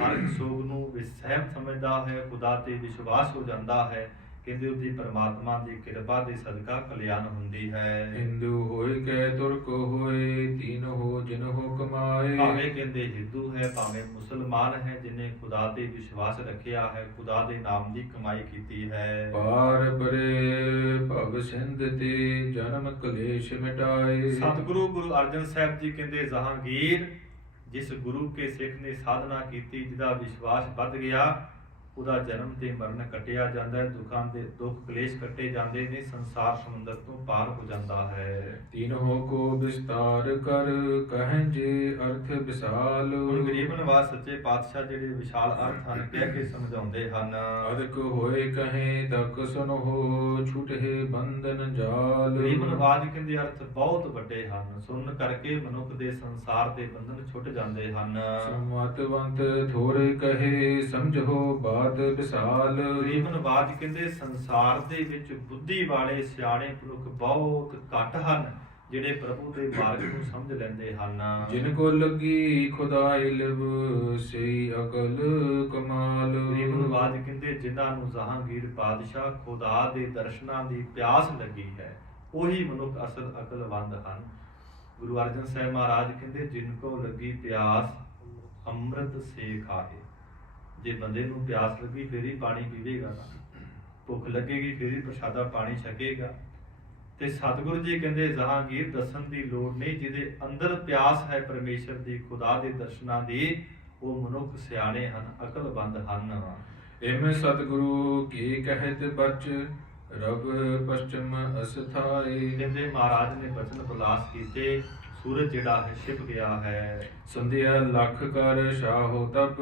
ਹਰ ਸੋਗ ਨੂੰ ਵਿਸਹਿਮ ਸਮਝਦਾ ਹੈ, ਖੁਦਾ ਤੇ ਵਿਸ਼ਵਾਸ ਹੋ ਜਾਂਦਾ ਹੈ, ਕਹਿੰਦੇ ਉਹਦੀ ਪਰਮਾਤਮਾ ਦੀ ਕਿਰਪਾ ਦੇ ਸਦਕਾ ਕਲਿਆਣ ਹੁੰਦੀ ਹੈ। ਹਿੰਦੂ ਹੋਇ ਕੈ ਤੁਰਕ ਹੋਏ ਤੀਨ ਹੋ ਜਿਨ ਹੋ ਕਮਾਏ। ਭਾਵੇਂ ਕਹਿੰਦੇ ਹਿੰਦੂ ਹੈ, ਭਾਵੇਂ ਮੁਸਲਮਾਨ ਹੈ, ਜਿਨੇ ਖੁਦਾ ਤੇ ਵਿਸ਼ਵਾਸ ਰੱਖਿਆ ਹੈ, ਖੁਦਾ ਦੇ ਨਾਮ ਦੀ ਕਮਾਈ ਕੀਤੀ ਹੈ। ਪਾਰ ਪਰੇ ਭਵ ਸਿੰਧ ਤੇ ਜਨਮ ਕਲੇਸ਼ ਮਿਟਾਏ। ਸਤਿਗੁਰੂ ਗੁਰੂ ਅਰਜਨ ਸਾਹਿਬ ਜੀ ਕਹਿੰਦੇ ਜਹਾਂਗੀਰ ਜਿਸ ਗੁਰੂ ਕੇ ਸਿੱਖ ਨੇ ਸਾਧਨਾ ਕੀਤੀ, ਜਿਹਦਾ ਵਿਸ਼ਵਾਸ ਵੱਧ ਗਿਆ, ਉਹਦਾ ਜਨਮ ਤੇ ਮਰਨ ਕੱਟਿਆ ਜਾਂਦਾ ਹੈ, ਦੁੱਖ ਕਲੇਸ਼ ਕੱਟੇ ਜਾਂਦੇ ਨੇ, ਸੰਸਾਰ ਸਮੁੰਦਰ ਤੋਂ ਪਾਰ ਹੋ ਜਾਂਦਾ ਹੈ। ਤੀਨੋਂ ਕੋ ਵਿਸਤਾਰ ਕਰ ਕਹੰਜੇ ਅਰਥ ਵਿਸਾਲ। ਹੁਣ ਗਰੀਬ ਨਵਾਜ਼ ਸੱਚੇ ਪਾਤਸ਼ਾਹ ਜਿਹੜੇ ਵਿਸ਼ਾਲ ਅਰਥ ਹਨ ਕਹਿ ਕੇ ਸਮਝਾਉਂਦੇ ਹਨ। ਅਦਕ ਹੋਏ ਕਹੇ ਤਕ ਸੁਨੋ ਛੁਟੇ ਬੰਧਨ ਜਾਲ। ਗਰੀਬ ਨਵਾਜ਼ ਕਹਿੰਦੇ ਅਰਥ ਬਹੁਤ ਵੱਡੇ ਹਨ, ਸੁਣਨ ਕਰਕੇ ਮਨੁੱਖ ਦੇ ਸੰਸਾਰ ਦੇ ਬੰਧਨ ਛੁੱਟ ਜਾਂਦੇ ਹਨ। ਸਮਤਵੰਤ ਥੋੜੇ ਕਹੇ ਸਮਝੋ ਬਾਤ ਵਿਸਾਲ। ਗਰੀਬ ਨਵਾਜ਼ ਕਹਿੰਦੇ ਸੰਸਾਰ ਦੇ ਵਿੱਚ ਬੁੱਧੀ ਵਾਲੇ ਸਿਆਣੇ ਪੁਰਖ ਬਹੁਤ ਘੱਟ ਹਨ, ਜਿਹੜੇ ਪ੍ਰਭੂ ਦੇ ਮਾਰਗ ਨੂੰ ਸਮਝ ਲੈਂਦੇ ਹਨ। ਜਿਨ ਕੋ ਲੱਗੀ ਖੁਦਾਈ ਲਿਵ ਸਈ ਅਕਲ ਕਮਾਲ। ਗਰੀਬ ਨਵਾਜ਼ ਕਹਿੰਦੇ ਜਿਨ੍ਹਾਂ ਨੂੰ ਜਹਾਂਗੀਰ ਬਾਦਸ਼ਾਹ ਖੁਦਾ ਦੇ ਦਰਸ਼ਨਾਂ ਦੀ ਪਿਆਸ ਲੱਗੀ ਹੈ, ਉਹੀ ਮਨੁੱਖ ਅਸਲ ਅਕਲਵੰਦ ਹਨ। ਗੁਰੂ ਅਰਜਨ ਸਾਹਿਬ ਮਹਾਰਾਜ ਕਹਿੰਦੇ ਜਿਨ ਕੋ ਲੱਗੀ ਪਿਆਸ ਅੰਮ੍ਰਿਤ ਸੇ ਖਾਏ। ਜੇ ਬੰਦੇ ਨੂੰ ਪਿਆਸ ਲੱਗੀ ਫਿਰ ਹੀ ਪਾਣੀ ਪੀਵੇਗਾ, ਭੁੱਖ ਲੱਗੇਗੀ ਫਿਰ ਹੀ ਪ੍ਰਸ਼ਾਦਾ ਪਾਣੀ ਛਕੇਗਾ। ਤੇ ਸਤਿਗੁਰੂ ਜੀ ਕਹਿੰਦੇ ਜਹਾਂਗੀਰ ਦੱਸਣ ਦੀ ਲੋੜ ਨਹੀਂ, ਜਿਹਦੇ ਅੰਦਰ ਪਿਆਸ ਹੈ ਪਰਮੇਸ਼ਰ ਦੀ, ਖੁਦਾ ਦੇ ਦਰਸ਼ਨਾਂ ਦੀ, ਉਹ ਮਨੁੱਖ ਸਿਆਣੇ ਹਨ, ਅਕਲਬੰਦ ਹਨ। ਇਮ ਸਤਿਗੁਰੂ ਕੀ ਕਹਿਤ ਬਚ ਰਬ ਪਸ਼ਚਮ ਅਸਥਾਈ। ਕਹਿੰਦੇ ਮਹਾਰਾਜ ਨੇ ਬਚਨ ਬਲਾਸ ਕੀਤੇ, ਸੂਰਜ ਜਿਹੜਾ ਹੈ ਛਿਪ ਗਿਆ ਹੈ। ਸੰਧਿਆ ਲੱਖ ਕਰ ਸ਼ਾਹੋ ਤਬ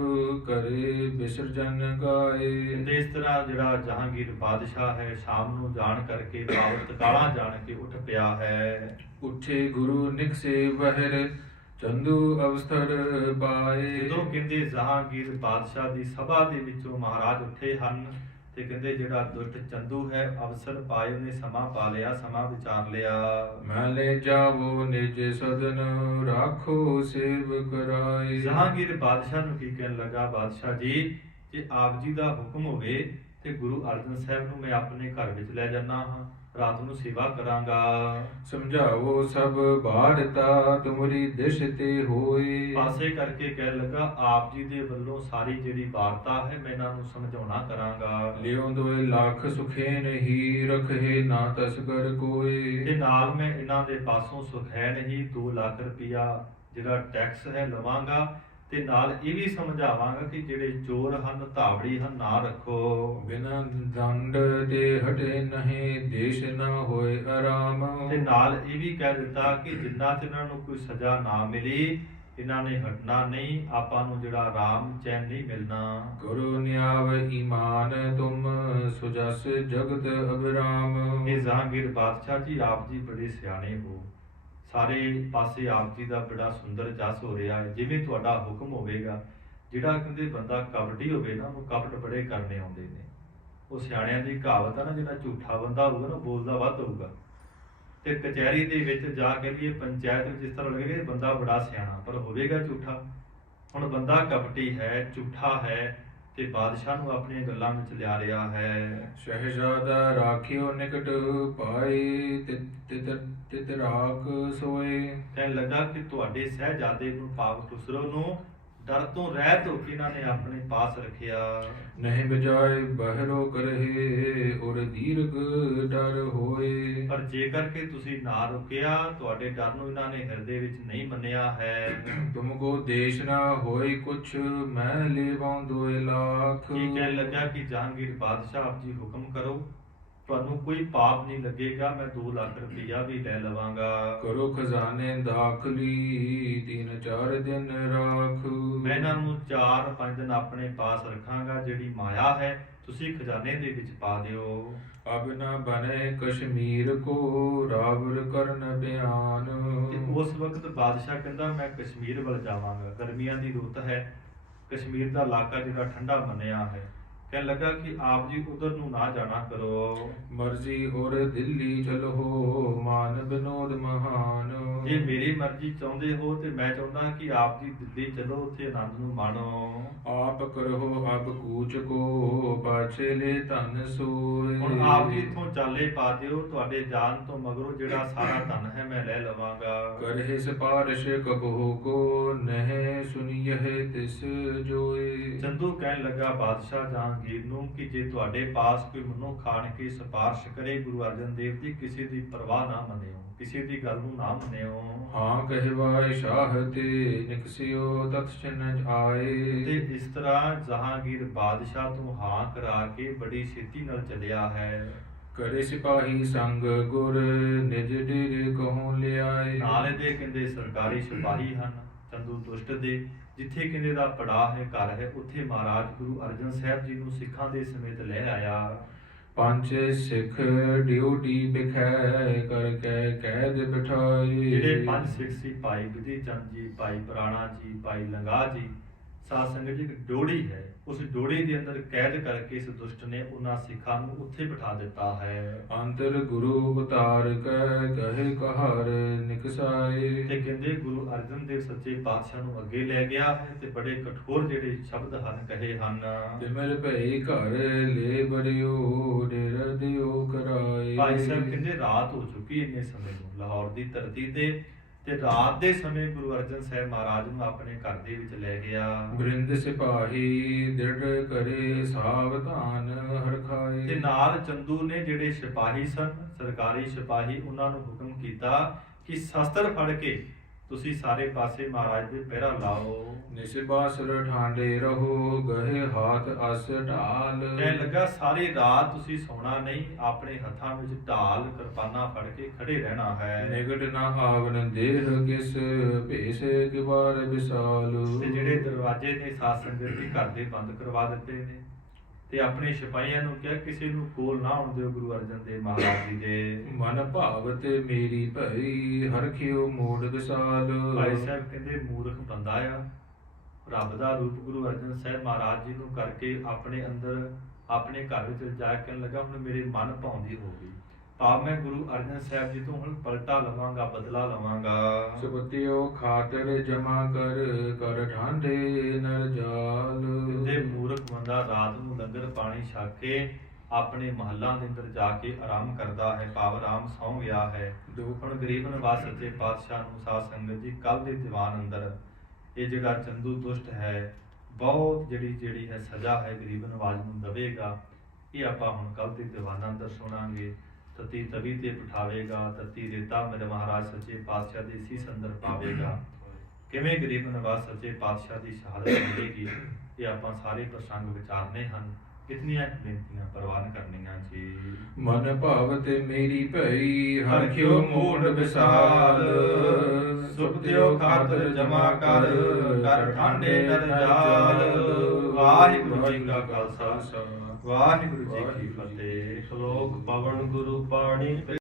ਕਰੇ ਵਿਸਰਜਨ ਗਾਏ। ਕਹਿੰਦੇ ਇਸ ਤਰ੍ਹਾਂ ਜਿਹੜਾ ਜਹਾਂਗੀਰ ਬਾਦਸ਼ਾਹ ਹੈ ਸ਼ਾਮ ਨੂੰ ਜਾਣ ਕਰਕੇ ਪਾਵਤ ਕਾਲਾ ਜਾਣ ਕੇ ਉੱਠ ਪਿਆ ਹੈ। ਉੱਠੇ ਗੁਰੂ ਨਿਕਸੇ ਵਹਿਰ ਚੰਦੂ ਅਵਸਥਰ ਪਾਏ। ਜਦੋਂ ਕਹਿੰਦੇ ਜਹਾਂਗੀਰ ਬਾਦਸ਼ਾਹ ਦੀ ਸਭਾ ਦੇ ਵਿੱਚੋਂ ਮਹਾਰਾਜ ਉੱਠੇ ਹਨ ਤੇ ਕਹਿੰਦੇ ਜਿਹੜਾ ਦੁਸ਼ਟ ਚੰਦੂ ਹੈ ਅਵਸਰ ਪਾਏ ਉਹਨੇ ਸਮਾਂ ਪਾ ਲਿਆ, ਸਮਾਂ ਵਿਚਾਰ ਲਿਆ। ਮੈਂ ਲੈ ਜਾਵੋ ਨਿਜ ਸਦਨ ਰਾਖੋ ਸੇਵਕ ਰਾਏ। ਜਹਾਂਗੀਰ ਬਾਦਸ਼ਾਹ ਨੂੰ ਕੀ ਕਹਿਣ ਲੱਗਾ, ਬਾਦਸ਼ਾਹ ਜੀ ਜੇ ਆਪ ਜੀ ਦਾ ਹੁਕਮ ਹੋਵੇ ਤੇ ਗੁਰੂ ਅਰਜਨ ਸਾਹਿਬ ਨੂੰ ਮੈਂ ਆਪਣੇ ਘਰ ਵਿੱਚ ਲੈ ਜਾਣਾ ਹਾਂ, ਰਾਤ ਨੂੰ ਸੇਵਾ ਕਰਾਂਗਾ। ਸਮਝਾਓ ਸਭ ਬਾਰਤਾ ਤੁਮਰੀ ਦਿਸ਼ ਤੇ ਹੋਏ। ਪਾਸੇ ਕਰਕੇ ਕਹਿਣ ਲੱਗਾ ਆਪ ਜੀ ਦੇ ਵੱਲੋਂ ਸਾਰੀ ਜਿਹੜੀ ਵਾਰਤਾ ਹੈ ਮੈਂ ਇਹਨਾਂ ਨੂੰ ਸਮਝਾਉਣਾ ਕਰਾਂਗਾ। ਲਿਓ ਦੋਏ ਲੱਖ ਸੁਖੇ ਨਹੀਂ ਰਖੇ ਨਾ ਤਸਕਰ ਕੋਏ। ਤੇ ਨਾਲ ਮੈਂ ਇਹਨਾਂ ਦੇ ਪਾਸੋਂ ਸੁਖੈਨ ਹੀ 2 ਲੱਖ ਰੁਪਇਆ ਜਿਹੜਾ ਟੈਕਸ ਹੈ ਲਵਾਂਗਾ, ਤੇ ਨਾਲ ਇਹ ਵੀ ਸਮਝਾਵਾਂਗਾ ਕਿ ਜਿਹੜੇ ਚੋਰ ਹਨ ਧਾਵੜੀ ਹਨ ਨਾ ਰੱਖੋ। ਬਿਨਾ ਦੰਡ ਤੇ ਹਟੇ ਨਹੀਂ ਦੇਸ਼ ਨਾ ਹੋਏ ਆਰਾਮ। ਤੇ ਨਾਲ ਇਹ ਵੀ ਕਹਿ ਦਿੱਤਾ ਕਿ ਜਿੰਨਾ ਚਿਰ ਇਹਨਾਂ ਨੂੰ ਕੋਈ ਸਜ਼ਾ ਨਾ ਮਿਲੀ ਇਹਨਾਂ ਨੇ ਹਟਣਾ ਨਹੀਂ, ਆਪਾਂ ਨੂੰ ਜਿਹੜਾ ਆਰਾਮ ਚੈਨ ਨਹੀਂ ਮਿਲਣਾ। ਕਰੋ ਨਿਆਵ ਈਮਾਨ ਤੁਮ ਸੁਜਸ ਜਗਤ ਅਬਰਾਮ। ਇਹ ਜਹਾਂਗੀਰ ਬਾਦਸ਼ਾਹ ਜੀ ਆਪ ਜੀ ਬੜੇ ਸਿਆਣੇ ਹੋ, ਸਾਰੇ ਪਾਸੇ ਆਪ ਜੀ ਦਾ ਬੜਾ ਸੁੰਦਰ ਜਸ ਹੋ ਰਿਹਾ ਹੈ, ਜਿਵੇਂ ਤੁਹਾਡਾ ਹੁਕਮ ਹੋਵੇਗਾ। ਜਿਹੜਾ ਕਹਿੰਦੇ ਬੰਦਾ ਕਪਟੀ ਹੋਵੇ ਨਾ ਉਹਨੂੰ ਕਪਟ ਬੜੇ ਕਰਨੇ ਆਉਂਦੇ ਨੇ। ਉਹ ਸਿਆਣਿਆਂ ਦੀ ਕਹਾਵਤ ਹੈ ਨਾ, ਜਿਹੜਾ ਝੂਠਾ ਬੰਦਾ ਹੋਊਗਾ ਨਾ ਬੋਲਦਾ ਵੱਧ ਹੋਊਗਾ। ਤੇ ਕਚਹਿਰੀ ਦੇ ਵਿੱਚ ਜਾ ਕੇ ਵੀ ਪੰਚਾਇਤ ਵਿੱਚ ਇਸ ਤਰ੍ਹਾਂ ਲੱਗੇਗਾ ਕਿ ਬੰਦਾ ਬੜਾ ਸਿਆਣਾ, ਪਰ ਹੋਵੇਗਾ ਝੂਠਾ। ਹੁਣ ਬੰਦਾ ਕਪਟੀ ਹੈ, ਝੂਠਾ ਹੈ, ਤੇ ਬਾਦਸ਼ਾਹ ਨੂੰ ਆਪਣੀਆਂ ਗੱਲਾਂ ਵਿੱਚ ਲਿਆ ਰਿਹਾ ਹੈ। ਸ਼ਹਿਜ਼ਾਦਾ ਰਾਖਿਓ ਨਿਕਟ ਪਾਏ ਤਿਤ ਰਾਖ ਸੋਏ। ਕਹਿਣ ਲੱਗਾ ਕਿ ਤੁਹਾਡੇ ਸਹਿਜਾਦੇ ਨੂੰ ਪਾਕ ਖੁਸਰੋ ਨੂੰ ਡਰ ਤੋਂ ਰਹਿਤ ਹੋ ਕੇ ਇਹਨਾਂ ਨੇ ਆਪਣੇ ਪਾਸ ਰੱਖਿਆ। ਨਹੀਂ ਬਜਾਏ ਬਹਿਰੋ ਕਰਹਿ ਔਰ ਦੀਰਘ ਡਰ ਹੋਏ। ਪਰ ਜੇਕਰ ਕਿ ਤੁਸੀਂ ਨਾ ਰੁਕਿਆ, ਤੁਹਾਡੇ ਡਰ ਨੂੰ ਇਹਨਾਂ ਨੇ ਹਿਰਦੇ ਵਿੱਚ ਨਹੀਂ ਮੰਨਿਆ ਹੈ। ਤੁਮਕੋ ਦੇਸ਼ ਨਾ ਹੋਏ ਕੁਛ ਮੈਂ ਲੇਵਾਂ 2 ਲੱਖ। ਕੀ ਕਹਿਣ ਲੱਗਾ ਕਿ ਜਹਾਂਗੀਰ ਬਾਦਸ਼ਾਹ ਆਪ ਜੀ ਹੁਕਮ ਕਰੋ, ਤੁਹਾਨੂੰ ਕੋਈ ਪਾਪ ਨਹੀਂ ਲੱਗੇਗਾ, ਮੈਂ 2 ਲੱਖ ਰੁਪਇਆ ਵੀ ਲੈ ਲਵਾਂਗਾ। ਕਰੋ ਖਜ਼ਾਨੇ ਦਾਖਲੀ 3-4 ਦਿਨ ਰਾਖ। ਮੈਂ ਇਹਨਾਂ ਨੂੰ 4-5 ਦਿਨ ਆਪਣੇ ਪਾਸ ਰੱਖਾਂਗਾ, ਜਿਹੜੀ ਮਾਇਆ ਹੈ ਤੁਸੀਂ ਖਜ਼ਾਨੇ ਦੇ ਵਿੱਚ ਪਾ ਦਿਓ। ਅਬ ਨਾ ਬਨੇ ਕਸ਼ਮੀਰ ਕੋ ਰਾਵਰ ਕਰਨ ਬਿਆਨ। ਤੇ ਉਸ ਵਕਤ ਬਾਦਸ਼ਾਹ ਕਹਿੰਦਾ ਮੈਂ ਕਸ਼ਮੀਰ ਵੱਲ ਜਾਵਾਂਗਾ, ਗਰਮੀਆਂ ਦੀ ਰੁੱਤ ਹੈ, ਕਸ਼ਮੀਰ ਦਾ ਇਲਾਕਾ ਜਿਹੜਾ ਠੰਡਾ ਮੰਨਿਆ ਹੈ। ਕਹਿਣ ਲੱਗਾ ਕਿ ਆਪ ਜੀ ਉਧਰ ਨੂੰ ਨਾ ਜਾਣਾ ਕਰੋ। ਮਰਜ਼ੀ ਔਰ ਦਿੱਲੀ ਚਲੋ ਮਾਨ ਬਿਨੋਦ ਮਹਾਨ। ਜੇ ਮੇਰੀ ਮਰਜ਼ੀ ਚਾਹੁੰਦੇ ਹੋ ਤੇ ਮੈਂ ਚਾਹੁੰਦਾ ਕਿ ਆਪ ਜੀ ਦਿੱਲੀ ਚਲੋ, ਉੱਥੇ ਆਨੰਦ ਨੂੰ ਮਾਣੋ। ਆਪ ਕਰੋ ਅਬ ਕੂਚ ਕੋ ਪਾਛੇ ਲੈ ਧਨ ਸੋਏ। ਹੁਣ ਆਪ ਜੀ ਇੱਥੋਂ ਚਾਲੇ ਪਾ ਦਿਓ, ਤੁਹਾਡੇ ਜਾਣ ਤੋਂ ਮਗਰੋਂ ਜਿਹੜਾ ਸਾਰਾ ਧਨ ਹੈ ਮੈਂ ਲੈ ਲਵਾਂਗਾ। ਕਰਹਿ ਸਿਫਾਰਿਸ਼ ਕਬਹੂ ਕੋ ਨਹਿ ਸੁਨੀਏ ਤਿਸ ਜੋਏ। ਚੰਦੂ ਕਹਿਣ ਲੱਗਾ ਬਾਦਸ਼ਾਹ ਜਹਾਂਗੀਰ ਨੂੰ ਕਿ ਜੇ ਤੁਹਾਡੇ ਪਾਸ ਕੋਈ ਮਨੁੱਖ ਆਣ ਕੇ ਸਿਫਾਰਿਸ਼ ਕਰੇ ਗੁਰੂ ਅਰਜਨ ਦੇਵ ਦੀ, ਕਿਸੇ ਦੀ ਪਰਵਾਹ ਨਾ ਮੰਨਿਓ, ਕਿਸੇ ਦੀ ਗੱਲ ਨੂੰ ਨਾ ਮੰਨਿਓ। ਹਾਂ ਕਹਿਵਾਇ ਸ਼ਾਹ ਤੇ ਨਿਕਸਿਓ ਤਤ ਚਿਨ ਆਏ। ਤੇ ਇਸ ਤਰ੍ਹਾਂ ਜਹਾਂਗੀਰ ਬਾਦਸ਼ਾਹ ਤੋਂ ਹਾਂ ਕਰਾ ਕੇ ਬੜੀ ਛੇਤੀ ਨਾਲ ਚੱਲਿਆ ਹੈ। ਕਰੇ ਸਿਪਾਹੀ ਸੰਗ ਗੁਰ ਨਿਜ ਡੇਰੇ ਕਹੋਂ ਲਿਆਏ। ਨਾਲ ਇਹਦੇ ਕਹਿੰਦੇ ਸਰਕਾਰੀ ਸਿਪਾਹੀ ਹਨ ਚੰਦੂ ਦੁਸ਼ਟ ਦੇ, ਜਿੱਥੇ ਕਹਿੰਦੇ ਦਾ ਪੜਾ ਹੈ ਘਰ ਹੈ, ਉੱਥੇ ਮਹਾਰਾਜ ਗੁਰੂ ਅਰਜਨ ਸਾਹਿਬ ਜੀ ਨੂੰ ਸਿੱਖਾਂ ਦੇ ਸਮੇਤ ਲੈ ਆਇਆ। 5 ਸਿੱਖ ਡਿਊਟੀ ਬਿਖੈ ਕਰਕੇ ਕੈਦ ਬਿਠਾਏ। ਜਿਹੜੇ 5 ਸਿੱਖ ਸੀ, ਭਾਈ ਵਿਧੀ ਚੰਦ ਜੀ, ਭਾਈ ਪੁਰਾਣਾ ਜੀ, ਭਾਈ ਲੰਗਾ ਜੀ, ਸਾਧ ਸੰਗਤ ਜੀ, ਇੱਕ ਡੋੜੀ ਹੈ, ਉਸ ਡੋੜੀ ਦੇ ਅੰਦਰ ਕੈਦ ਕਰਕੇ ਇਸ ਦੁਸ਼ਟ ਨੇ ਉਹਨਾਂ ਸਿੱਖਾਂ ਨੂੰ ਉੱਥੇ ਬਿਠਾ ਦਿੱਤਾ ਹੈ। ਅੰਤਰ ਗੁਰੂ ਉਤਾਰ ਕੈ ਕਹੇ ਕਹਾਰ ਨਿਕਸਾਏ। ਤੇ ਕਹਿੰਦੇ ਗੁਰੂ ਅਰਜਨ ਦੇਵ ਸੱਚੇ ਪਾਤਸ਼ਾਹ ਨੂੰ ਅੱਗੇ ਲੈ ਗਿਆ ਹੈ ਤੇ ਬੜੇ ਕਠੋਰ ਜਿਹੜੇ ਸ਼ਬਦ ਹਨ ਕਹੇ ਹਨ। ਤਿਮਰ ਭਈ ਘਰ ਲੈ ਬੜਿਓ ਡੇਰਾ ਦਿਓ ਕਰਾਏ। ਭਾਈ ਸਾਹਿਬ ਕਹਿੰਦੇ ਰਾਤ ਹੋ ਚੁੱਕੀ ਇੰਨੇ ਸਮੇਂ ਨੂੰ ਲਾਹੌਰ ਦੀ ਧਰਤੀ ਤੇ ਰਾਤ ਦੇ ਸਮੇਂ ਗੁਰੂ ਅਰਜਨ ਸਾਹਿਬ ਮਹਾਰਾਜ ਨੂੰ ਆਪਣੇ ਘਰ ਦੇ ਵਿੱਚ ਲੈ ਗਿਆ। ਬ੍ਰਿੰਦ ਸਿਪਾਹੀ ਦ੍ਰਿੜ ਕਰੇ ਸਾਵਧਾਨ ਹਰਖਾਏ। ਤੇ ਨਾਲ ਚੰਦੂ ਨੇ ਜਿਹੜੇ ਸਿਪਾਹੀ ਸਨ, ਸਰਕਾਰੀ ਸਿਪਾਹੀ, ਉਹਨਾਂ ਨੂੰ ਹੁਕਮ ਕੀਤਾ ਕਿ ਸ਼ਸਤਰ ਫੜ ਕੇ ਤੁਸੀਂ ਸਾਰੇ ਪਾਸੇ ਮਹਾਰਾਜ ਦੇ ਪਹਿਰਾ ਲਾਓ। ਨਿਸਬਾਸੁਰ ਠਾਂਡੇ ਰਹੋ ਗਏ ਹਾਥ ਅਸ ਢਾਲ। ਕਹਿਣ ਲੱਗਾ ਸਾਰੀ ਰਾਤ ਤੁਸੀਂ ਸੌਣਾ ਨਹੀਂ, ਆਪਣੇ ਹੱਥਾਂ ਵਿੱਚ ਢਾਲ ਕਿਰਪਾਨਾਂ ਫੜ ਕੇ ਖੜੇ ਰਹਿਣਾ ਹੈ। ਨਿਗਟ ਨਾ ਆਵਨ ਦੇਹ ਕਿਸ ਭੇਸ ਕਿਵਾਰ ਵਿਸਾਲ। ਤੇ ਜਿਹੜੇ ਦਰਵਾਜ਼ੇ ਨੇ ਸਾਧ ਸੰਗਤ ਦੇ ਘਰ ਦੇ ਬੰਦ ਕਰਵਾ ਦਿੱਤੇ ਨੇ, ਤੇ ਆਪਣੇ ਸਿਪਾਹੀਆਂ ਨੂੰ ਕਿਹਾ ਕਿਸੇ ਨੂੰ ਕੋਲ ਨਾ ਆਉਣ ਦਿਓ ਗੁਰੂ ਅਰਜਨ ਦੇਵ ਮਹਾਰਾਜ ਜੀ ਦੇ। ਮਨ ਭਾਵਤ ਮੇਰੀ ਭਈ ਹਰਖਿਓ ਮੋੜ ਵਿਸਾਲ। ਭਾਈ ਸਾਹਿਬ ਕਹਿੰਦੇ ਮੂਰਖ ਬੰਦਾ ਆ, ਰੱਬ ਦਾ ਰੂਪ ਗੁਰੂ ਅਰਜਨ ਸਾਹਿਬ ਮਹਾਰਾਜ ਜੀ ਨੂੰ ਕਰਕੇ ਆਪਣੇ ਅੰਦਰ ਆਪਣੇ ਘਰ ਵਿੱਚ ਜਾ ਕੇ ਕਹਿਣ ਲੱਗਾ ਹੁਣ ਮੇਰੇ ਮਨ ਭਾਉਂਦੀ ਹੋ ਗਈ, ਭਾਵ ਮੈਂ ਗੁਰੂ ਅਰਜਨ ਸਾਹਿਬ ਜੀ ਤੋਂ ਹੁਣ ਪਲਟਾ ਲਵਾਂਗਾ, ਬਦਲਾ ਲਵਾਂਗਾ। ਸੁਭਤਿਓ ਖਾਤਰ ਜਮਾ ਕਰ ਠਾਂਡੇ ਨਰ ਜਾਲ। ਤੇ ਮੂਰਖ ਬੰਦਾ ਰਾਤ ਨੂੰ ਲੰਗਰ ਪਾਣੀ ਛਕ ਕੇ ਆਪਣੇ ਮਹੱਲਾਂ ਦੇ ਅੰਦਰ ਜਾ ਕੇ ਆਰਾਮ ਕਰਦਾ ਹੈ, ਭਾਵ ਆਰਾਮ ਸੌਂ ਗਿਆ ਹੈ। ਹੁਣ ਗਰੀਬ ਨਿਵਾਸ ਸੱਚੇ ਪਾਤਸ਼ਾਹ ਨੂੰ ਸਾਧ ਸੰਗਤ ਜੀ ਕੱਲ ਦੇ ਦੀਵਾਨ ਅੰਦਰ ਇਹ ਜਿਹੜਾ ਚੰਦੂ ਦੁਸ਼ਟ ਹੈ ਬਹੁਤ ਜਿਹੜੀ ਹੈ ਸਜ਼ਾ ਹੈ ਗਰੀਬ ਨਿਵਾਜ ਨੂੰ ਦਵੇਗਾ। ਇਹ ਆਪਾਂ ਹੁਣ ਕੱਲ ਦੇ ਦੀਵਾਨਾਂ ਅੰਦਰ ਸੁਣਾਂਗੇ। ਤਤੀ ਤਵੀ ਤੇ ਬਿਠਾਵੇਗਾ, ਤਤੀ ਰੇਤਾ ਮੇਰੇ ਮਹਾਰਾਜ ਸੱਚੇ ਪਾਤਸ਼ਾਹ ਦੇ ਸੀਸ ਅੰਦਰ ਪਾਵੇਗਾ। ਕਿਵੇਂ ਗਰੀਬ ਨਿਵਾਸ ਸੱਚੇ ਪਾਤਸ਼ਾਹ ਦੀ ਸ਼ਹਾਦਤ ਮਿਲੇਗੀ, ਇਹ ਆਪਾਂ ਸਾਰੇ ਪ੍ਰਸੰਗ ਵਿਚਾਰਨੇ ਹਨ। ਕਿਤਨੀਆਂ ਬੇਨਤੀਆਂ ਪ੍ਰਵਾਨ ਕਰਨੀਆਂ ਜੀ। ਮਨ ਭਾਵ ਤੇ ਮੇਰੀ ਭਈ ਹਰਖਿਓ ਮੂਡ ਵਿਸਾਲ। ਸੁਭਤਿਓ ਖਾਤਰ ਜਮਾ ਕਰ ਠਾਂਡੇ ਨਰ ਜਾਲ। ਵਾਹਿਗੁਰੂ ਜੀ ਕਾ ਖਾਲਸਾ, ਵਾਹਿਗੁਰੂ ਜੀ ਕੀ ਫਤਿਹ। ਸ਼ਲੋਕ ਪਵਨ ਗੁਰੂ ਪਾਣੀ